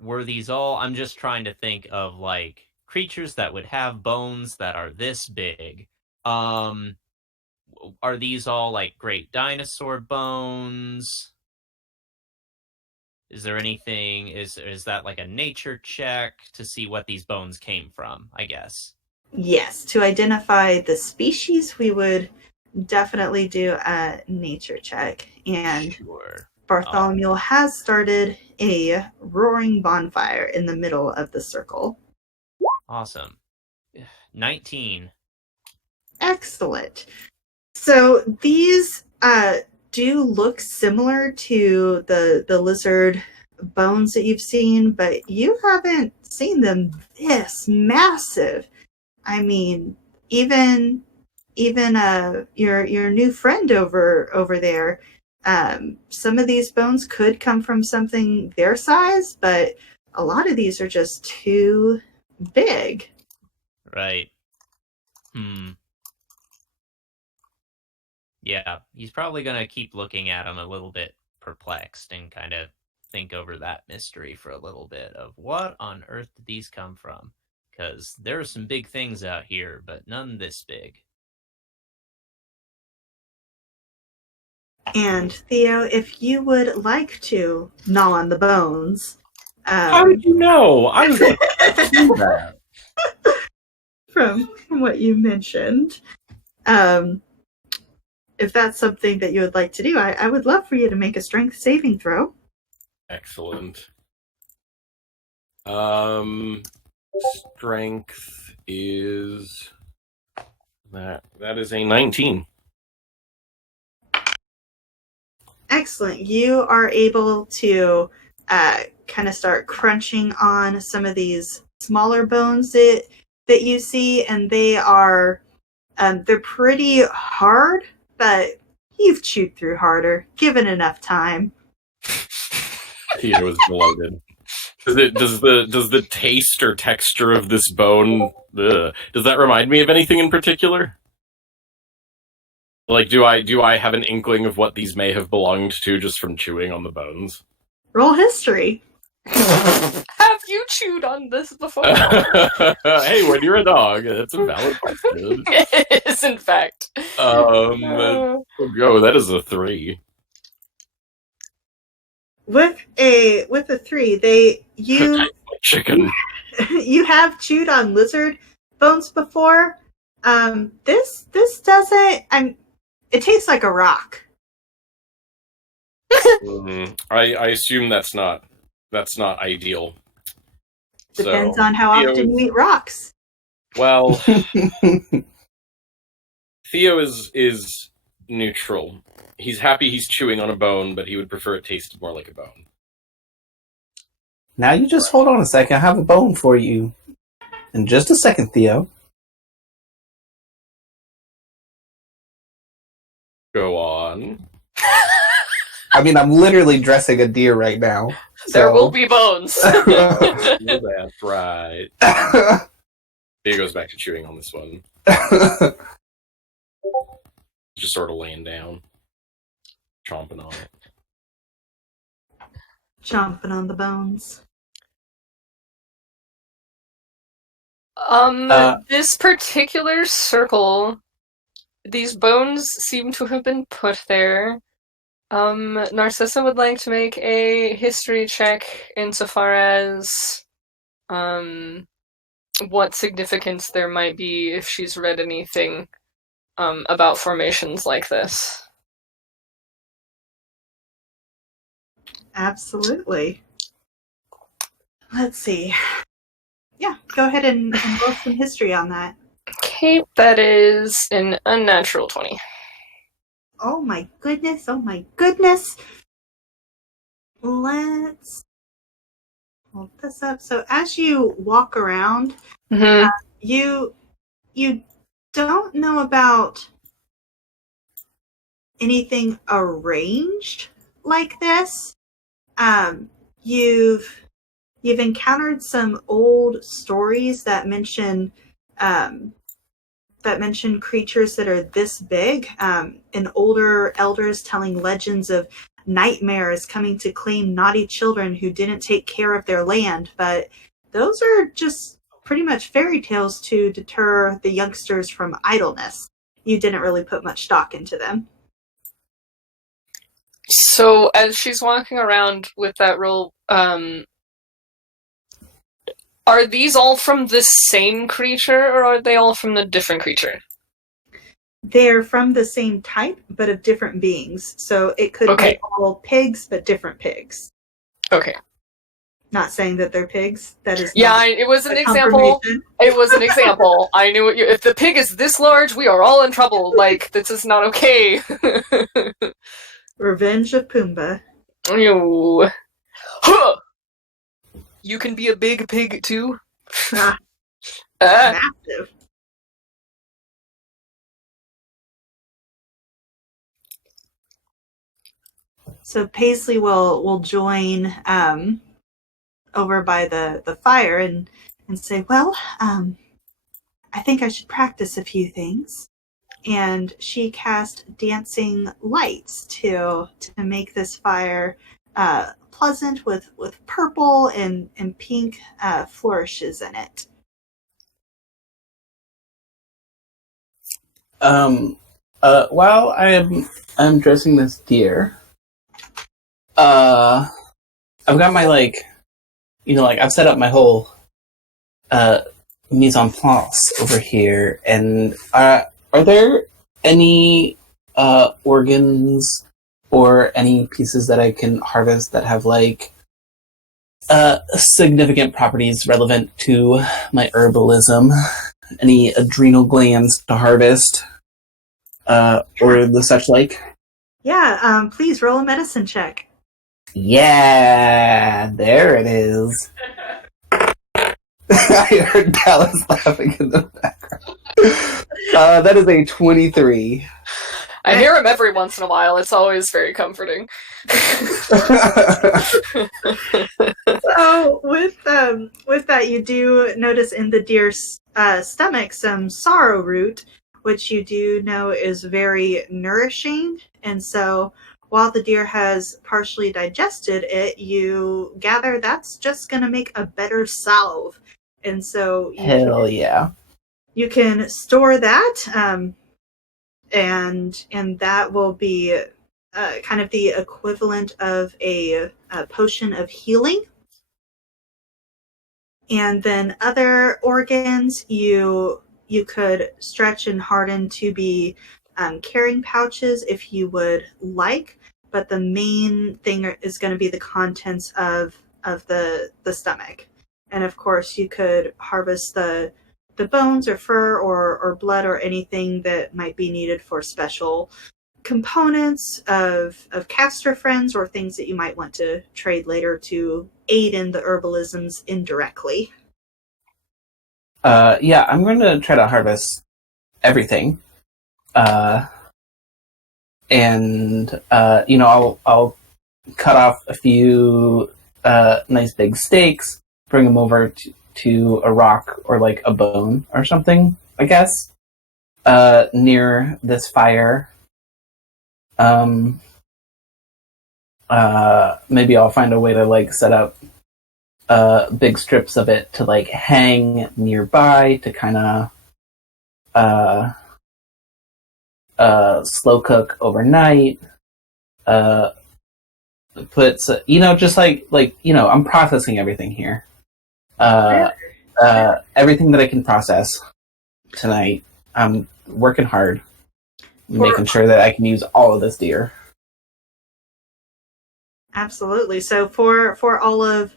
were these all, I'm just trying to think of like creatures that would have bones that are this big. Are these all like great dinosaur bones? Is there anything, is that like a nature check to see what these bones came from, I guess? Yes, to identify the species, we would definitely do a nature check. And Sure. Bartholomew has started a roaring bonfire in the middle of the circle. Awesome. 19. Excellent. So these do look similar to the lizard bones that you've seen, but you haven't seen them this massive. I mean, even your new friend over there, some of these bones could come from something their size, but a lot of these are just too big. Right. Yeah, he's probably going to keep looking at him a little bit perplexed and kind of think over that mystery for a little bit of what on earth did these come from? Because there are some big things out here, but none this big. And Theo, if you would like to gnaw on the bones, How did you know? I was going to do that. from what you mentioned, if that's something that you would like to do, I would love for you to make a strength saving throw. Excellent. Strength is that is a 19. Excellent. You are able to kind of start crunching on some of these smaller bones that you see, and they are they're pretty hard, but you've chewed through harder, given enough time. Theo is delighted. Does the taste or texture of this bone does that remind me of anything in particular? Like, do I have an inkling of what these may have belonged to just from chewing on the bones? Roll history. Have you chewed on this before? Hey, when you're a dog, that's a valid question. It is, in fact. Go. That is a 3. With a 3, Chicken. you have chewed on lizard bones before. This doesn't. It tastes like a rock. I assume that's not ideal. Depends on how often you eat rocks. Well, Theo is neutral. He's happy he's chewing on a bone, but he would prefer it tasted more like a bone. Now you just hold on a second. I have a bone for you. In just a second, Theo. Go on. I mean, I'm literally dressing a deer right now. There will be bones. That's right. Theo goes back to chewing on this one. Just sort of laying down. Chomping on it. Chomping on the bones. This particular circle, these bones seem to have been put there. Narcissa would like to make a history check insofar as what significance there might be if she's read anything about formations like this. Absolutely. Let's see. Yeah, go ahead and roll some history on that. Okay, that is an unnatural 20. Oh my goodness, oh my goodness. Let's hold this up. So as you walk around, you don't know about anything arranged like this. You've encountered some old stories that mention creatures that are this big, and older elders telling legends of nightmares coming to claim naughty children who didn't take care of their land. But those are just pretty much fairy tales to deter the youngsters from idleness. You didn't really put much stock into them. So as she's walking around with that roll, are these all from the same creature, or are they all from the different creature? They're from the same type, but of different beings. So it could be all pigs, but different pigs. Okay. Not saying that they're pigs. That is it was an example. It was an example. I knew it. If the pig is this large, we are all in trouble. Like, this is not okay. Revenge of Pumbaa. Ew. Huh! You can be a big pig too. Massive. So Paisley will join over by the fire and say, well, I think I should practice a few things. and she cast dancing lights to make this fire pleasant with purple and pink flourishes in it. While I'm dressing this deer, I've got my I've set up my whole mise en place over here, and are there any organs or any pieces that I can harvest that have significant properties relevant to my herbalism? Any adrenal glands to harvest, or the such like? Yeah, please roll a medicine check. Yeah, there it is. I heard Dallas laughing in the background. That is a 23. I hear him every once in a while. It's always very comforting. So with that, you do notice in the deer's stomach some sorrow root, which you do know is very nourishing. And so while the deer has partially digested it, you gather that's just going to make a better salve. And so you can store that, and that will be kind of the equivalent of a potion of healing. And then other organs you could stretch and harden to be carrying pouches if you would like, but the main thing is going to be the contents of the stomach. And of course, you could harvest the bones or fur or blood or anything that might be needed for special components of caster friends or things that you might want to trade later to aid in the herbalisms indirectly. Yeah, I'm going to try to harvest everything. And I'll cut off a few nice big steaks, bring them over to a rock or like a bone or something, I guess, near this fire. Maybe I'll find a way to set up big strips of it to hang nearby to kind of slow cook overnight. Put just I'm processing everything here. Everything that I can process tonight. I'm working hard, making sure that I can use all of this deer. Absolutely. So for all of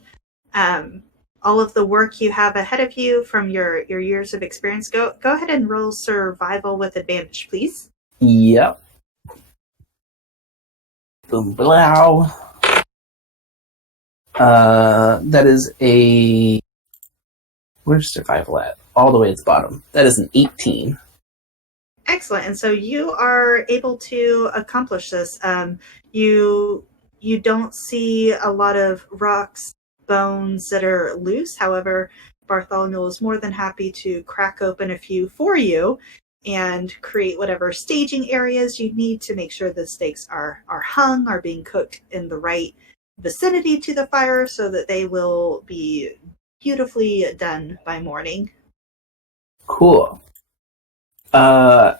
the work you have ahead of you from your years of experience, go ahead and roll survival with advantage, please. Yep. Boom, blow. That is a... Where's survival at? All the way at the bottom. That is an 18. Excellent. And so you are able to accomplish this. You don't see a lot of rocks, bones that are loose. However, Bartholomew is more than happy to crack open a few for you and create whatever staging areas you need to make sure the steaks are hung, are being cooked in the right vicinity to the fire so that they will be beautifully done by morning. Cool. Am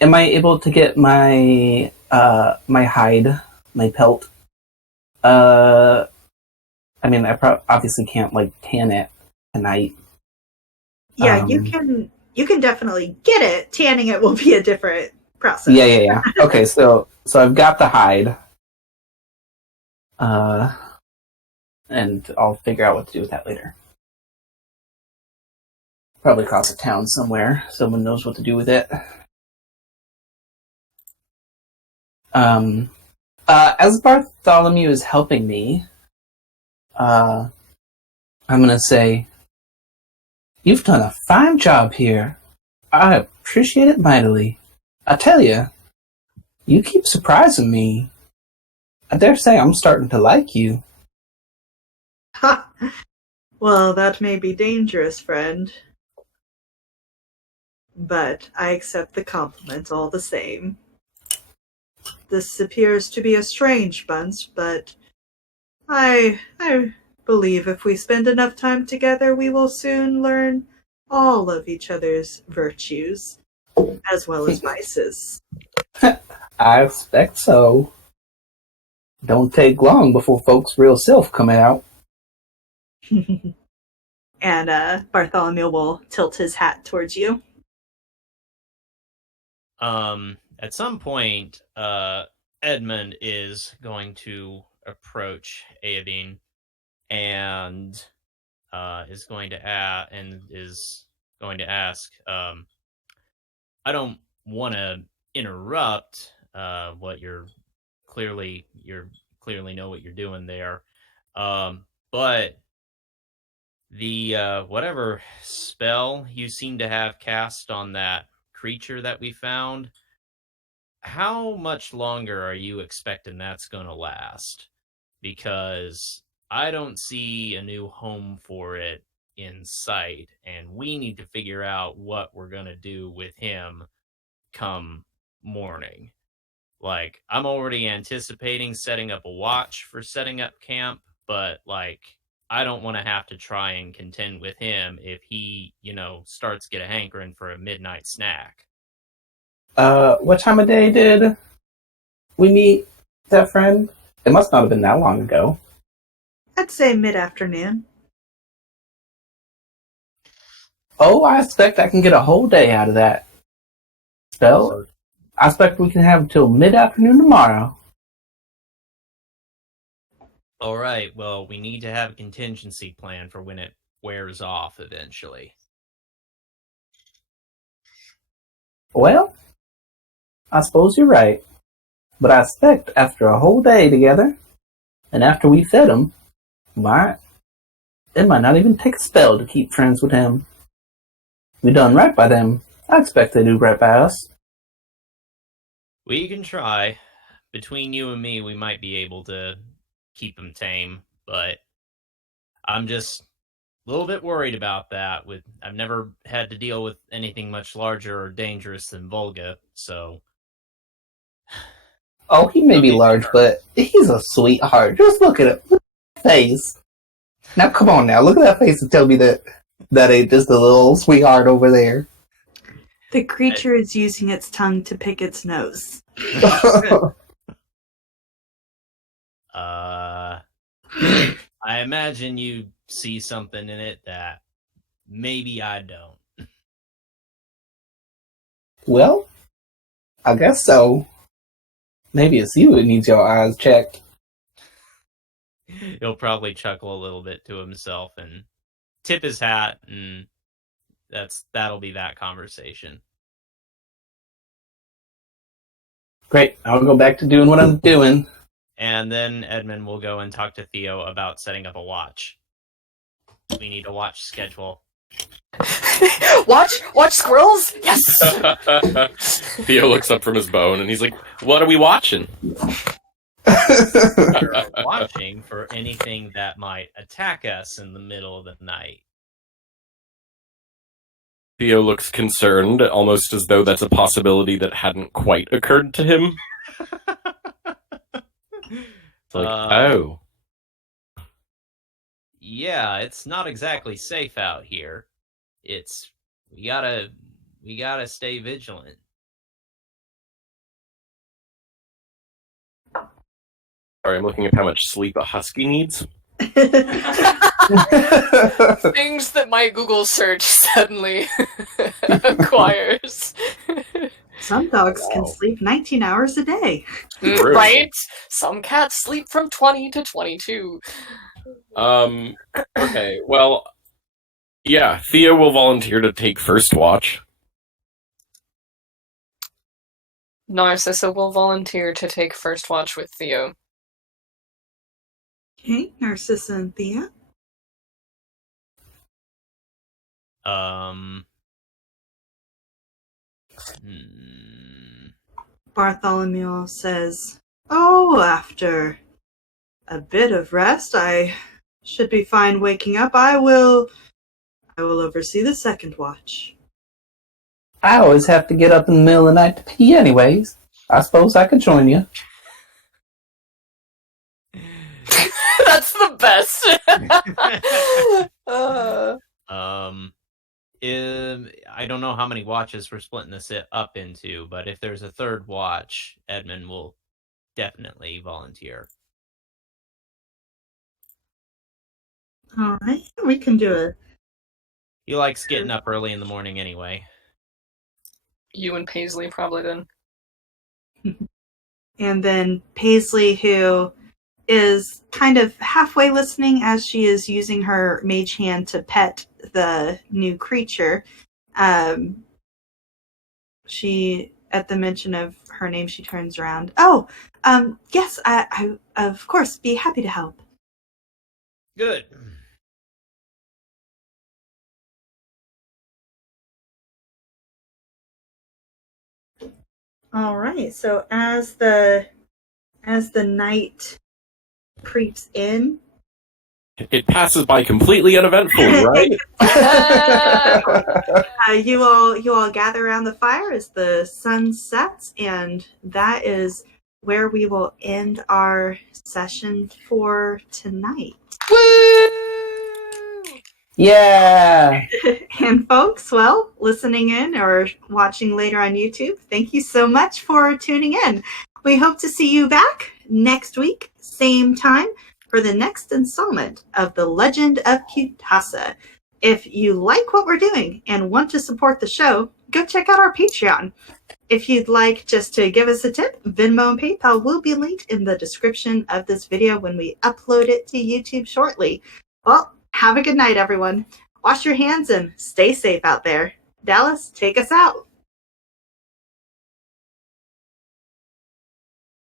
I able to get my my hide, my pelt? I mean, I obviously can't tan it tonight. Yeah, you can definitely get it. Tanning it will be a different process. Yeah. Okay, so I've got the hide. And I'll figure out what to do with that later. Probably across a town somewhere. Someone knows what to do with it. As Bartholomew is helping me, I'm gonna say, you've done a fine job here. I appreciate it mightily. I tell you, you keep surprising me. I dare say I'm starting to like you. Well, that may be dangerous, friend. but I accept the compliment all the same. This appears to be a strange bunch, but I believe if we spend enough time together, we will soon learn all of each other's virtues, as well as vices. I expect so. Don't take long before folks' real self come out. And Bartholomew will tilt his hat towards you. At some point, Edmund is going to approach Aodine and is going to ask. I don't want to interrupt what you're clearly know what you're doing there, but the whatever spell you seem to have cast on that creature that we found, how much longer are you expecting that's going to last? Because I don't see a new home for it in sight, and we need to figure out what we're going to do with him come morning. Like, I'm already anticipating setting up a watch for setting up camp, but, like, I don't want to have to try and contend with him if he, starts get a hankering for a midnight snack. What time of day did we meet that friend? It must not have been that long ago. I'd say mid-afternoon. Oh, I expect I can get a whole day out of that spell. I expect we can have until mid-afternoon tomorrow. All right, well, we need to have a contingency plan for when it wears off eventually. Well, I suppose you're right. But I expect after a whole day together, and after we fed him, it might not even take a spell to keep friends with him. We done right by them. I expect they do right by us. We can try. Between you and me, we might be able to keep him tame, but I'm just a little bit worried about that. I've never had to deal with anything much larger or dangerous than Volga, so... Oh, he may be large, but he's a sweetheart. Just look at him. Look at that face. Now, come on now. Look at that face and tell me that ain't just a little sweetheart over there. The creature is using its tongue to pick its nose. I imagine you see something in it that maybe I don't. Well, I guess so. Maybe it's you that needs your eyes checked. He'll probably chuckle a little bit to himself and tip his hat, and that'll be that conversation. Great. I'll go back to doing what I'm doing. And then Edmund will go and talk to Theo about setting up a watch. We need a watch schedule. Watch squirrels? Yes! Theo looks up from his bone and he's like, what are we watching? We're watching for anything that might attack us in the middle of the night. Theo looks concerned, almost as though that's a possibility that hadn't quite occurred to him. It's like, oh. Yeah, it's not exactly safe out here. We gotta stay vigilant. Sorry, I'm looking at how much sleep a husky needs. Things that my Google search suddenly acquires. Some dogs can sleep 19 hours a day. Right? Some cats sleep from 20 to 22. Okay, well, yeah, Theo will volunteer to take first watch. Narcissa will volunteer to take first watch with Theo. Okay, Narcissa and Thea. Bartholomew says, "Oh, after a bit of rest, I should be fine waking up. I will oversee the second watch." I always have to get up in the middle of the night to pee anyways. I suppose I could join you. That's the best. I don't know how many watches we're splitting this up into, but if there's a third watch, Edmund will definitely volunteer. All right, we can do it. He likes getting up early in the morning anyway. You and Paisley probably did. And then Paisley, who is kind of halfway listening as she is using her mage hand to pet the new creature. She, at the mention of her name, she turns around. Oh, yes, I of course be happy to help. Good. All right. So as the night creeps in, It passes by completely uneventfully, right? you all gather around the fire as the sun sets, and that is where we will end our session for tonight. Woo! Yeah! And folks, well, listening in or watching later on YouTube, thank you so much for tuning in. We hope to see you back next week, same time, for the next installment of the Legend of Qutasa. If you like what we're doing and want to support the show, go check out our Patreon. If you'd like just to give us a tip, Venmo and PayPal will be linked in the description of this video when we upload it to YouTube shortly. Well, have a good night, everyone. Wash your hands and stay safe out there. Dallas, take us out.